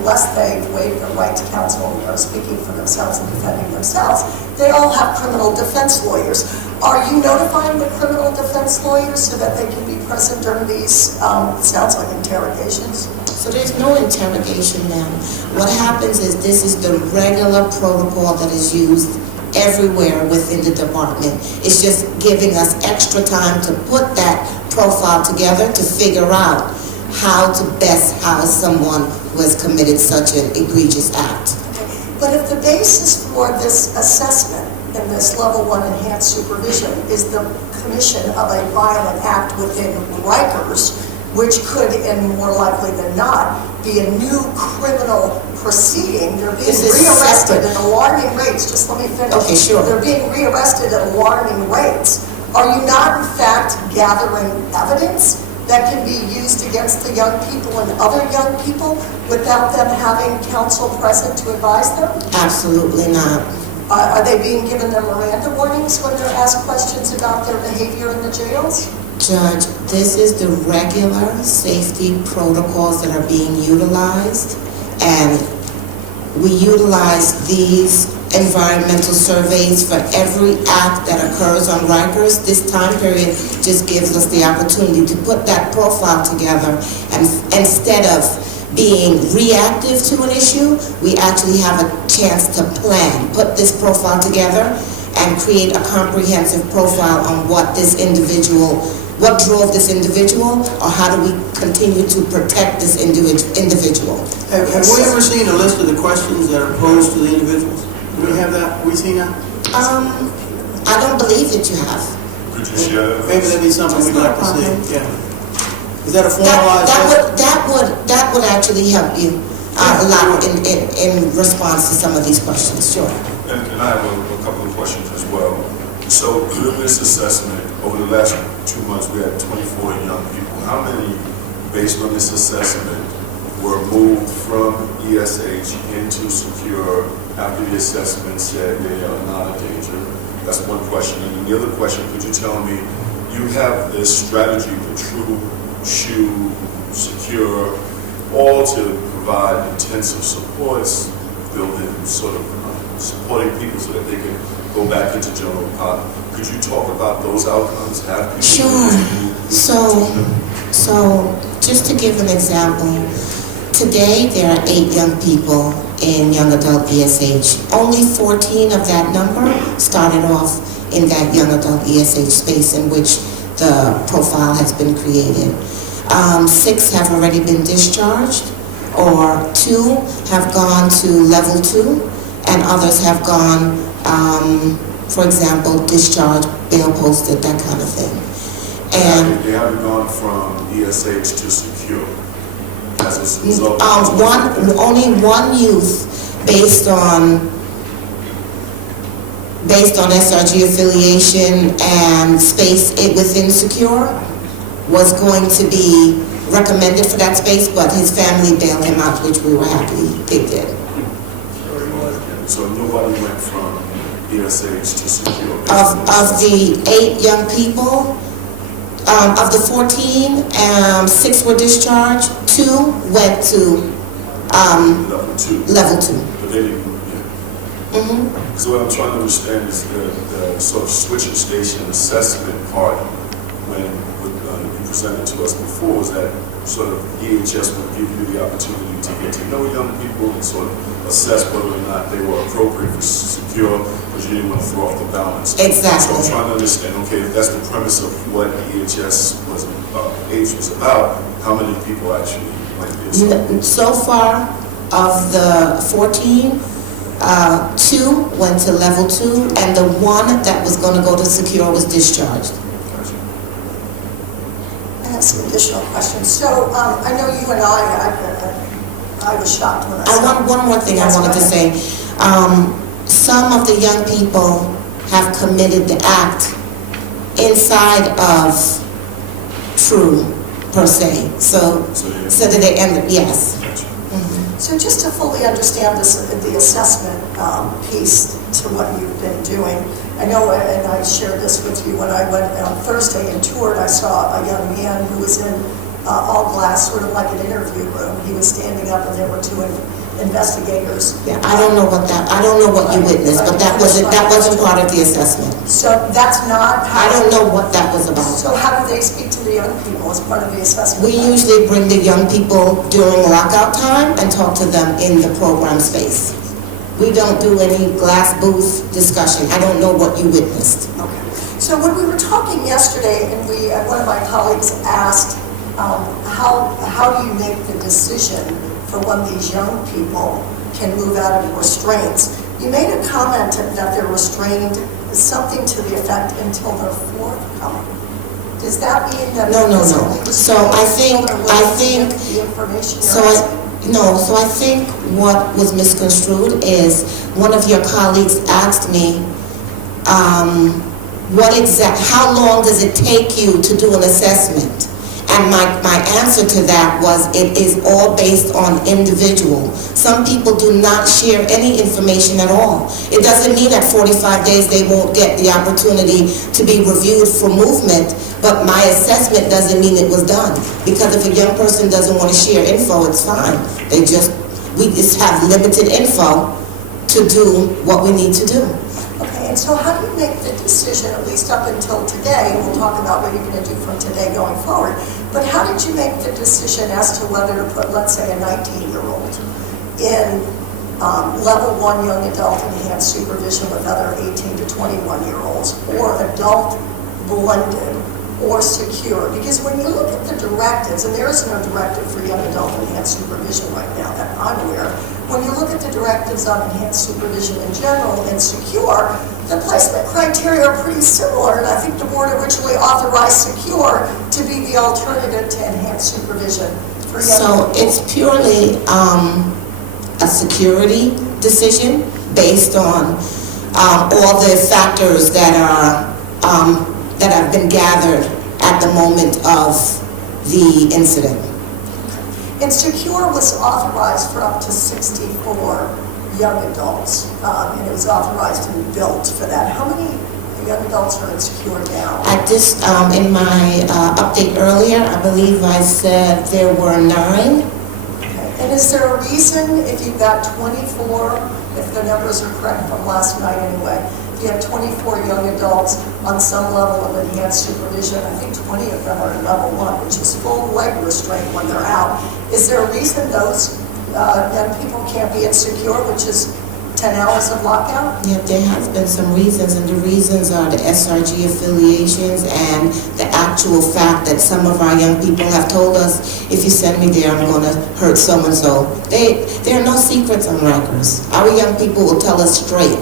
unless they waive their right to counsel or speaking for themselves and defending themselves, they all have criminal defense lawyers. Are you notifying the criminal defense lawyers so that they can be present during these, sounds like interrogations? So there's no interrogation, ma'am. What happens is this is the regular protocol that is used everywhere within the department. It's just giving us extra time to put that profile together to figure out how to best house someone who has committed such an egregious act. Okay. But if the basis for this assessment in this level 1 enhanced supervision is the commission of a violent act within Rikers, which could, and more likely than not, be a new criminal proceeding. They're being rearrested at alarming rates. Just let me finish. Okay, sure. They're being rearrested at alarming rates. Are you not, in fact, gathering evidence that can be used against the young people and other young people without them having counsel present to advise them? Absolutely not. Are they being given their Miranda warnings when they're asked questions about their behavior in the jails? Judge, this is the regular safety protocols that are being utilized, and we utilize these environmental surveys for every act that occurs on Rikers. This time period just gives us the opportunity to put that profile together, and instead of being reactive to an issue, we actually have a chance to plan, put this profile together, and create a comprehensive profile on what this individual, what drove this individual, or how do we continue to protect this individual. Have we ever seen a list of the questions that are posed to the individuals? Do we have that? Have we seen that? I don't believe that you have. Could you share that? Maybe that'd be something we'd like to see. Yeah. Is that a formalized? That would actually help you a lot in response to some of these questions. Sure. And I have a couple of questions as well. So during this assessment, over the last 2 months, we had 24 young people. How many, based on this assessment, were moved from ESH into secure after the assessment said they are not a danger? That's one question. And the other question, could you tell me, you have this strategy for True, Shoe, Secure, all to provide intensive supports, building sort of supporting people so that they can go back into general pop. Could you talk about those outcomes? Have people Sure. So just to give an example, today there are 8 young people in young adult ESH. Only 14 of that number started off in that young adult ESH space in which the profile has been created. 6 have already been discharged, or 2 have gone to level 2, and others have gone, for example, discharged, bail posted, that kind of thing. And they haven't gone from ESH to secure as a result. Only one youth, based on SRG affiliation and space within Secure, was going to be recommended for that space, but his family bailed him out, which we were happy they did. So nobody went from ESH to secure? Of the 8 young people, of the 14, 6 were discharged, 2 went to level 2. But they didn't, yeah. So what I'm trying to understand is the sort of switching station assessment part when you presented to us before, was that sort of EHS would give you the opportunity to get to know young people and sort of assess whether or not they were appropriate for secure, because you didn't want to throw off the balance. Exactly. So I'm trying to understand, okay, if that's the premise of what EHS was, AIDS was about, how many people actually might be assigned? So far, of the 14, 2 went to level 2, and the 1 that was going to go to secure was discharged. I have some additional questions. So I know you and I was shocked when I saw. One more thing I wanted to say. Some of the young people have committed the act inside of True, per se. So that they end up, yes. So just to fully understand the assessment piece to what you've been doing, I know, and I shared this with you when I went on Thursday and toured, I saw a young man who was in all glass, sort of like an interview room. He was standing up and there were 2 investigators. Yeah, I don't know what you witnessed, but that wasn't part of the assessment. So that's not how... I don't know what that was about. So how do they speak to the young people as part of the assessment? We usually bring the young people during lockout time and talk to them in the program space. We don't do any glass booth discussion. I don't know what you witnessed. Okay. So when we were talking yesterday, and one of my colleagues asked, how do you make the decision for when these young people can move out of restraints? You made a comment that they're restrained, something to the effect until they're forthcoming. Does that mean that... No. So I think the information So I think what was misconstrued is one of your colleagues asked me, how long does it take you to do an assessment? And my answer to that was, it is all based on individual. Some people do not share any information at all. It doesn't mean at 45 days they won't get the opportunity to be reviewed for movement, but my assessment doesn't mean it was done. Because if a young person doesn't want to share info, it's fine. We just have limited info to do what we need to do. Okay, and so how do you make the decision, at least up until today, and we'll talk about what you're going to do from today going forward, but how did you make the decision as to whether to put, let's say, a 19-year-old in level 1 young adult enhanced supervision with other 18 to 21-year-olds, or adult blended, or secure? Because when you look at the directives, and there is no directive for young adult enhanced supervision right now that I'm aware of, when you look at the directives on enhanced supervision in general and secure, the placement criteria are pretty similar, and I think the board originally authorized secure to be the alternative to enhanced supervision for young So adults. it's purely a security decision based on all the factors that have been gathered at the moment of the incident. And secure was authorized for up to 64 young adults, and it was authorized and built for that. How many young adults are in secure now? At this, in my update earlier, I believe I said there were 9. Okay. And is there a reason, if you've got 24, if the numbers are correct from last night anyway, if you have 24 young adults on some level of enhanced supervision, I think 20 of them are in level 1, which is full leg restraint when they're out. Is there a reason those young people can't be insecure, which is 10 hours of lockout? Yeah, there has been some reasons, and the reasons are the SRG affiliations and the actual fact that some of our young people have told us, if you send me there, I'm going to hurt so-and-so. There are no secrets on Rikers. Our young people will tell us straight.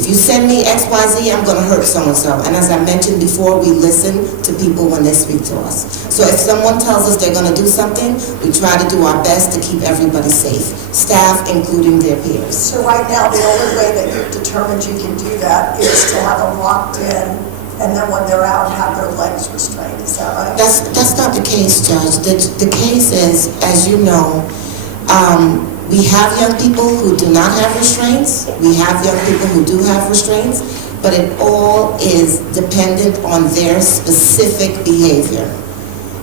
If you send me XYZ, I'm going to hurt so-and-so. And as I mentioned before, we listen to people when they speak to us. So if someone tells us they're going to do something, we try to do our best to keep everybody safe, staff including their peers. So right now, the only way that you've determined you can do that is to have them locked in, and then when they're out, have their legs restrained. Is that right? That's not the case, Judge. The case is, as you know, We have young people who do not have restraints. We have young people who do have restraints, but it all is dependent on their specific behavior.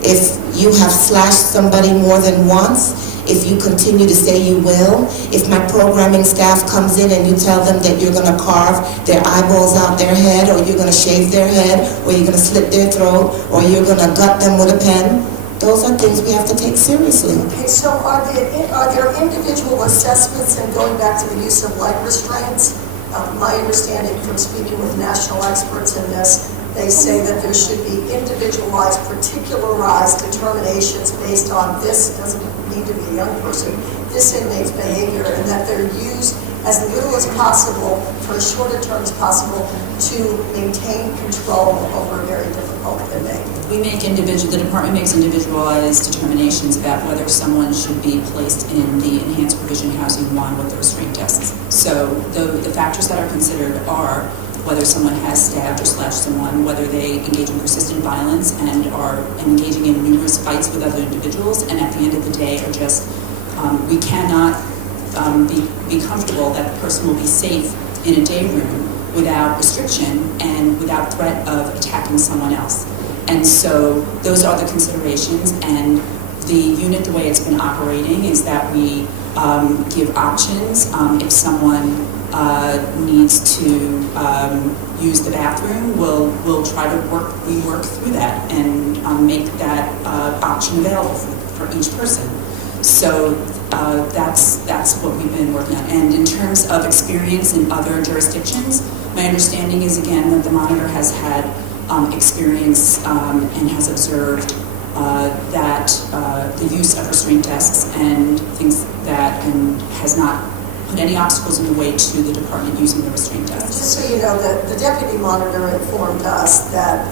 If you have slashed somebody more than once, if you continue to say you will, if my programming staff comes in and you tell them that you're going to carve their eyeballs out their head, or you're going to shave their head, or you're going to slit their throat, or you're going to gut them with a pen, those are things we have to take seriously. Okay, so are there individual assessments, and going back to the use of light restraints? My understanding from speaking with national experts in this, they say that there should be individualized, particularized determinations based on this, it doesn't need to be a young person, this inmate's behavior, and that they're used as little as possible for as short a term as possible to maintain control over a very difficult inmate. The department makes individualized determinations about whether someone should be placed in the enhanced provision housing 1 with the restraint desks. So the factors that are considered are whether someone has stabbed or slashed someone, whether they engage in persistent violence and are engaging in numerous fights with other individuals, and at the end of the day are just, we cannot be comfortable that the person will be safe in a day room without restriction and without threat of attacking someone else. And so those are the considerations, and the unit, the way it's been operating, is that we give options. If someone needs to use the bathroom, we'll try to work through that and make that option available for each person. So that's what we've been working on. And in terms of experience in other jurisdictions, my understanding is, again, that the monitor has had experience and has observed that the use of restraint desks and things that, and has not put any obstacles in the way to the department using the restraint desks. Just so you know, the deputy monitor informed us that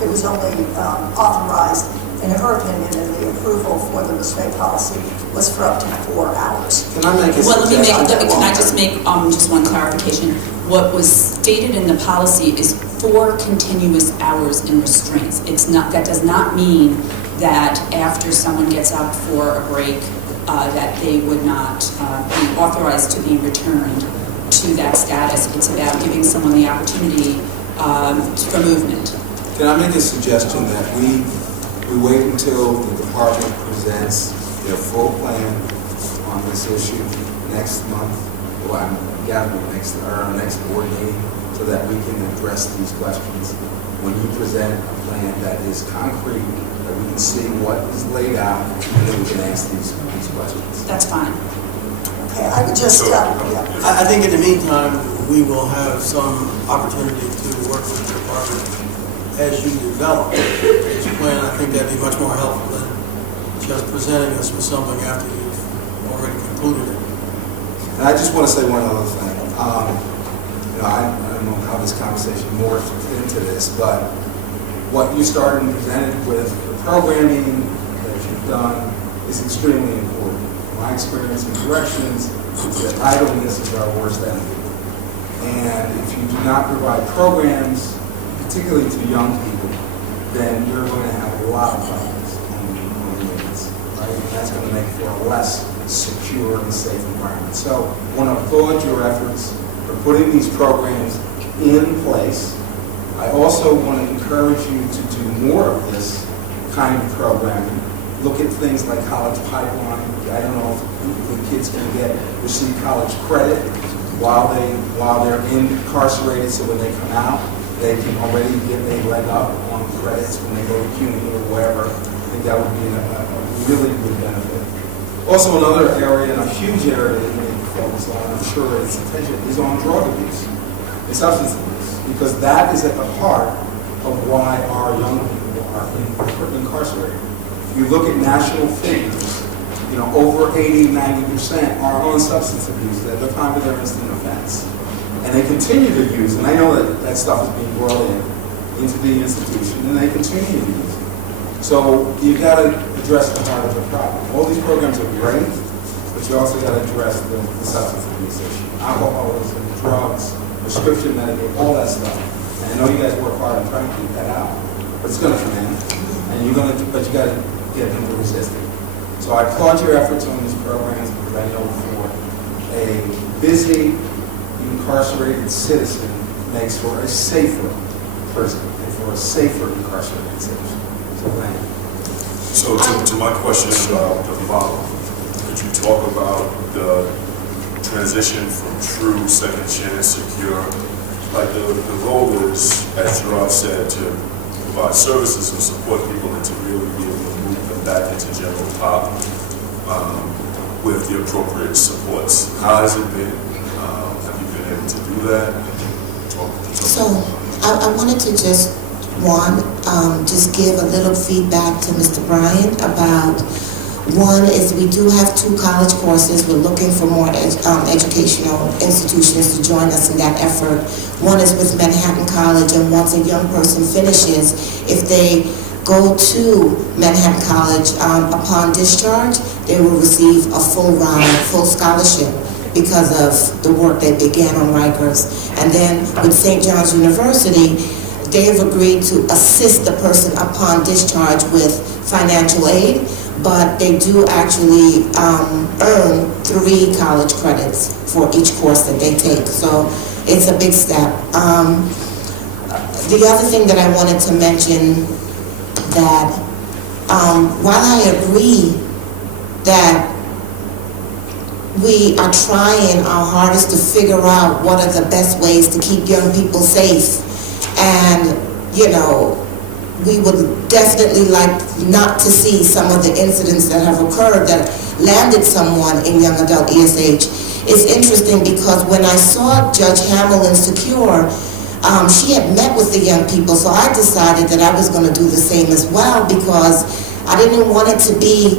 it was only authorized, in her opinion, and the approval for the restraint policy was for up to 4 hours. Can I make a suggestion? Can I just make just one clarification? What was stated in the policy is 4 continuous hours in restraints. It's not, that does not mean that after someone gets out for a break, that they would not be authorized to be returned to that status. It's about giving someone the opportunity for movement. Can I make a suggestion that we wait until the department presents their full plan on this issue next month, or I'm gathering our next board meeting, so that we can address these questions. When you present a plan that is concrete, that we can see what is laid out, and then we can ask these questions. That's fine. Okay, I would just, I think in the meantime, we will have some opportunity to work with the department as you develop this plan. I think that'd be much more helpful than just presenting us with something after you've already concluded it. And I just want to say one other thing. I don't know how this conversation morphed into this, but what you started and presented with, the programming that you've done, is extremely important. My experience in corrections is that idleness is our worst enemy. And if you do not provide programs, particularly to young people, then you're going to have a lot of problems on the units, right? And that's going to make for a less secure and safe environment. So I want to applaud your efforts for putting these programs in place. I also want to encourage you to do more of this kind of programming. Look at things like college pipeline. I don't know if the kids can receive college credit while they're incarcerated, so when they come out, they can already get a leg up on credits when they go to CUNY or wherever. I think that would be a really good benefit. Also, another area, and a huge area that we need to focus on, I'm sure its attention, is on drug abuse and substance abuse, because that is at the heart of why our young people are incarcerated. If you look at national figures, over 80-90% are on substance abuse at the time of their incident offense. And they continue to use, and I know that stuff is being brought into the institution, and they continue to use it. So you've got to address the heart of the problem. All these programs are great, but you also got to address the substance abuse issue. Alcoholism, drugs, prescription medication, all that stuff. And I know you guys work hard on trying to keep that out, but it's going to come in, and but you got to get them to resist it. So I applaud your efforts on these programs because I know for a busy, incarcerated citizen makes for a safer person and for a safer incarcerated citizen. So thank you. So to my question about the model, could you talk about the transition from true second chance secure? Like the goal is, as Gerard said, to provide services and support people and to really be able to move them back into general pop with the appropriate supports. How has it been? Have you been able to do that? So I wanted to just give a little feedback to Mr. Bryant about, one is we do have 2 college courses. We're looking for more educational institutions to join us in that effort. One is with Manhattan College, and once a young person finishes, if they go to Manhattan College upon discharge, they will receive a full ride, full scholarship because of the work they began on Rikers. And then with St. John's University, they have agreed to assist the person upon discharge with financial aid, but they do actually earn 3 college credits for each course that they take. So it's a big step. The other thing that I wanted to mention, that while I agree that we are trying our hardest to figure out what are the best ways to keep young people safe, and we would definitely like not to see some of the incidents that have occurred that landed someone in young adult ESH. It's interesting because when I saw Judge Hamill in Secure, she had met with the young people, so I decided that I was going to do the same as well, because I didn't want it to be,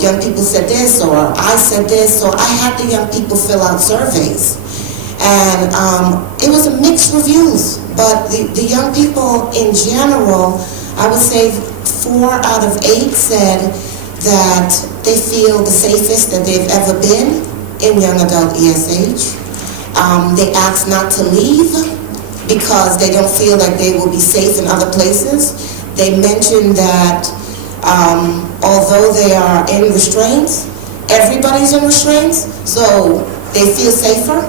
young people said this or I said this, so I had the young people fill out surveys. And it was a mixed reviews, but the young people in general, I would say 4 out of 8 said that they feel the safest that they've ever been in young adult ESH. They asked not to leave because they don't feel like they will be safe in other places. They mentioned that although they are in restraints, everybody's in restraints, so they feel safer.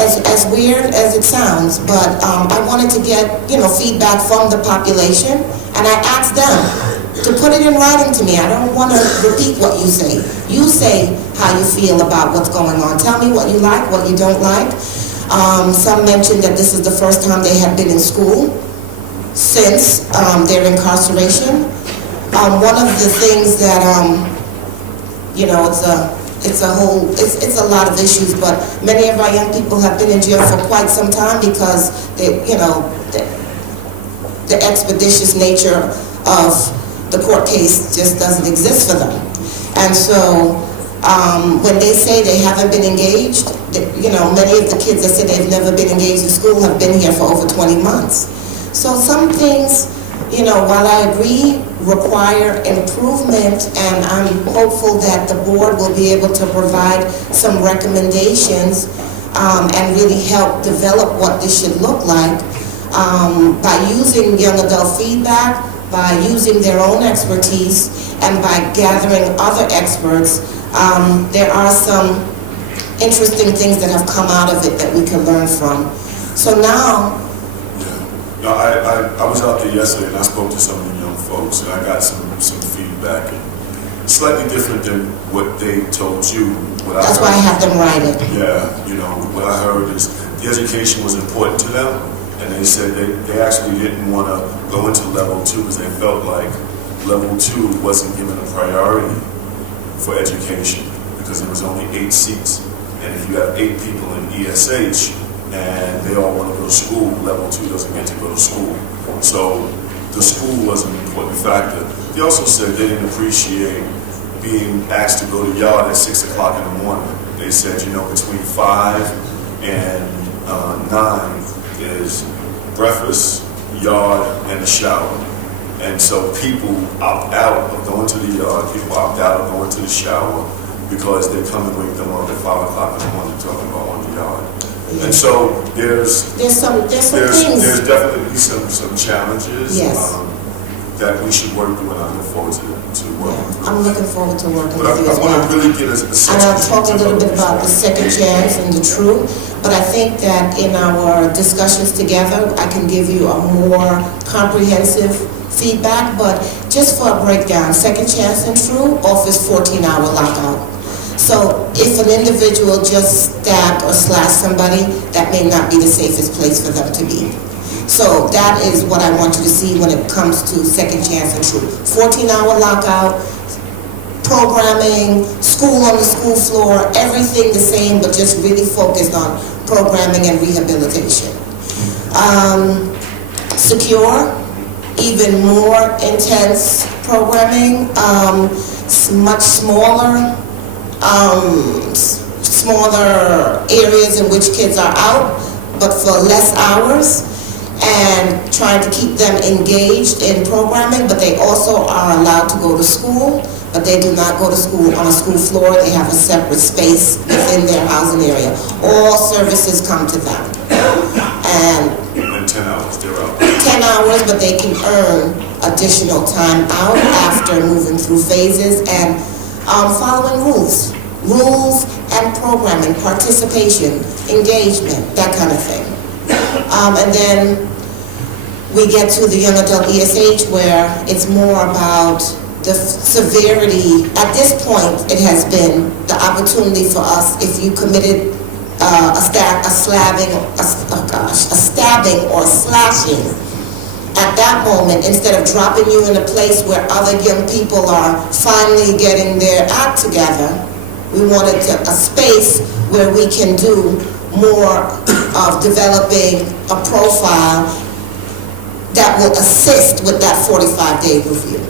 As weird as it sounds, but I wanted to get feedback from the population, and I asked them to put it in writing to me. I don't want to repeat what you say. You say how you feel about what's going on. Tell me what you like, what you don't like. Some mentioned that this is the first time they have been in school since their incarceration. One of the things that it's a lot of issues, but many of our young people have been in jail for quite some time because the expeditious nature of the court case just doesn't exist for them. And so when they say they haven't been engaged, many of the kids that say they've never been engaged in school have been here for over 20 months. So some things, while I agree, require improvement, and I'm hopeful that the board will be able to provide some recommendations and really help develop what this should look like by using young adult feedback, by using their own expertise, and by gathering other experts. There are some interesting things that have come out of it that we can learn from. So now, no, I was out there yesterday and I spoke to some of the young folks, and I got some feedback, and slightly different than what they told you. That's why I have them write it. Yeah, what I heard is the education was important to them, and they said they actually didn't want to go into level 2 because they felt like level 2 wasn't given a priority for education because there was only 8 seats, and if you have 8 people in ESH, and they all want to go to school, level 2 doesn't get to go to school. So the school was an important factor. They also said they didn't appreciate being asked to go to yard at 6 o'clock in the morning. They said, between 5 and 9 is breakfast, yard, and a shower. And so people opt out of going to the yard, people opt out of going to the shower because they come and wake them up at 5 o'clock in the morning talking about on the yard. And so there's some things. There's definitely some challenges. Yes. that we should work through, and I look forward to working through. I'm looking forward to working But with you I as want well. to really get a sense. And I'll talk a little bit about the second chance and the true, but I think that in our discussions together, I can give you a more comprehensive feedback, but just for a breakdown, second chance and true offers 14-hour lockout. So if an individual just stabbed or slashed somebody, that may not be the safest place for them to be. So that is what I want you to see when it comes to second chance and true. 14-hour lockout, programming, school on the school floor, everything the same, but just really focused on programming and rehabilitation. Secure, even more intense programming, much smaller, smaller areas in which kids are out, but for less hours, and trying to keep them engaged in programming, but they also are allowed to go to school, but they do not go to school on a school floor. They have a separate space within their housing area. All services come to them. And 10 hours, they're out. 10 hours, but they can earn additional time out after moving through phases and following rules and programming, participation, engagement, that kind of thing. And then we get to the young adult ESH, where it's more about the severity. At this point, it has been the opportunity for us, if you committed a stabbing or slashing, at that moment, instead of dropping you in a place where other young people are finally getting their act together, we wanted a space where we can do more of developing a profile that will assist with that 45-day review.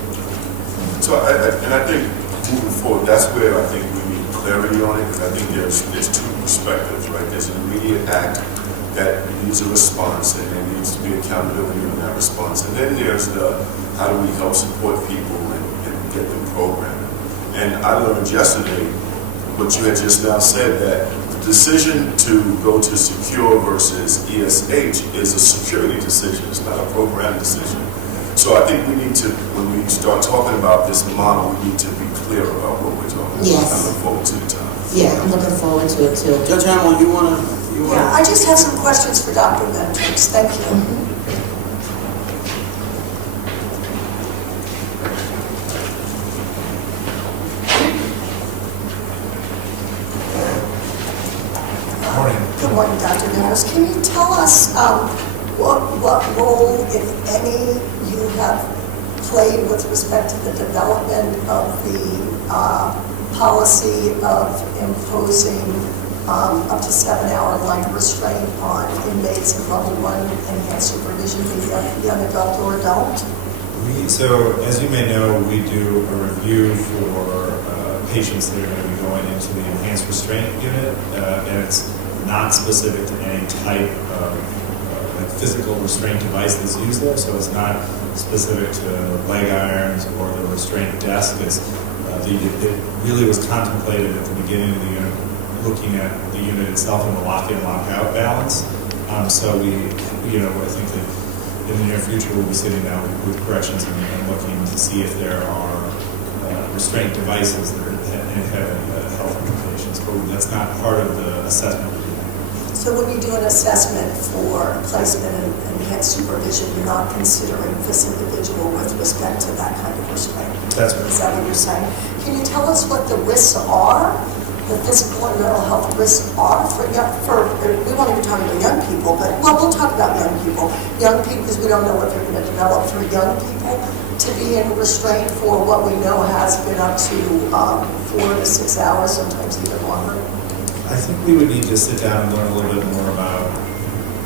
So, I think moving forward, that's where I think we need clarity on it, because I think there's two perspectives, right? There's an immediate act that needs a response, and there needs to be accountability in that response. And then there's the, how do we help support people and get them programmed? And I learned yesterday what you had just now said, that the decision to go to secure versus ESH is a security decision. It's not a program decision. So I think we need to, when we start talking about this model, we need to be clear about what we're talking about. Yes. I look forward to the time. Yeah, I'm looking forward to it too. Judge Hamill, you want to? Yeah, I just have some questions for Dr. Venters. Thank you. Good morning, Dr. Venters. Can you tell us what role, if any, you have played with respect to the development of the policy of imposing up to 7-hour light restraint on inmates in level 1 enhanced supervision, be they young adult or adult? So, as you may know, we do a review for patients that are going to be going into the enhanced restraint unit, and it's not specific to any type of physical restraint device that's used there, so it's not specific to leg irons or the restraint desk. It's, it really was contemplated at the beginning of the unit, looking at the unit itself and the lock-in, lock-out balance. So we, I think that in the near future we'll be sitting down with corrections and looking to see if there are restraint devices that have health implications, but that's not part of the assessment. So when you do an assessment for placement in enhanced supervision, you're not considering this individual with respect to that kind of restraint? That's right. Is that what you're saying? Can you tell us what the risks are, the physical and mental health risks are we won't even talk about young people, but, well, we'll talk about young people. Young people, because we don't know what they're going to develop for young people, to be in restraint for what we know has been up to 4 to 6 hours, sometimes even longer. I think we would need to sit down and learn a little bit more about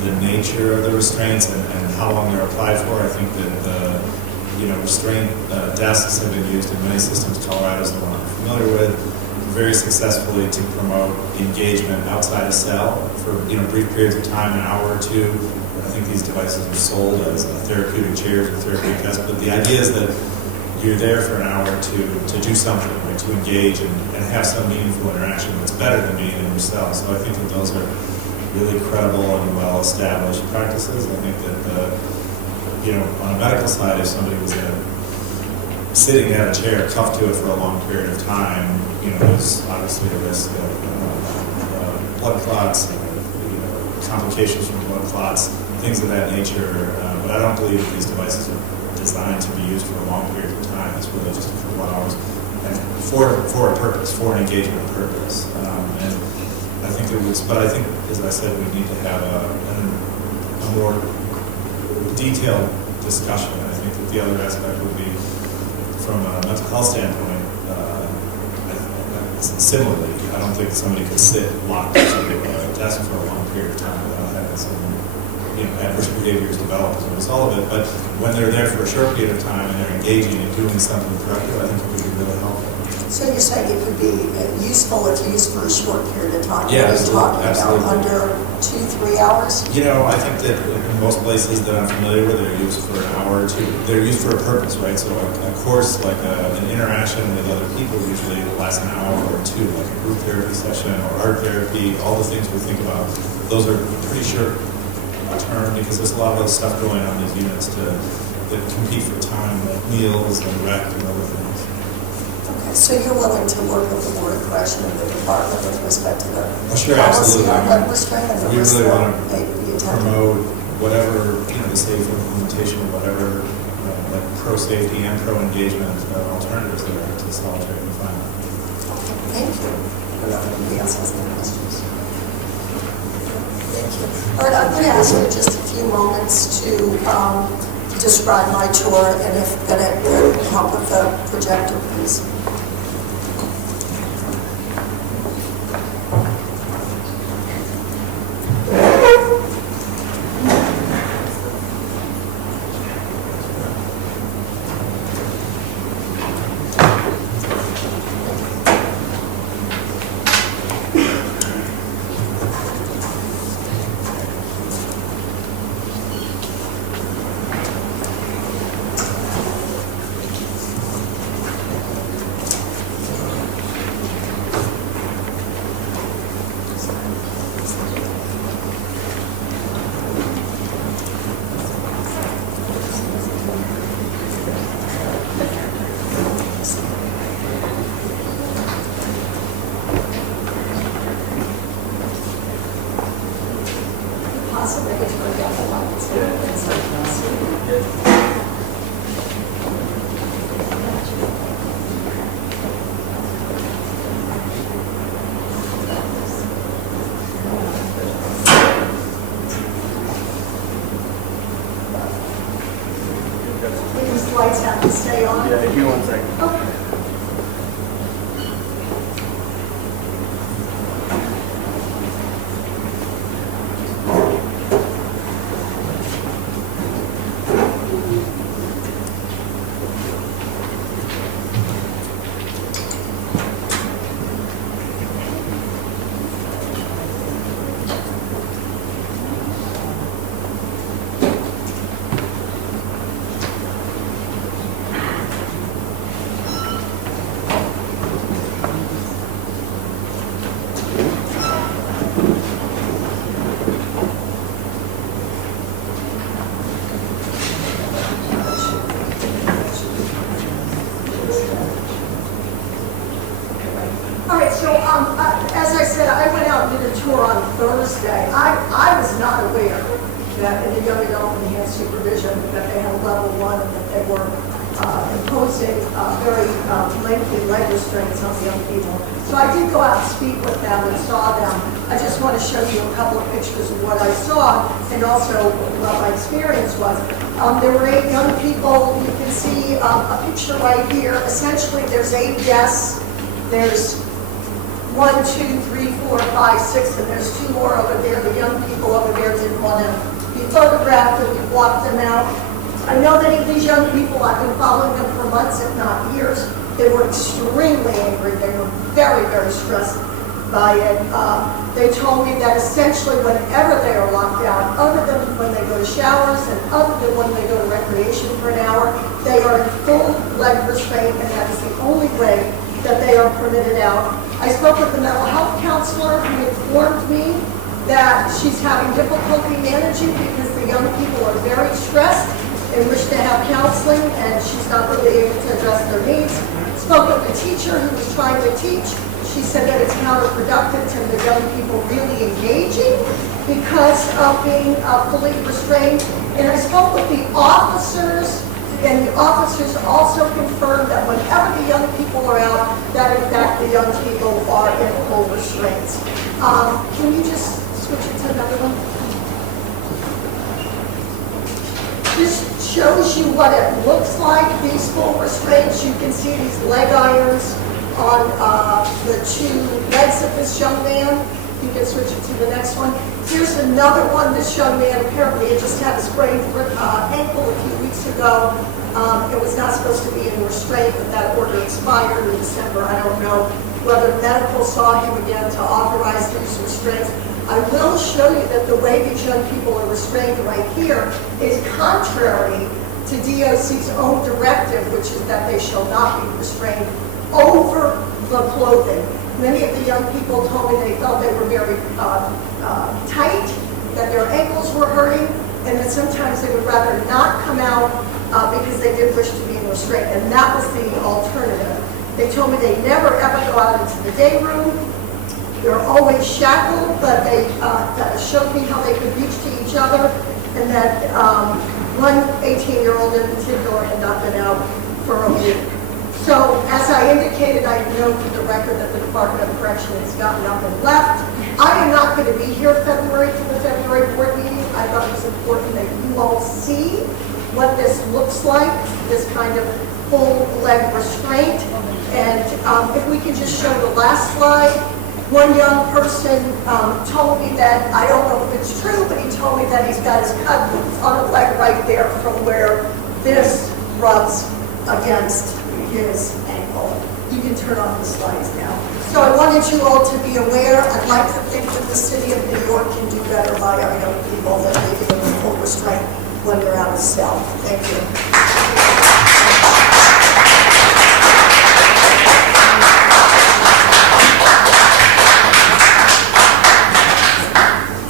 the nature of the restraints and how long they're applied for. I think that the restraint desks have been used in many systems. Colorado's the one I'm familiar with, very successfully to promote engagement outside a cell for brief periods of time, an hour or two. I think these devices are sold as therapeutic chairs or therapeutic desks, but the idea is that you're there for an hour or two to do something, right, to engage and have some meaningful interaction that's better than being in your cell. So I think that those are really credible and well-established practices. I think that, on a medical side, if somebody was in sitting down a chair cuffed to it for a long period of time, there's obviously a risk of blood clots, complications from blood clots, things of that nature. But I don't believe that these devices are designed to be used for a long period of time. It's really just a couple of hours, and for a purpose, for an engagement purpose. And I think but I think, as I said, we need to have a more detailed discussion. And I think that the other aspect would be, from a mental health standpoint, similarly, I don't think somebody could sit locked into a desk for a long period of time without having some adverse behaviors develop as a result of it. But when they're there for a short period of time and they're engaging and doing something productive, I think it would be really helpful. So you're saying it could be useful if used for a short period of time? Yeah, you're talking absolutely. about under 2-3 hours? I think that in most places that I'm familiar with, they're used for an hour or two. They're used for a purpose, right? So a course, like an interaction with other people, usually lasts an hour or two, like a group therapy session or art therapy, all the things we think about. Those are pretty short term, because there's a lot of other stuff going on in these units that compete for time, like meals and rec and other things. Okay, so you're willing to work with the Board of Correction and the department with respect to the Sure, policy absolutely. on lead restraint and the We risk really that want may to be attempted? promote whatever, the safe implementation of whatever, like pro-safety and pro-engagement alternatives there to solitary confinement. Thank you. I don't know if anybody else has any questions. Thank you. All right, I'm going to ask you just a few moments to describe my tour, and if going to help with the projector, please. These lights have to stay on? Yeah, give me 1 second. Okay. All right, so as I said, I went out and did a tour on Thursday. I was not aware that in the young adult enhanced supervision that they had a level 1 and that they were imposing very lengthy leg restraints on the young people. So I did go out and speak with them and saw them. I just want to show you a couple of pictures of what I saw and also what my experience was. There were 8 young people. You can see a picture right here. Essentially, there's 8 desks. There's 1, 2, 3, 4, 5, 6, and there's 2 more over there. The young people over there didn't want to be photographed, and we blocked them out. I know that these young people, I've been following them for months, if not years. They were extremely angry. They were very, very stressed by it. They told me that essentially whenever they are locked down, other than when they go to showers and other than when they go to recreation for an hour, they are in full leg restraint, and that is the only way that they are permitted out. I spoke with the mental health counselor who informed me that she's having difficulty managing because the young people are very stressed. and wish to have counseling, and she's not really able to address their needs. Spoke with the teacher who was trying to teach. She said that it's counterproductive to the young people really engaging because of being fully restrained. And I spoke with the officers, and the officers also confirmed that whenever the young people are out, that in fact the young people are in full restraints. Can you just switch it to another one? This shows you what it looks like, these full restraints. You can see these leg irons on the two legs of this young man. You can switch it to the next one. Here's another one. This young man apparently had just had a sprained ankle a few weeks ago. It was not supposed to be in restraint, but that order expired in December. I don't know whether medical saw him again to authorize these restraints. I will show you that the way these young people are restrained right here is contrary to DOC's own directive, which is that they shall not be restrained over the clothing. Many of the young people told me they felt they were very tight, that their ankles were hurting, and that sometimes they would rather not come out because they did wish to be in restraint, and that was the alternative. They told me they never ever go out into the day room. They're always shackled, but they showed me how they could reach to each other, and that one 18-year-old in particular had not been out for a week. So, as I indicated, I know for the record that the Department of Correction has gotten up and left. I am not going to be here for the February board meeting. I thought it was important that you all see what this looks like, this kind of full leg restraint. And if we can just show the last slide. One young person told me that, I don't know if it's true, but he told me that he's got his cut on the leg right there from where this rubs against his ankle. You can turn off the slides now. So I wanted you all to be aware. I'd like to think that the city of New York can do better by our young people than they do in full restraint when they're out of cell. Thank you.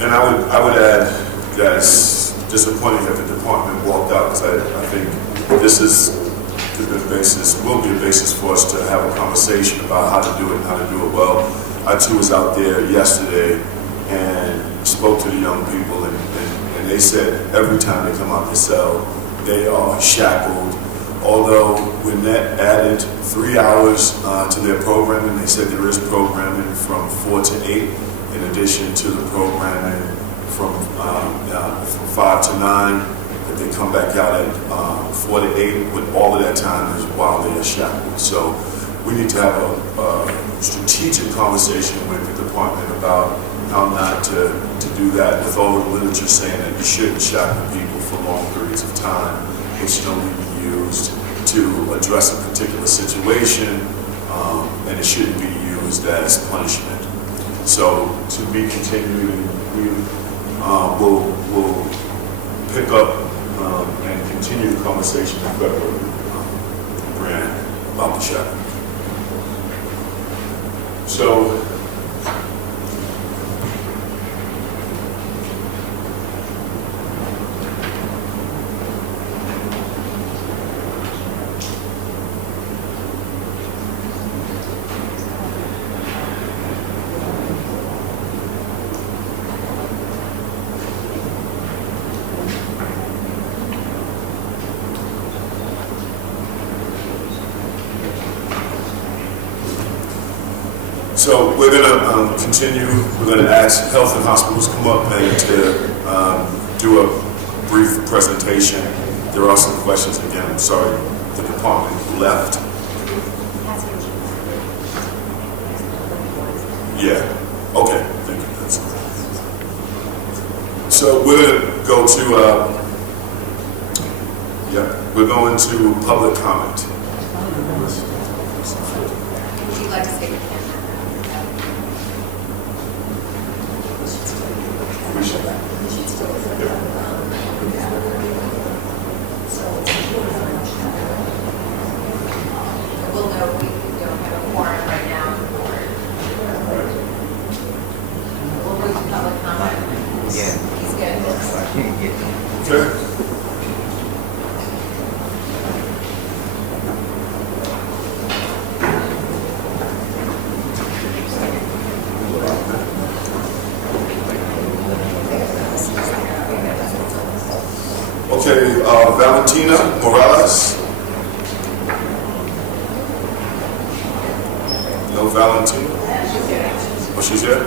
And I would add that it's disappointing that the department walked out, because I think this will be a basis for us to have a conversation about how to do it and how to do it well. I too was out there yesterday and spoke to the young people, and they said every time they come out the cell, they are shackled. Although when that added 3 hours to their programming, they said there is programming from 4 to 8. In addition to the programming from 5 to 9, that they come back out at 4 to 8, but all of that time is while they are shackled. So we need to have a strategic conversation with the department about how not to do that, with all the literature saying that you shouldn't shackle people for long periods of time. It should only be used to address a particular situation, and it shouldn't be used as punishment. So to be continued, and we will pick up and continue the conversation in February, Brian, about the shackle. So So we're going to continue. We're going to ask Health and Hospitals come up and to do a brief presentation. There are some questions. Again, I'm sorry, the department left. Yeah. Okay. Thank you. That's so we're going to go to. We're going to public comment. Would you like to say? We'll know we don't have a quorum right now on the board. We'll move to public comment. Yeah. He's good. I can't get it. Okay. Okay, Valentina Morales. No Valentina? Oh, she's here?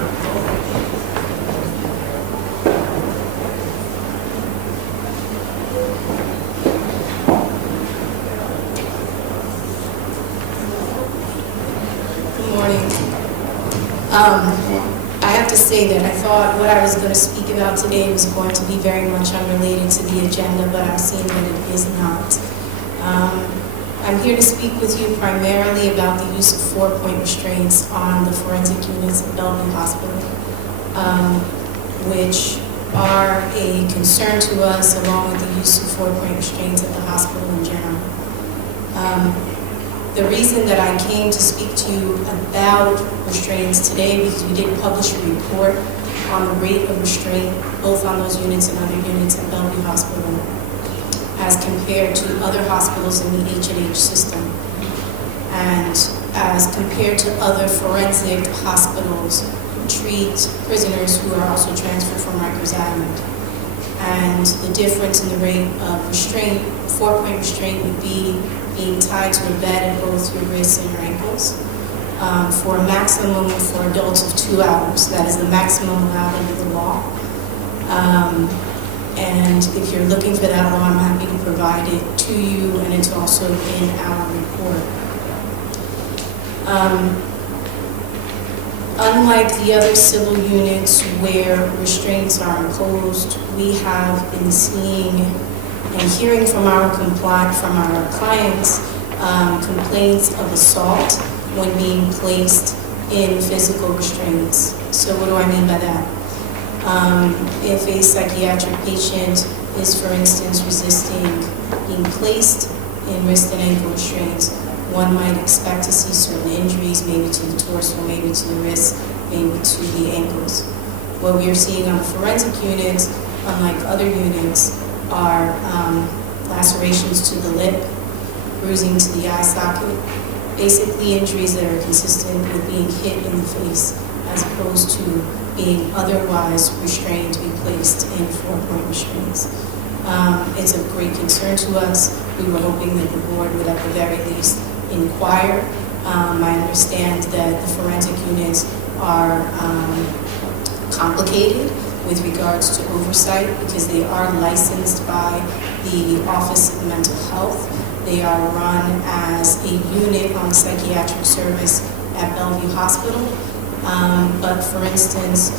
Good morning. I have to say that I thought what I was going to speak about today was going to be very much unrelated to the agenda, but I'm seeing that it is not. I'm here to speak with you primarily about the use of four-point restraints on the forensic units at Bellevue Hospital, which are a concern to us along with the use of four-point restraints at the hospital in general. The reason that I came to speak to you about restraints today because we did publish a report on the rate of restraint both on those units and other units at Bellevue Hospital as compared to other hospitals in the H&H system and as compared to other forensic hospitals who treat prisoners who are also transferred from Rikers Island. And the difference in the rate of restraint, four-point restraint would be being tied to a bed at both your wrists and your ankles for a maximum for adults of 2 hours. That is the maximum allowed under the law. And if you're looking for that law, I'm happy to provide it to you, and it's also in our report. Unlike the other civil units where restraints are imposed, we have been seeing and hearing from our clients complaints of assault when being placed in physical restraints. So what do I mean by that? If a psychiatric patient is, for instance, resisting being placed in wrist and ankle restraints, one might expect to see certain injuries, maybe to the torso, maybe to the wrist, maybe to the ankles. What we are seeing on the forensic units, unlike other units, are lacerations to the lip, bruising to the eye socket, basically injuries that are consistent with being hit in the face as opposed to being otherwise restrained to be placed in four-point restraints. It's of great concern to us. We were hoping that the board would at the very least inquire. I understand that the forensic units are complicated with regards to oversight because they are licensed by the Office of Mental Health. They are run as a unit on psychiatric service at Bellevue Hospital. But for instance,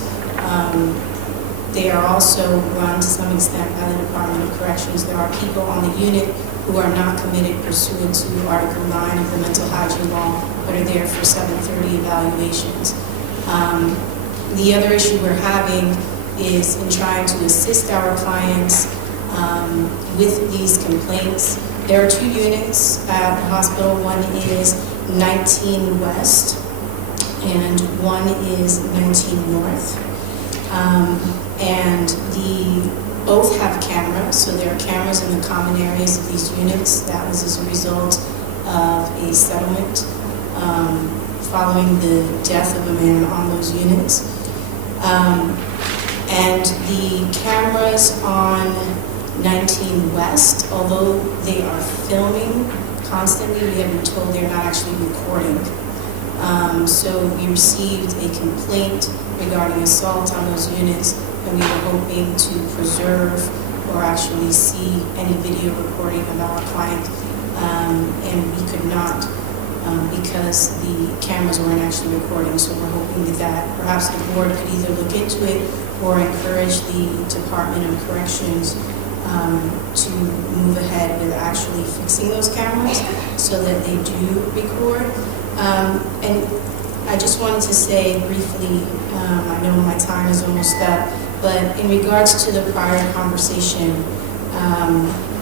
they are also run to some extent by the Department of Corrections. There are people on the unit who are not committed pursuant to Article 9 of the Mental Hygiene Law, but are there for 730 evaluations. The other issue we're having is in trying to assist our clients with these complaints. There are 2 units at the hospital. One is 19 West and one is 19 North. And both have cameras, so there are cameras in the common areas of these units. That was as a result of a settlement following the death of a man on those units. And the cameras on 19 West, although they are filming constantly, we have been told they're not actually recording. So we received a complaint regarding assault on those units, and we were hoping to preserve or actually see any video recording of our client, and we could not because the cameras weren't actually recording. So we're hoping that perhaps the board could either look into it or encourage the Department of Corrections to move ahead with actually fixing those cameras so that they do record. And I just wanted to say briefly, I know my time is almost up, but in regards to the prior conversation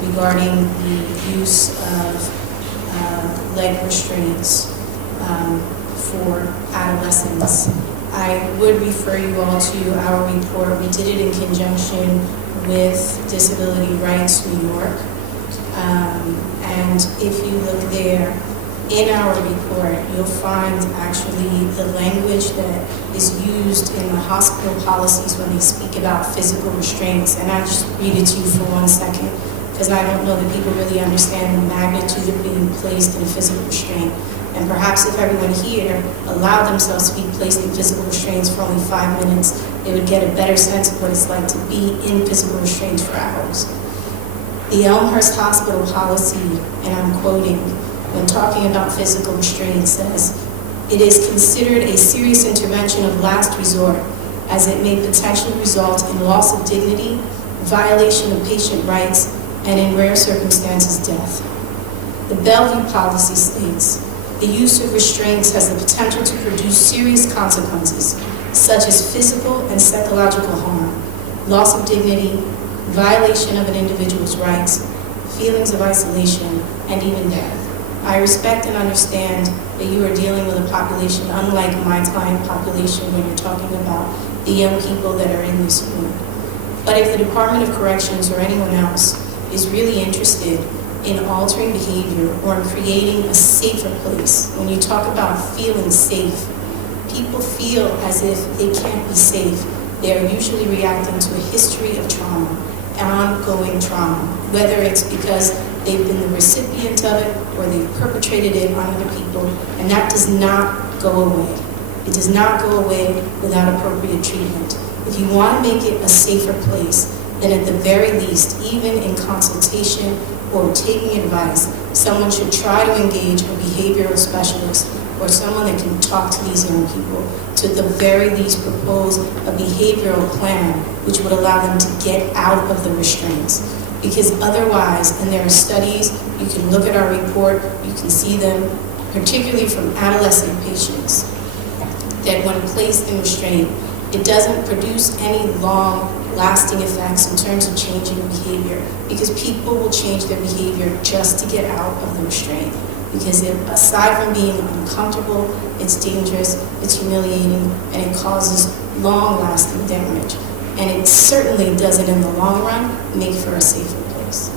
regarding the use of leg restraints for adolescents, I would refer you all to our report. We did it in conjunction with Disability Rights New York. And if you look there, in our report, you'll find actually the language that is used in the hospital policies when they speak about physical restraints. And I'll just read it to you for 1 second. because I don't know that people really understand the magnitude of being placed in physical restraint. And perhaps if everyone here allowed themselves to be placed in physical restraints for only 5 minutes, they would get a better sense of what it's like to be in physical restraints for hours. The Elmhurst Hospital policy, and I'm quoting, when talking about physical restraint, says, "It is considered a serious intervention of last resort, as it may potentially result in loss of dignity, violation of patient rights, and in rare circumstances, death." The Bellevue policy states, "The use of restraints has the potential to produce serious consequences, such as physical and psychological harm, loss of dignity, violation of an individual's rights, feelings of isolation, and even death." I respect and understand that you are dealing with a population unlike my client population when you're talking about the young people that are in this room. But if the Department of Corrections or anyone else is really interested in altering behavior or in creating a safer place, when you talk about feeling safe, people feel as if they can't be safe. They are usually reacting to a history of trauma, ongoing trauma, whether it's because they've been the recipient of it or they've perpetrated it on other people, and that does not go away. It does not go away without appropriate treatment. If you want to make it a safer place, then at the very least, even in consultation or taking advice, someone should try to engage a behavioral specialist or someone that can talk to these young people, to the very least propose a behavioral plan which would allow them to get out of the restraints. Because otherwise, and there are studies, you can look at our report, you can see them, particularly from adolescent patients, that when placed in restraint, it doesn't produce any long-lasting effects in terms of changing behavior, because people will change their behavior just to get out of the restraint. Because aside from being uncomfortable, it's dangerous, it's humiliating, and it causes long-lasting damage. And it certainly doesn't, in the long run, make for a safer place.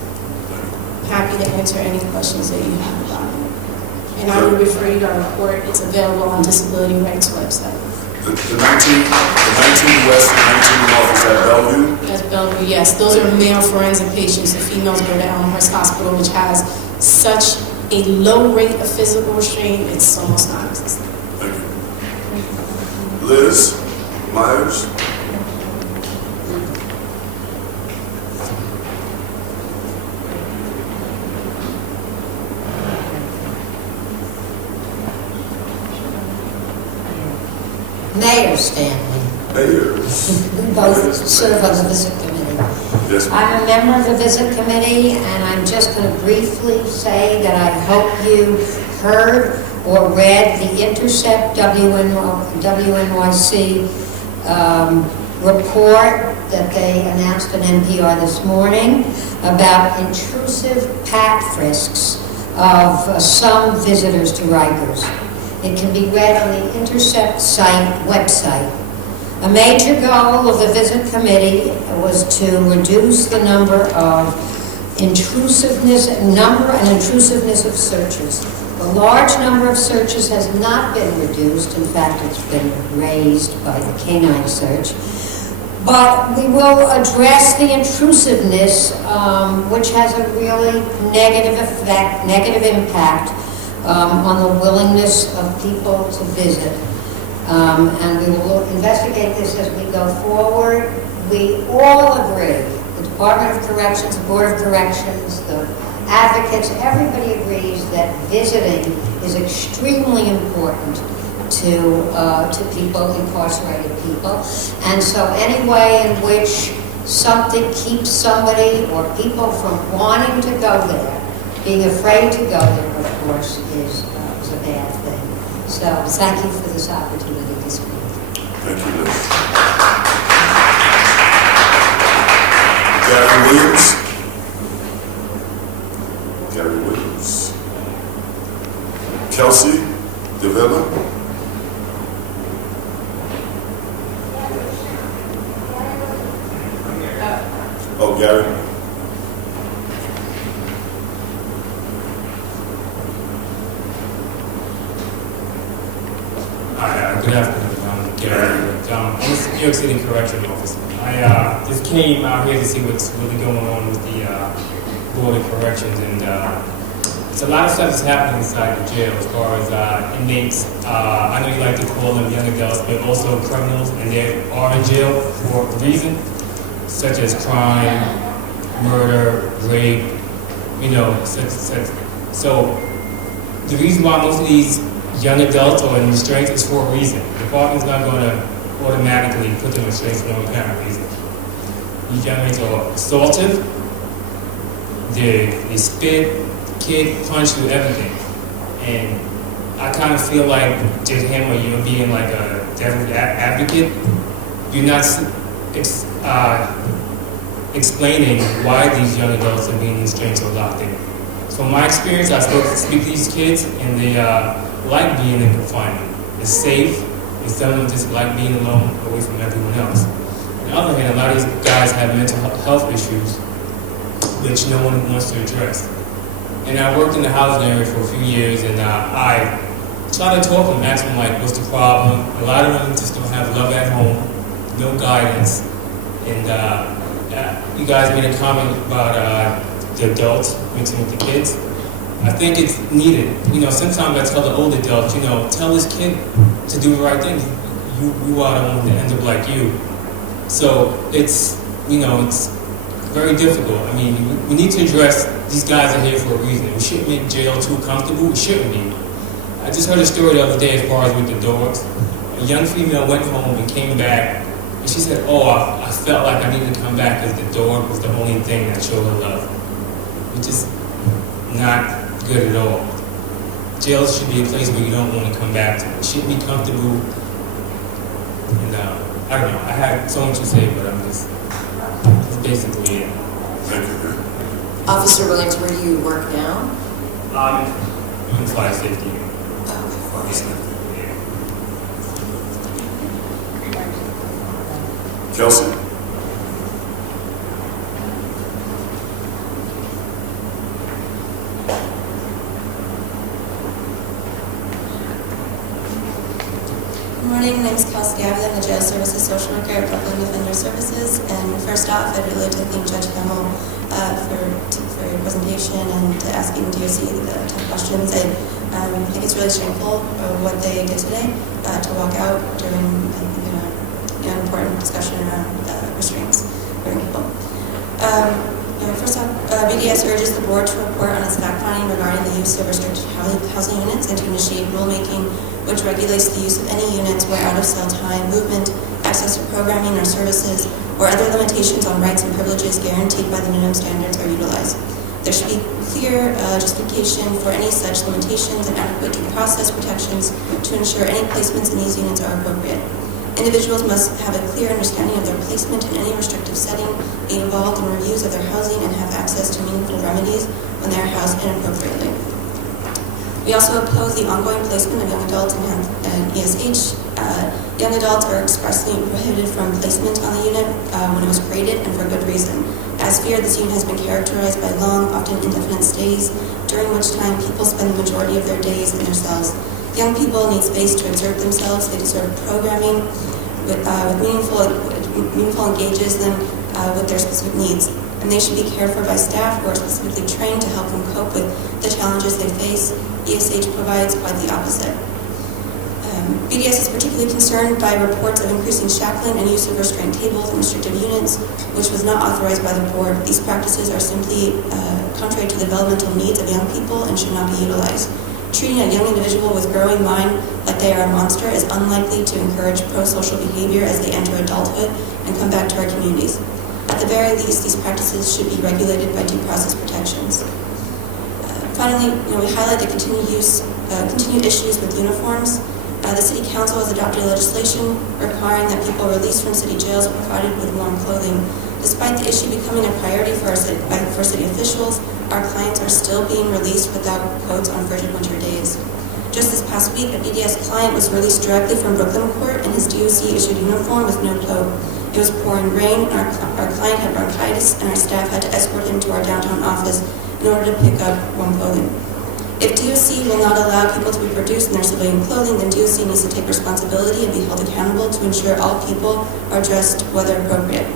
I'm happy to answer any questions that you have about it. And I would refer you to our report. It's available on Disability Rights website. The 19 West and 19 North, is that Bellevue? That's Bellevue, yes. Those are male forensic patients. The females go to Elmhurst Hospital, which has such a low rate of physical restraint, it's almost non-existent. Thank you. Liz Myers? Mayor Stanley. Mayor. We both serve on the visit committee. Yes, I'm a member of the visit committee, and I'm just going to briefly say that I hope you heard or read the Intercept WNYC report that they announced on NPR this morning about intrusive pat frisks of some visitors to Rikers. It can be read on the Intercept website. A major goal of the visit committee was to reduce the number of intrusiveness of searches. The large number of searches has not been reduced. In fact, it's been raised by the canine search. But we will address the intrusiveness, which has a really negative impact on the willingness of people to visit. And we will investigate this as we go forward. We all agree, the Department of Corrections, the Board of Corrections, the advocates, everybody agrees that visiting is extremely important to people, incarcerated people. And so any way in which something keeps somebody or people from wanting to go there, being afraid to go there, of course, is a bad thing. So thank you for this opportunity to speak. Thank you, Liz. Gary Williams. Gary Williams. Kelsey DeVilla. Oh, Gary. Hi, good afternoon. I'm Gary. I'm the New York City Correctional Officer. I just came out here to see what's really going on with the Board of Corrections, and it's a lot of stuff that's happening inside the jail as far as inmates. I know you like to call them young adults, but also criminals, and they are in jail for a reason, such as crime, murder, rape, So the reason why most of these young adults are in restraints is for a reason. The department's not going to automatically put them in restraints for no apparent reason. These young inmates are assaultive, they spit, kick, punch, do everything. And I kind of feel like, Judge Hammer, you're being like a devil's advocate. You're not explaining why these young adults are being restrained or locked in. So in my experience, I speak to these kids, and they like being in confinement. It's safe, and some of them just like being alone, away from everyone else. On the other hand, a lot of these guys have mental health issues, which no one wants to address. And I worked in the housing area for a few years, and I try to talk to them, ask them, like, what's the problem? A lot of them just don't have love at home, no guidance, and you guys made a comment about the adults mixing with the kids. I think it's needed. Sometimes I tell the old adults, tell this kid to do the right thing. You are the one to end up like you. So it's very difficult. I mean, we need to address these guys are here for a reason. We shouldn't make jail too comfortable. We shouldn't be. I just heard a story the other day as far as with the dogs. A young female went home and came back, and she said, I felt like I needed to come back because the dog was the only thing that showed her love. Which is not good at all. Jail should be a place where you don't want to come back to. It shouldn't be comfortable. And I don't know. I had so much to say, but that's basically it. Thank you. Officer Williams, where do you work now? I'm in fire safety. Fire safety. Kelsey? Good morning, my name is Kelsey Gavin. I'm the Jail Services Social Worker at Brooklyn Defender Services. And first off, I'd really like to thank Judge Hamill for your presentation and asking DOC the tough questions. I think it's really shameful what they did today to walk out during an important discussion around restraints for people. First off, BDS urges the board to report on its fact-finding regarding the use of restricted housing units and to initiate rulemaking which regulates the use of any units where out-of-cell time, movement, access to programming or services, or other limitations on rights and privileges guaranteed by the minimum standards are utilized. There should be clear justification for any such limitations and adequate due process protections to ensure any placements in these units are appropriate. Individuals must have a clear understanding of their placement in any restrictive setting, be involved in reviews of their housing, and have access to meaningful remedies when they are housed inappropriately. We also oppose the ongoing placement of young adults in ESH. Young adults are expressly prohibited from placement on the unit when it was created and for good reason. As feared, this unit has been characterized by long, often indefinite stays, during which time people spend the majority of their days in their cells. Young people need space to exert themselves. They deserve programming with meaningful engages them with their specific needs. And they should be cared for by staff who are specifically trained to help them cope with the challenges they face. ESH provides quite the opposite. BDS is particularly concerned by reports of increasing shackling and use of restraint tables and restrictive units, which was not authorized by the board. These practices are simply contrary to the developmental needs of young people and should not be utilized. Treating a young individual with growing mind like they are a monster is unlikely to encourage pro-social behavior as they enter adulthood and come back to our communities. At the very least, these practices should be regulated by due process protections. Finally, we highlight the continued issues with uniforms. The City Council has adopted legislation requiring that people released from city jails are provided with warm clothing. Despite the issue becoming a priority for city officials, our clients are still being released without coats on frigid winter days. Just this past week, a BDS client was released directly from Brooklyn Court in his DOC-issued uniform with no coat. It was pouring rain, and our client had bronchitis, and our staff had to escort him to our downtown office in order to pick up warm clothing. If DOC will not allow people to be produced in their civilian clothing, then DOC needs to take responsibility and be held accountable to ensure all people are dressed weather appropriate.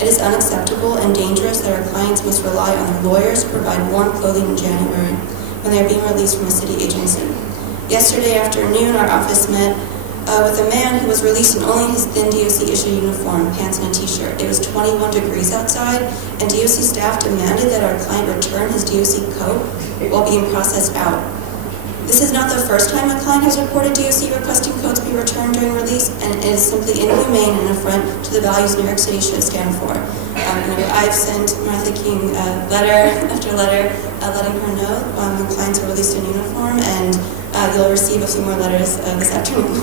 It is unacceptable and dangerous that our clients must rely on their lawyers to provide warm clothing in January when they are being released from a city agency. Yesterday afternoon, our office met with a man who was released in only his thin DOC-issued uniform, pants and a t-shirt. It was 21 degrees outside, and DOC staff demanded that our client return his DOC coat while being processed out. This is not the first time a client has reported DOC requesting coats be returned during release, and it is simply inhumane and an affront to the values New York City should stand for. I've sent Martha King letter after letter letting her know when clients are released in uniform, and you'll receive a few more letters this afternoon.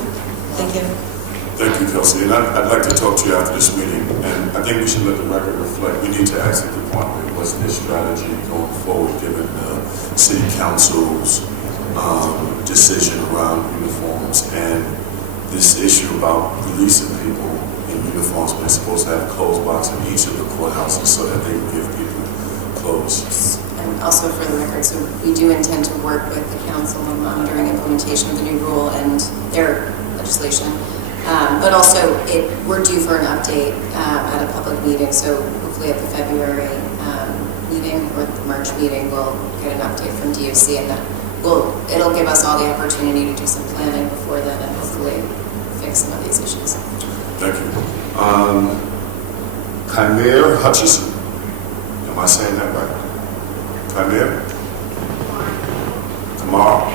Thank you. Thank you, Kelsey. And I'd like to talk to you after this meeting, and I think we should let the record reflect. We need to ask the department what's their strategy going forward, given the city council's decision around uniforms and this issue about releasing people in uniforms when they're supposed to have clothes box in each of the courthouses so that they can give people clothes. And also for the record, so we do intend to work with the council on monitoring implementation of the new rule and their legislation. But also, we're due for an update at a public meeting, so hopefully at the February meeting or the March meeting, we'll get an update from DOC, and that it'll give us all the opportunity to do some planning before then and hopefully fix some of these issues. Thank you. Chimere Hutchison. Am I saying that right? Chimere? Tomorrow?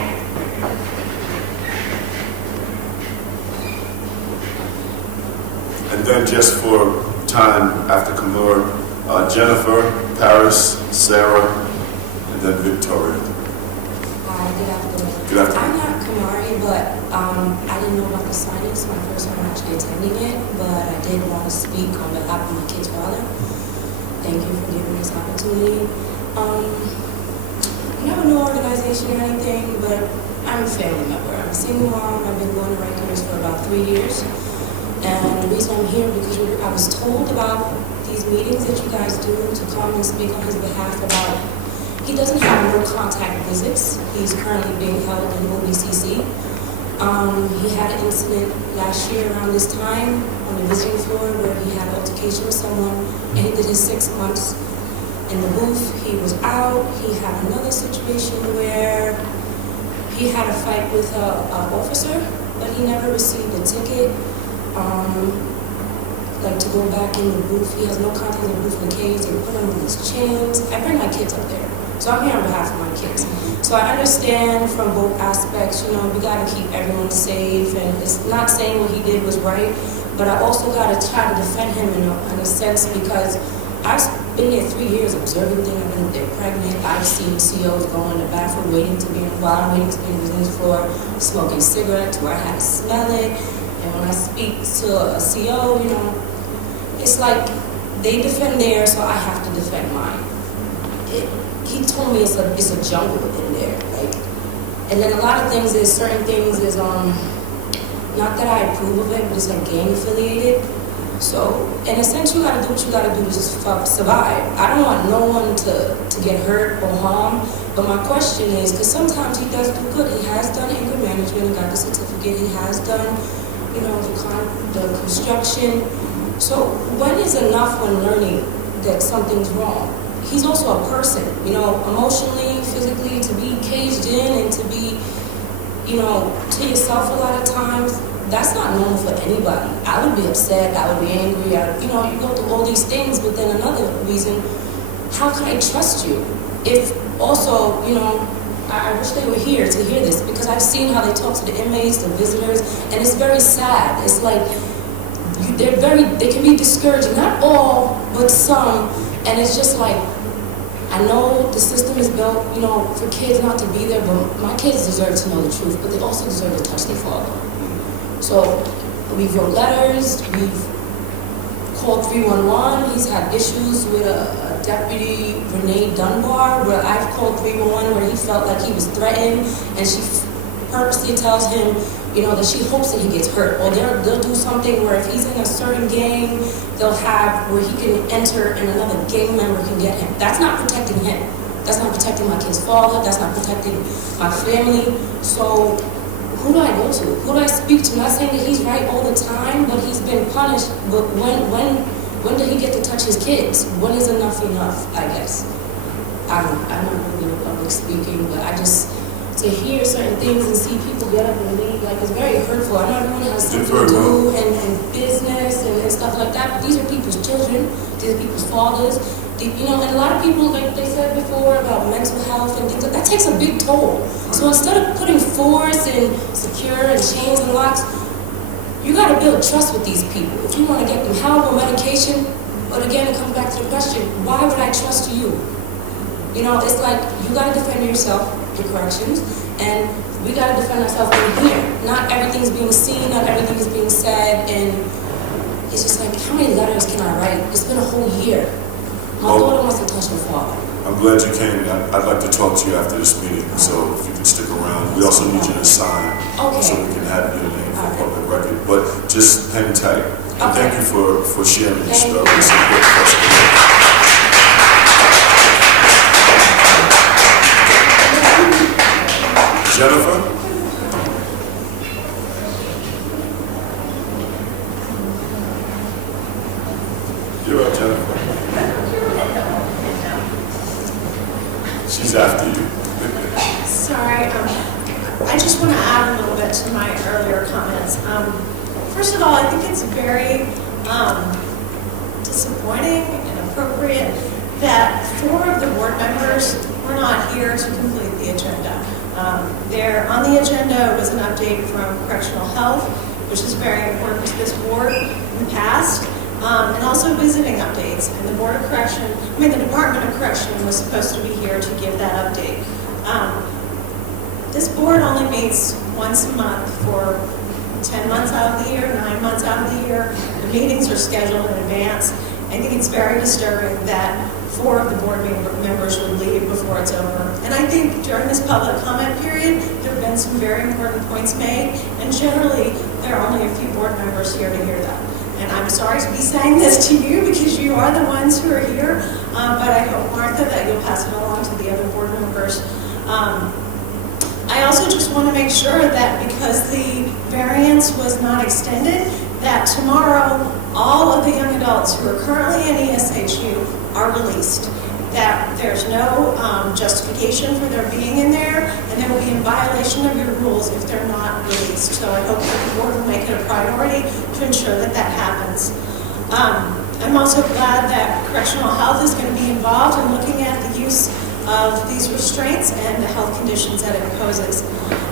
And then just for time after Chimere, Jennifer, Paris, Sarah, and then Victoria. Hi, good afternoon. Good afternoon. I'm not Kamari, but I didn't know about the signing. It's my first time actually attending it, but I did want to speak on behalf of my kid's father. Thank you for giving me this opportunity. I have no organization or anything, but I'm a family member. I'm a single mom. I've been going to Rikers for about 3 years. And the reason I'm here because I was told about these meetings that you guys do to come and speak on his behalf about. He doesn't have no contact visits. He's currently being held in OBCC. He had an incident last year around this time on the visiting floor where he had an altercation with someone, and he did his 6 months in the booth. He was out. He had another situation where he had a fight with an officer, but he never received a ticket. Like to go back in the booth. He has no contact in the booth in the cage. They put him on his chains. I bring my kids up there. So I'm here on behalf of my kids. So I understand from both aspects, we got to keep everyone safe, and it's not saying what he did was right, but I also got to try to defend him in a sense because I've been here 3 years observing things. I've been up there pregnant. I've seen COs go in the bathroom waiting to be in the bottom, waiting to be in the business floor, smoking cigarettes where I had to smell it. And when I speak to a CO, it's like they defend theirs, so I have to defend mine. He told me it's a jungle in there, and then a lot of things is certain things is not that I approve of it, but it's like gang affiliated. So in a sense, you gotta do what you gotta do to just survive. I don't want no one to get hurt or harmed. But my question is, because sometimes he does do good. He has done anger management. He got the certificate. He has done, the construction. So when is enough when learning that something's wrong? He's also a person, emotionally, physically, to be caged in and to be, to yourself a lot of times. That's not normal for anybody. I would be upset. I would be angry. You go through all these things. But then another reason, how can I trust you? If also, I wish they were here to hear this because I've seen how they talk to the inmates, the visitors, and it's very sad. It's like they can be discouraging. Not all, but some. And it's just like, I know the system is built, for kids not to be there, but my kids deserve to know the truth, but they also deserve to touch their father. So we've wrote letters, we've called 311. He's had issues with a deputy, Renee Dunbar, where I've called 311 where he felt like he was threatened, and she purposely tells him, that she hopes that he gets hurt. Or they'll do something where if he's in a certain gang, they'll have where he can enter and another gang member can get him. That's not protecting him. That's not protecting my kid's father. That's not protecting my family. So who do I go to? Who do I speak to? I'm not saying that he's right all the time, but he's been punished. But when did he get to touch touch his kids. When is enough enough, I guess? I'm not really good at public speaking, but I just, to hear certain things and see people get up and leave, like, it's very hurtful. I know everyone has something to do and business and stuff like that, but these are people's children, these are people's fathers. You know, and a lot of people, like they said before, about mental health and things like that, takes a big toll. So instead of putting force and secure and chains and locks, you got to build trust with these people. If you want to get them help or medication, but again, it comes back to the question, why would I trust you? You know, it's like, you got to defend yourself in corrections, and we got to defend ourselves in here. Not everything's being seen, not everything is being said, and it's just like, how many letters can I write? It's been a whole year. My daughter wants to touch her father. I'm glad you came. I'd like to talk to you after this meeting, so if you can stick around. We also need you to sign, so we can have your name for public record. But just hang tight. And thank you for sharing your story. It's important for us to know. Jennifer? You're up, Jennifer. She's after you. Sorry, I just want to add a little bit to my earlier comments. First of all, I think it's very disappointing and inappropriate that 4 of the board members were not here to complete the agenda. There on the agenda was an update from Correctional Health, which is very important to this board in the past. And also visiting updates. And the Department of Correction was supposed to be here to give that update. This board only meets once a month for 10 months out of the year, 9 months out of the year. The meetings are scheduled in advance. I think it's very disturbing that 4 of the board members would leave before it's over. And I think during this public comment period, there have been some very important points made, and generally, there are only a few board members here to hear that. And I'm sorry to be saying this to you because you are the ones who are here, but I hope, Martha, that you'll pass it along to the other board members. I also just want to make sure that because the variance was not extended, that tomorrow all of the young adults who are currently in ESHU are released. That there's no justification for their being in there, and they will be in violation of your rules if they're not released. So I hope that the board will make it a priority to ensure that that happens. I'm also glad that Correctional Health is going to be involved in looking at the use of these restraints and the health conditions that it imposes.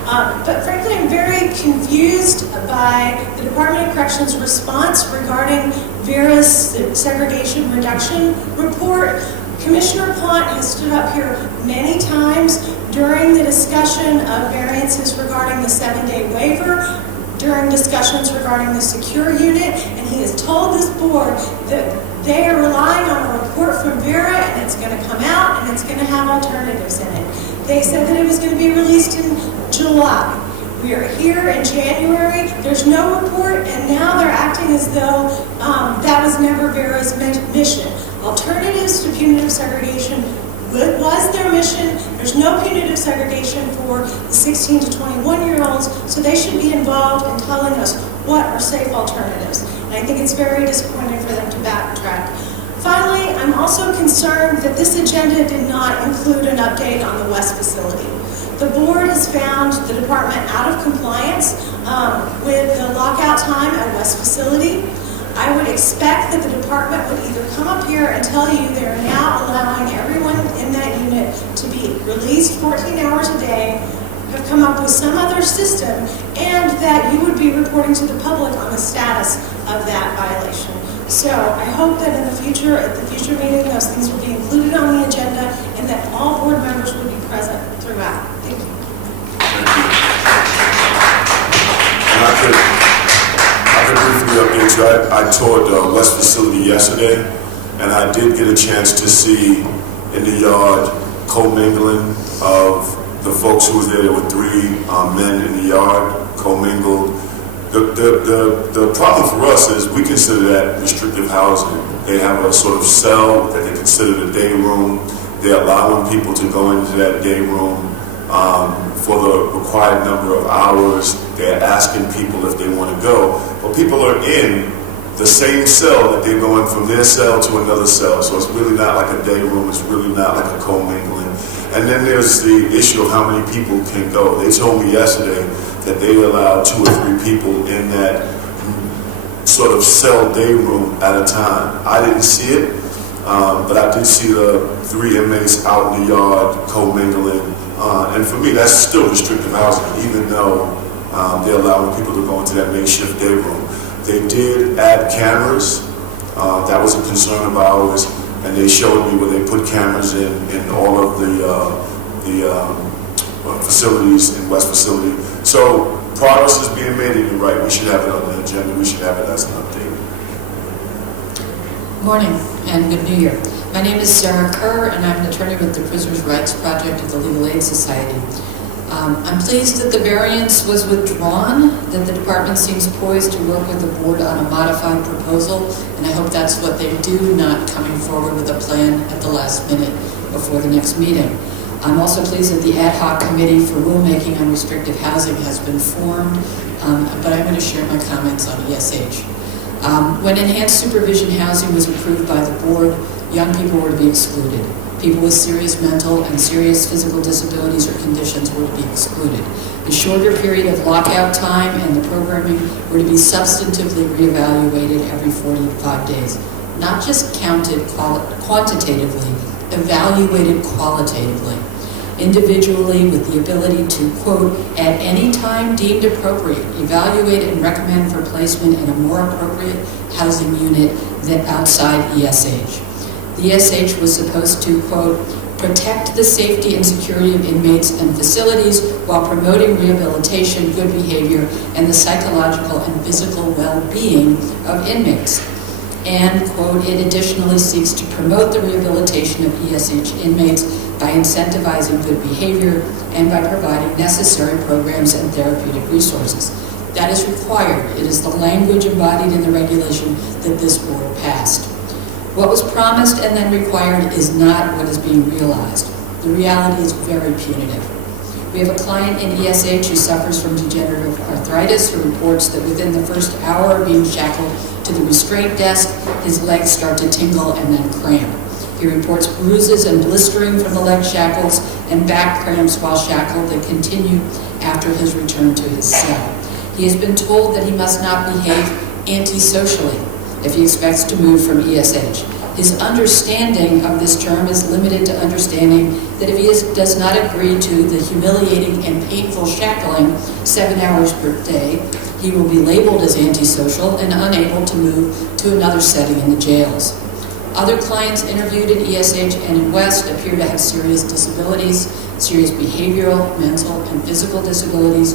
But frankly, I'm very confused by the Department of Corrections' response regarding Vera's segregation reduction report. Commissioner Pont has stood up here many times during the discussion of variances regarding the 7-day waiver, during discussions regarding the secure unit, and he has told this board that they are relying on a report from Vera and it's going to come out and it's going to have alternatives in it. They said that it was going to be released in July. We are here in January, there's no report, and now they're acting as though that was never Vera's mission. Alternatives to punitive segregation was their mission. There's no punitive segregation for the 16 to 21-year-olds, so they should be involved in telling us what are safe alternatives. And I think it's very disappointing for them to backtrack. Finally, I'm also concerned that this agenda did not include an update on the West facility. The board has found the department out of compliance with the lockout time at West facility. I would expect that the department would either come up here and tell you they're now allowing everyone in that unit to be released 14 hours a day, have come up with some other system, and that you would be reporting to the public on the status of that violation. So I hope that in the future, at the future meeting, those things will be included on the agenda and that all board members will be present throughout. Thank you. And I could briefly update you. I toured the West facility yesterday, and I did get a chance to see in the yard commingling of the folks who was there. There were 3 men in the yard commingled. The problem for us is we consider that restrictive housing. They have a sort of cell that they consider the day room. They're allowing people to go into that day room for the required number of hours. They're asking people if they want to go. But people are in the same cell that they're going from their cell to another cell. So it's really not like a day room, it's really not like a commingling. And then there's the issue of how many people can go. They told me yesterday that they allowed 2 or 3 people in that sort of cell day room at a time. I didn't see it, but I did see the 3 inmates out in the yard commingling. And for me, that's still restrictive housing, even though they're allowing people to go into that makeshift day room. They did add cameras. That was a concern of ours, and they showed me where they put cameras in all of the facilities in West Facility. So progress is being made, and you're right, we should have it on the agenda. We should have it as an update. Morning and good New Year. My name is Sarah Kerr, and I'm an attorney with the Prisoners' Rights Project of the Legal Aid Society. I'm pleased that the variance was withdrawn, that the department seems poised to work with the board on a modified proposal, and I hope that's what they do, not coming forward with a plan at the last minute before the next meeting. I'm also pleased that the ad hoc committee for rulemaking on restrictive housing has been formed, but I'm going to share my comments on ESH. When enhanced supervision housing was approved by the board, young people were to be excluded. People with serious mental and serious physical disabilities or conditions were to be excluded. The shorter period of lockout time and the programming were to be substantively reevaluated every 45 days. Not just counted quantitatively, evaluated qualitatively. Individually with the ability to, quote, at any time deemed appropriate, evaluate and recommend for placement in a more appropriate housing unit than outside ESH. The ESH was supposed to, quote, protect the safety and security of inmates and facilities while promoting rehabilitation, good behavior, and the psychological and physical well-being of inmates. And, quote, it additionally seeks to promote the rehabilitation of ESH inmates by incentivizing good behavior and by providing necessary programs and therapeutic resources. That is required. It is the language embodied in the regulation that this board passed. What was promised and then required is not what is being realized. The reality is very punitive. We have a client in ESH who suffers from degenerative arthritis who reports that within the first hour of being shackled to the restraint desk, his legs start to tingle and then cramp. He reports bruises and blistering from the leg shackles and back cramps while shackled that continue after his return to his cell. He has been told that he must not behave antisocially if he expects to move from ESH. His understanding of this term is limited to understanding that if he does not agree to the humiliating and painful shackling 7 hours per day, he will be labeled as antisocial and unable to move to another setting in the jails. Other clients interviewed in ESH and in West appear to have serious disabilities, serious behavioral, mental, and physical disabilities.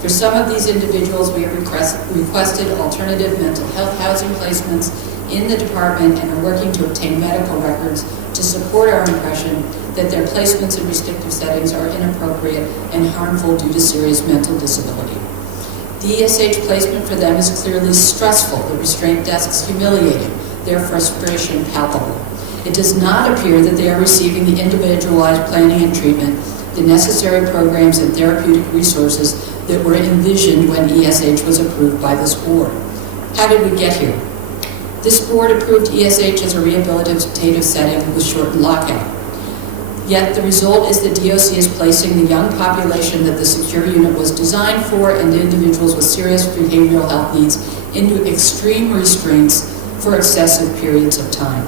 For some of these individuals, we have requested alternative mental health housing placements in the department and are working to obtain medical records to support our impression that their placements in restrictive settings are inappropriate and harmful due to serious mental disability. The ESH placement for them is clearly stressful, the restraint desks humiliating, their frustration palpable. It does not appear that they are receiving the individualized planning and treatment, the necessary programs and therapeutic resources that were envisioned when ESH was approved by this board. How did we get here? This board approved ESH as a rehabilitative setting with shortened lockout. Yet the result is that DOC is placing the young population that the secure unit was designed for and individuals with serious behavioral health needs into extreme restraints for excessive periods of time.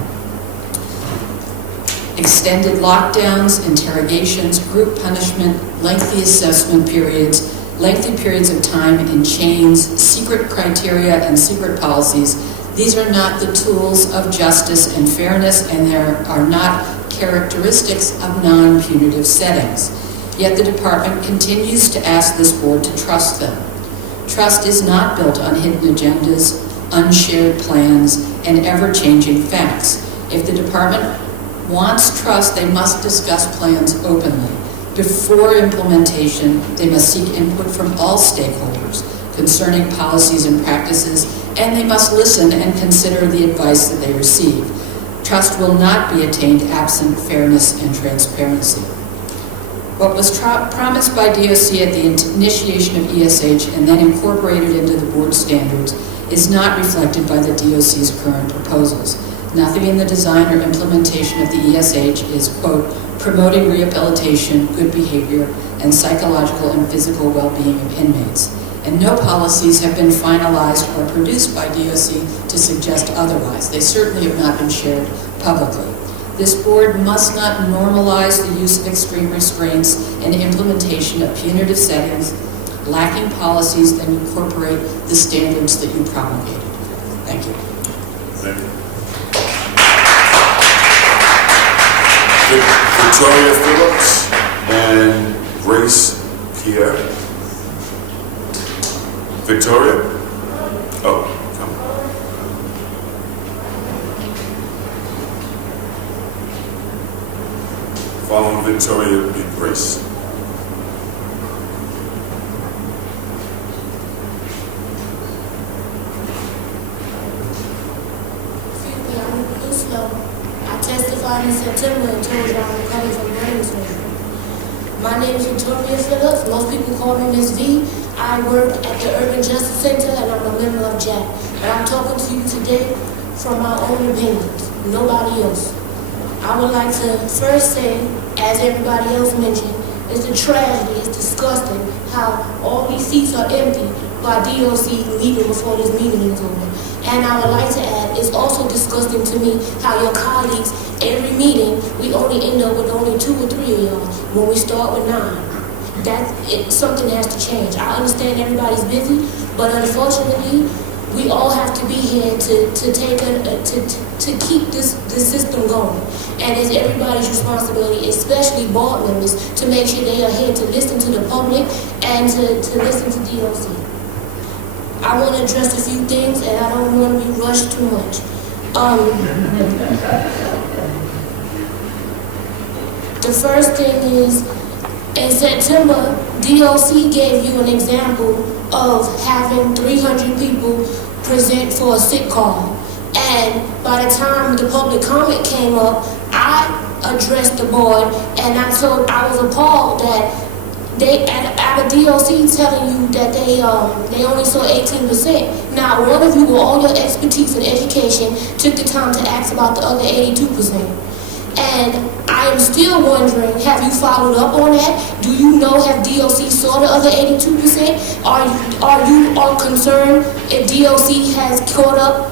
Extended lockdowns, interrogations, group punishment, lengthy assessment periods, lengthy periods of time in chains, secret criteria, and secret policies. These are not the tools of justice and fairness, and there are not characteristics of non-punitive settings. Yet the department continues to ask this board to trust them. Trust is not built on hidden agendas, unshared plans, and ever-changing facts. If the department wants trust, they must discuss plans openly. Before implementation, they must seek input from all stakeholders concerning policies and practices, and they must listen and consider the advice that they receive. Trust will not be attained absent fairness and transparency. What was promised by DOC at the initiation of ESH and then incorporated into the board standards is not reflected by the DOC's current proposals. Nothing in the design or implementation of the ESH is, quote, promoting rehabilitation, good behavior, and psychological and physical well-being of inmates. And no policies have been finalized or produced by DOC to suggest otherwise. They certainly have not been shared publicly. This board must not normalize the use of extreme restraints and implementation of punitive settings, lacking policies that incorporate the standards that you promulgated. Thank you. Thank you. Victoria Phillips and Grace Pierre. Victoria? Oh, come on. Following Victoria will be Grace. I testified in September and told you I'm coming from Williamsburg. My name is Victoria Phillips. Most people call me Miss V. I work at the Urban Justice Center and I'm a member of JAC. But I'm talking to you today from my own opinions, nobody else. I would like to first say, as everybody else mentioned, it's a tragedy, it's disgusting how all these seats are empty by DOC leaving before this meeting is over. And I would like to add, it's also disgusting to me how your colleagues, every meeting, we only end up with only 2 or 3 of y'all when we start with 9. Something has to change. I understand everybody's busy, but unfortunately, we all have to be here to keep this system going. And it's everybody's responsibility, especially board members, to make sure they are here to listen to the public and to listen to DOC. I want to address a few things, and I don't want to be rushed too much. The first thing is, in September, DOC gave you an example of having 300 people present for a sick call. And by the time the public comment came up, I addressed the board, and I was appalled that they, out of DOC telling you that they only saw 18%. Now, one of you, with all your expertise in education, took the time to ask about the other 82%. And I am still wondering, have you followed up on that? Do you know, have DOC saw the other 82%? Are you concerned if DOC has caught up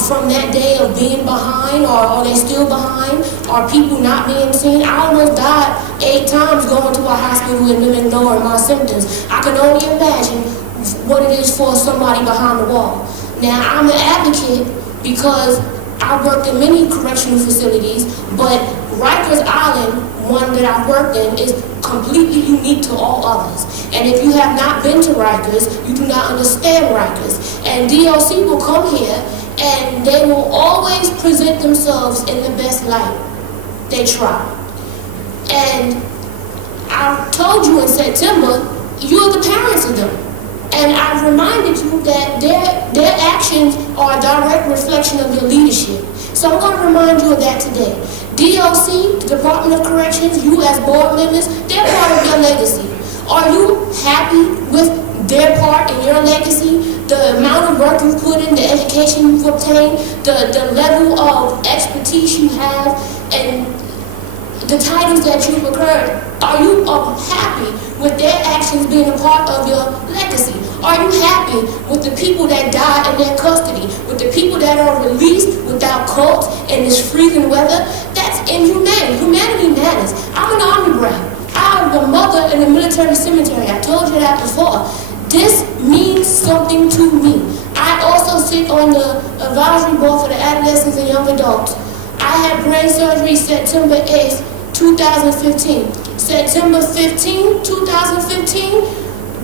from that day of being behind, or are they still behind? Are people not being seen? I almost died 8 times going to a hospital and them ignoring my symptoms. I can only imagine what it is for somebody behind the wall. Now, I'm an advocate because I worked in many correctional facilities, but Rikers Island, one that I've worked in, is completely unique to all others. And if you have not been to Rikers, you do not understand Rikers. And DOC will come here and they will always present themselves in the best light. They try. And I told you in September, you're the parents of them. And I've reminded you that their actions are a direct reflection of your leadership. So I'm going to remind you of that today. DOC, the Department of Corrections, you as board members, they're part of your legacy. Are you happy with their part in your legacy? The amount of work you've put in, the education you've obtained, the level of expertise you have, and the titles that you've incurred. Are you happy with their actions being a part of your legacy? Are you happy with the people that died in their custody, with the people that are released without court in this freezing weather? That's inhumane. Humanity matters. I'm an Army brat. I'm a mother in the military cemetery. I told you that before. This means something to me. I also sit on the advisory board for the adolescents and young adults. I had brain surgery September 8th, 2015. September 15, 2015,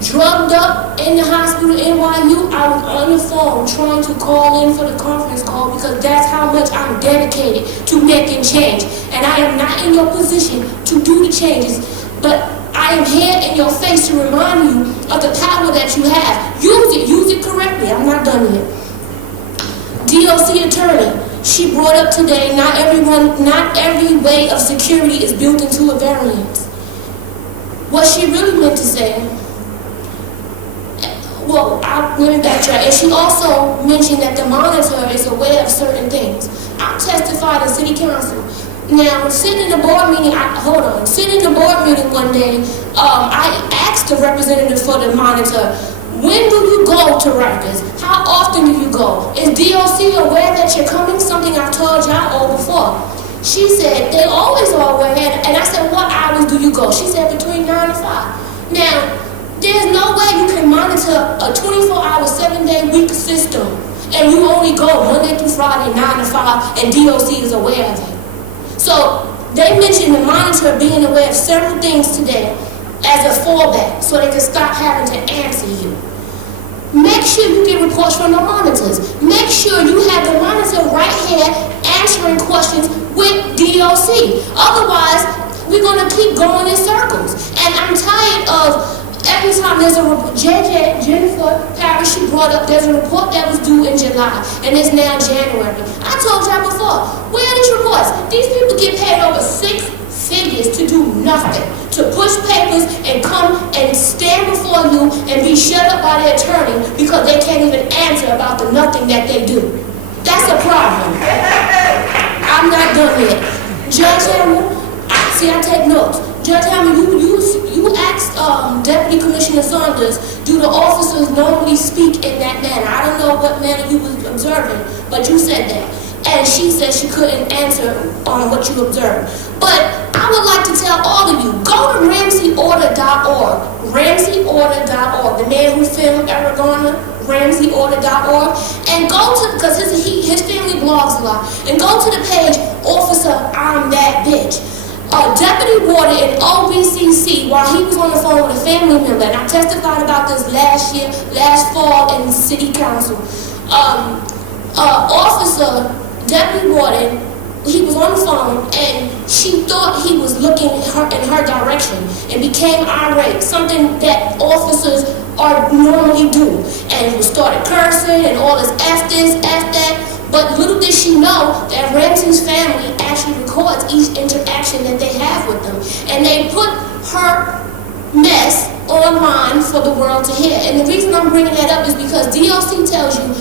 drugged up in the hospital NYU. I was on the phone trying to call in for the conference call because that's how much I'm dedicated to making change. And I am not in your position to do the changes, but I am here in your face to remind you of the power that you have. Use it correctly. I'm not done yet. DOC attorney, she brought up today, not every way of security is built into a variance. What she really meant to say, well, I went and backtracked, and she also mentioned that the monitor is aware of certain things. I testified in city council. Now, sitting in the board meeting, sitting in the board meeting one day, I asked the representative for the monitor, when do you go to Rikers? How often do you go? Is DOC aware that you're coming? Something I've told y'all all before. She said, they always are aware, and I said, what hours do you go? She said, between 9 and 5. Now, there's no way you can monitor a 24-hour, 7-day week system, and you only go Monday through Friday, 9 to 5, and DOC is aware of it. So they mentioned the monitor being aware of several things today as a fallback, so they can stop having to answer you. Make sure you get reports from the monitors. Make sure you have the monitor right here answering questions with DOC. Otherwise, we're going to keep going in circles. And I'm tired of every time there's a report. Jennifer Parrish, she brought up there's a report that was due in July, and it's now January. I told y'all before, where are these reports? These people get paid over 6 figures to do nothing, to push papers and come and stand before you and be shut up by their attorney because they can't even answer about the nothing that they do. That's a problem. I'm not done yet. Judge Hammer, I take notes. Judge Hammer, you asked Deputy Commissioner Saunders, do the officers normally speak in that manner? I don't know what manner you was observing, but you said that. And she said she couldn't answer on what you observed. But I would like to tell all of you, go to RamseyOrder.org. RamseyOrder.org. The man who filmed Eric Garner, RamseyOrder.org. And go to, because his family blogs a lot, and go to the page, Officer, I'm That Bitch. Deputy Warden in OBCC, while he was on the phone with a family member, and I testified about this last fall in City Council. Officer, Deputy Warden, he was on the phone and she thought he was looking in her direction and became irate, something that officers are normally do, and started cursing and all this F this, F that. But little did she know that Ramsey's family actually records each interaction that they have with them, and they put her mess online for the world to hear. And the reason I'm bringing that up is because DOC tells you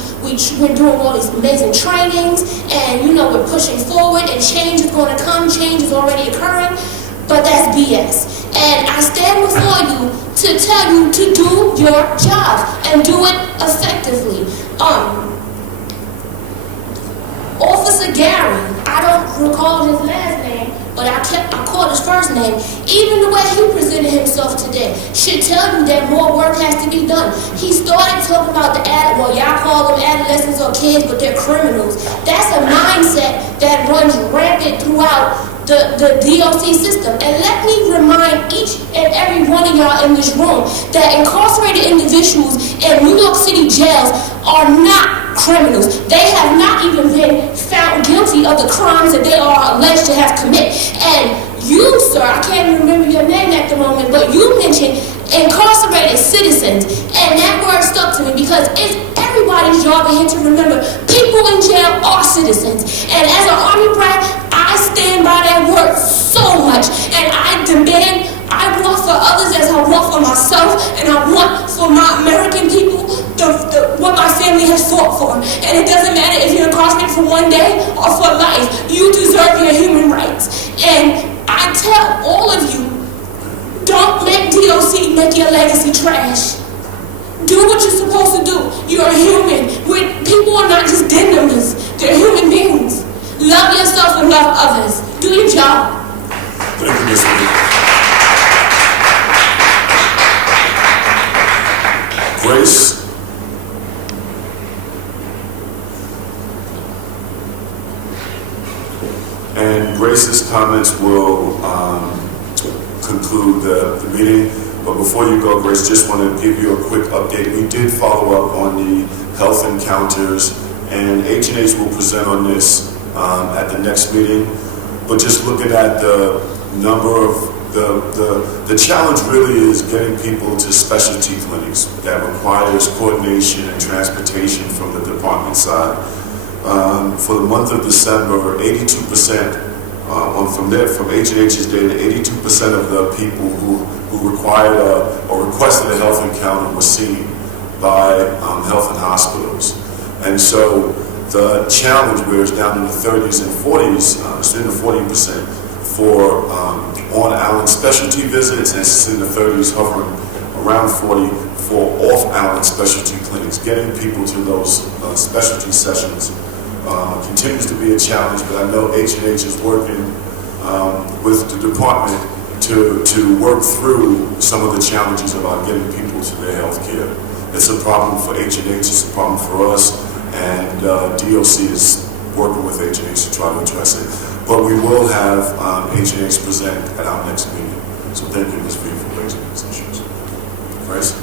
we're doing all these amazing trainings, and we're pushing forward, and change is going to come, change is already occurring, but that's BS. And I stand before you to tell you to do your job and do it effectively. Officer Gary, I don't recall his last name, but I caught his first name. Even the way he presented himself today should tell you that more work has to be done. He started talking about y'all call them adolescents or kids, but they're criminals. That's a mindset that runs rampant throughout the DOC system. And let me remind each and every one of y'all in this room that incarcerated individuals in New York City jails are not criminals. They have not even been found guilty of the crimes that they are alleged to have committed. And you, sir, I can't remember your name at the moment, but you mentioned incarcerated citizens, and that word stuck to me because it's everybody's job in here to remember people in jail are citizens. And as an Army brat, I stand by that word so much, and I want for others as I want for myself, and I want for my American people what my family has fought for. And it doesn't matter if you're incarcerated for one day or for life, you deserve your human rights. And I tell all of you, don't make DOC make your legacy trash. Do what you're supposed to do. You're a human. People are not just den members. They're human beings. Love yourself and love others. Do your job. Thank you, Ms. Lee. Grace. And Grace's comments will conclude the meeting. But before you go, Grace, just want to give you a quick update. We did follow up on the health encounters, and H&H will present on this at the next meeting. But just looking at the number of the challenge really is getting people to specialty clinics. That requires coordination and transportation from the department side. For the month of December, 82%, from H&H's data, 82% of the people who required or requested a health encounter were seen. by health and hospitals. And so the challenge where it's down in the 30s and 40s, it's in the 40% for on-island specialty visits, and it's in the 30s, hovering around 40 for off-island specialty clinics. Getting people to those specialty sessions continues to be a challenge, but I know H&H is working with the department to work through some of the challenges about getting people to their health care. It's a problem for H&H, it's a problem for us, and DOC is working with H&H to try to address it. But we will have H&H present at our next meeting. So thank you, Ms. V, for raising these issues. Bryce?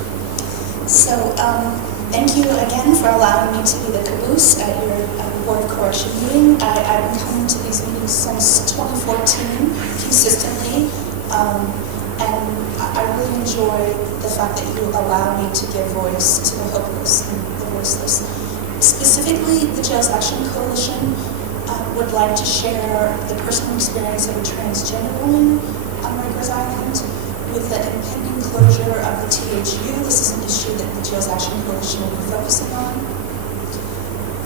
So thank you again for allowing me to be the caboose at your Board of Correction meeting. I've been coming to these meetings since 2014 consistently, and I really enjoy the fact that you allow me to give voice to the hopeless and the voiceless. Specifically, the Jails Action Coalition would like to share the personal experience of a transgender woman on Rikers Island with the impending closure of the THU. This is an issue that the Jails Action Coalition will be focusing on.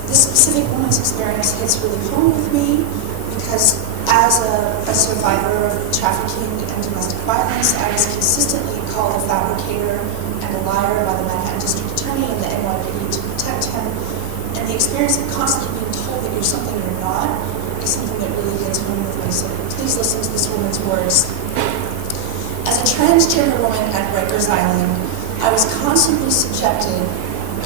This specific woman's experience hits really home with me because as a survivor of trafficking and domestic violence, I was consistently called a fabricator and a liar by the Manhattan District Attorney and the NYPD to protect him. And the experience of constantly being told that you're something you're not is something that really hits home with me. So please listen to this woman's words. As a transgender woman at Rikers Island, I was constantly subjected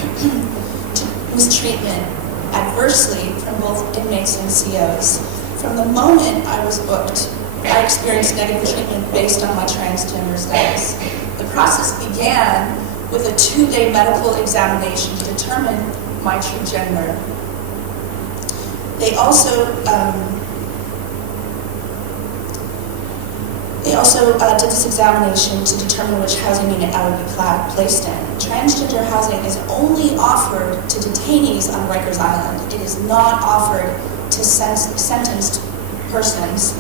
to mistreatment adversely from both inmates and COs. From the moment I was booked, I experienced negative treatment based on my transgender status. The process began with a 2-day medical examination to determine my true gender. They also did this examination to determine which housing unit I would be placed in. Transgender housing is only offered to detainees on Rikers Island. It is not offered to sentenced persons.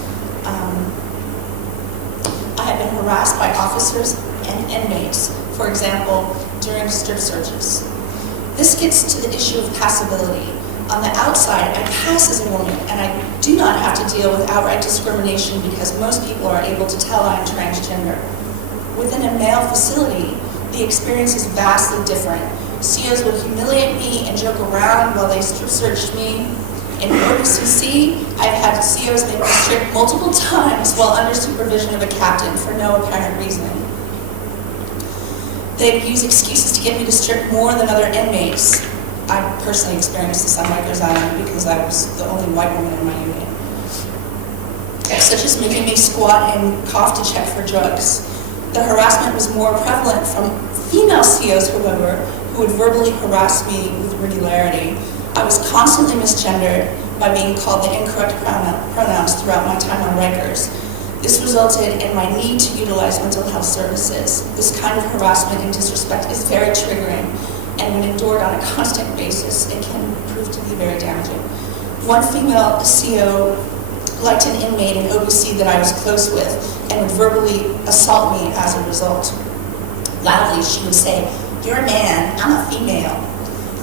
I have been harassed by officers and inmates, for example, during strip searches. This gets to the issue of passability. On the outside, I pass as a woman, and I do not have to deal with outright discrimination because most people are able to tell I'm transgender. Within a male facility, the experience is vastly different. COs will humiliate me and joke around while they strip searched me. In OBCC, I've had COs make me strip multiple times while under supervision of a captain for no apparent reason. They've used excuses to get me to strip more than other inmates. I personally experienced this on Rikers Island because I was the only white woman in my unit. Such as making me squat and cough to check for drugs. The harassment was more prevalent from female COs, however, who would verbally harass me with regularity. I was constantly misgendered by being called the incorrect pronouns throughout my time on Rikers. This resulted in my need to utilize mental health services. This kind of harassment and disrespect is very triggering, and when endured on a constant basis, it can prove to be very damaging. One female CO liked an inmate in OBC that I was close with and would verbally assault me as a result. Loudly, she would say, "You're a man, I'm a female."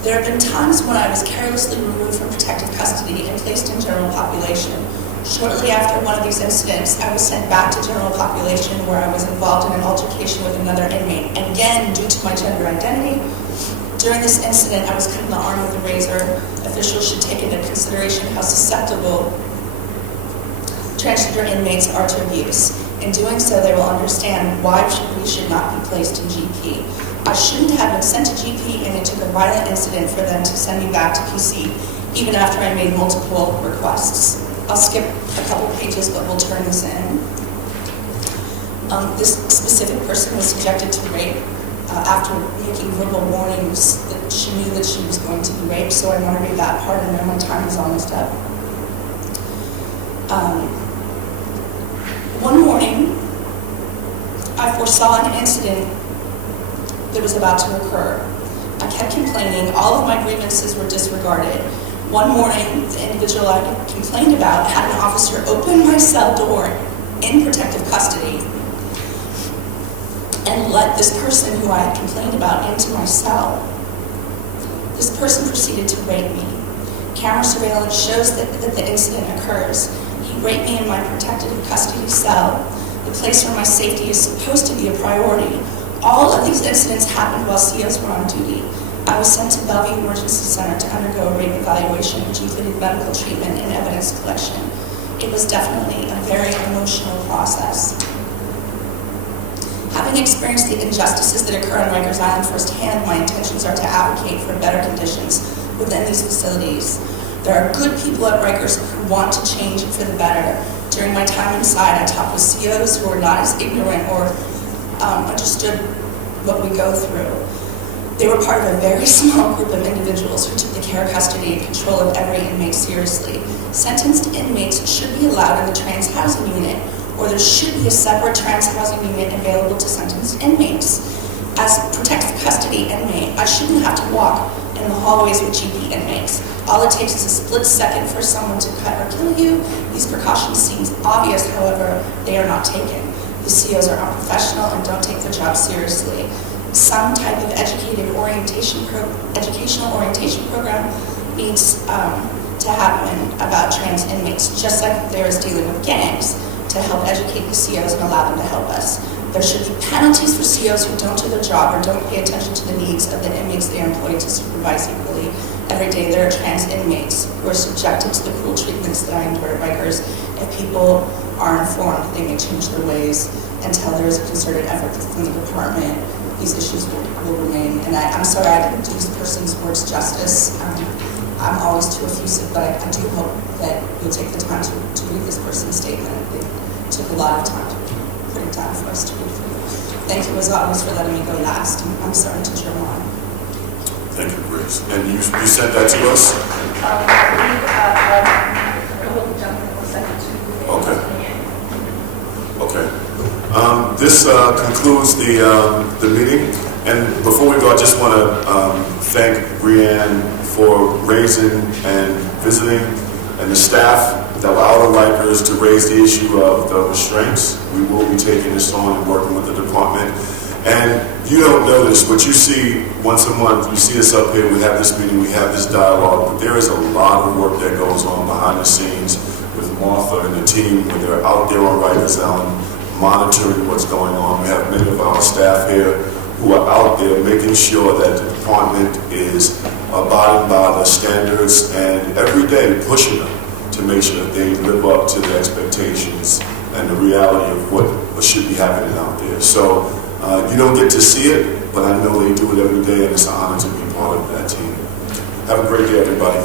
There have been times when I was carelessly removed from protective custody and placed in general population. Shortly after one of these incidents, I was sent back to general population where I was involved in an altercation with another inmate, and again, due to my gender identity. During this incident, I was cut in the arm with a razor. Officials should take into consideration how susceptible transgender inmates are to abuse. In doing so, they will understand why we should not be placed in GP. I shouldn't have been sent to GP, and it took a violent incident for them to send me back to PC, even after I made multiple requests. I'll skip a couple pages, but we'll turn this in. This specific person was subjected to rape after making verbal warnings that she knew that she was going to be raped, so I want to read that part, and then my time is almost up. One morning, I foresaw an incident that was about to occur. I kept complaining. All of my grievances were disregarded. One morning, the individual I complained about had an officer open my cell door in protective custody and let this person who I had complained about into my cell. This person proceeded to rape me. Camera surveillance shows that the incident occurs. He raped me in my protective custody cell, the place where my safety is supposed to be a priority. All of these incidents happened while COs were on duty. I was sent to Bellevue Emergency Center to undergo a rape evaluation, which included medical treatment and evidence collection. It was definitely a very emotional process. Having experienced the injustices that occur on Rikers Island firsthand, my intentions are to advocate for better conditions within these facilities. There are good people at Rikers who want to change for the better. During my time inside, I talked with COs who were not as ignorant or understood what we go through. They were part of a very small group of individuals who took the care, custody, and control of every inmate seriously. Sentenced inmates should be allowed in the trans housing unit, or there should be a separate trans housing unit available to sentenced inmates. As a protective custody inmate, I shouldn't have to walk in the hallways with GP inmates. All it takes is a split second for someone to cut or kill you. These precautions seem obvious, however, they are not taken. The COs are unprofessional and don't take their job seriously. Some type of educational orientation program needs to happen about trans inmates, just like there is dealing with gangs, to help educate the COs and allow them to help us. There should be penalties for COs who don't do their job or don't pay attention to the needs of the inmates they employ to supervise equally. Every day there are trans inmates who are subjected to the cruel treatments that I endure at Rikers. If people are informed, they may change their ways. Until there is a concerted effort from the department, these issues will remain. And I'm sorry I didn't do this person's words justice. I'm always too effusive, but I do hope that you'll take the time to read this person's statement. It took a lot of time to put it down for us to read through. Thank you as always for letting me go last. I'm sorry to germ on. Thank you, Grace. And you sent that to us? Okay. This concludes the meeting. And before we go, I just want to thank Brianne for raising and visiting, and the staff that were out of Rikers to raise the issue of the restraints. We will be taking this on and working with the department. And you don't know this, but you see once a month, you see us up here, we have this meeting, we have this dialogue, but there is a lot of work that goes on behind the scenes with Martha and the team when they're out there on Rikers Island monitoring what's going on. We have many of our staff here who are out there making sure that the department is abiding by the standards and every day pushing them to make sure that they live up to the expectations and the reality of what should be happening out there. So you don't get to see it, but I know they do it every day, and it's an honor to be part of that team. Have a great day, everybody.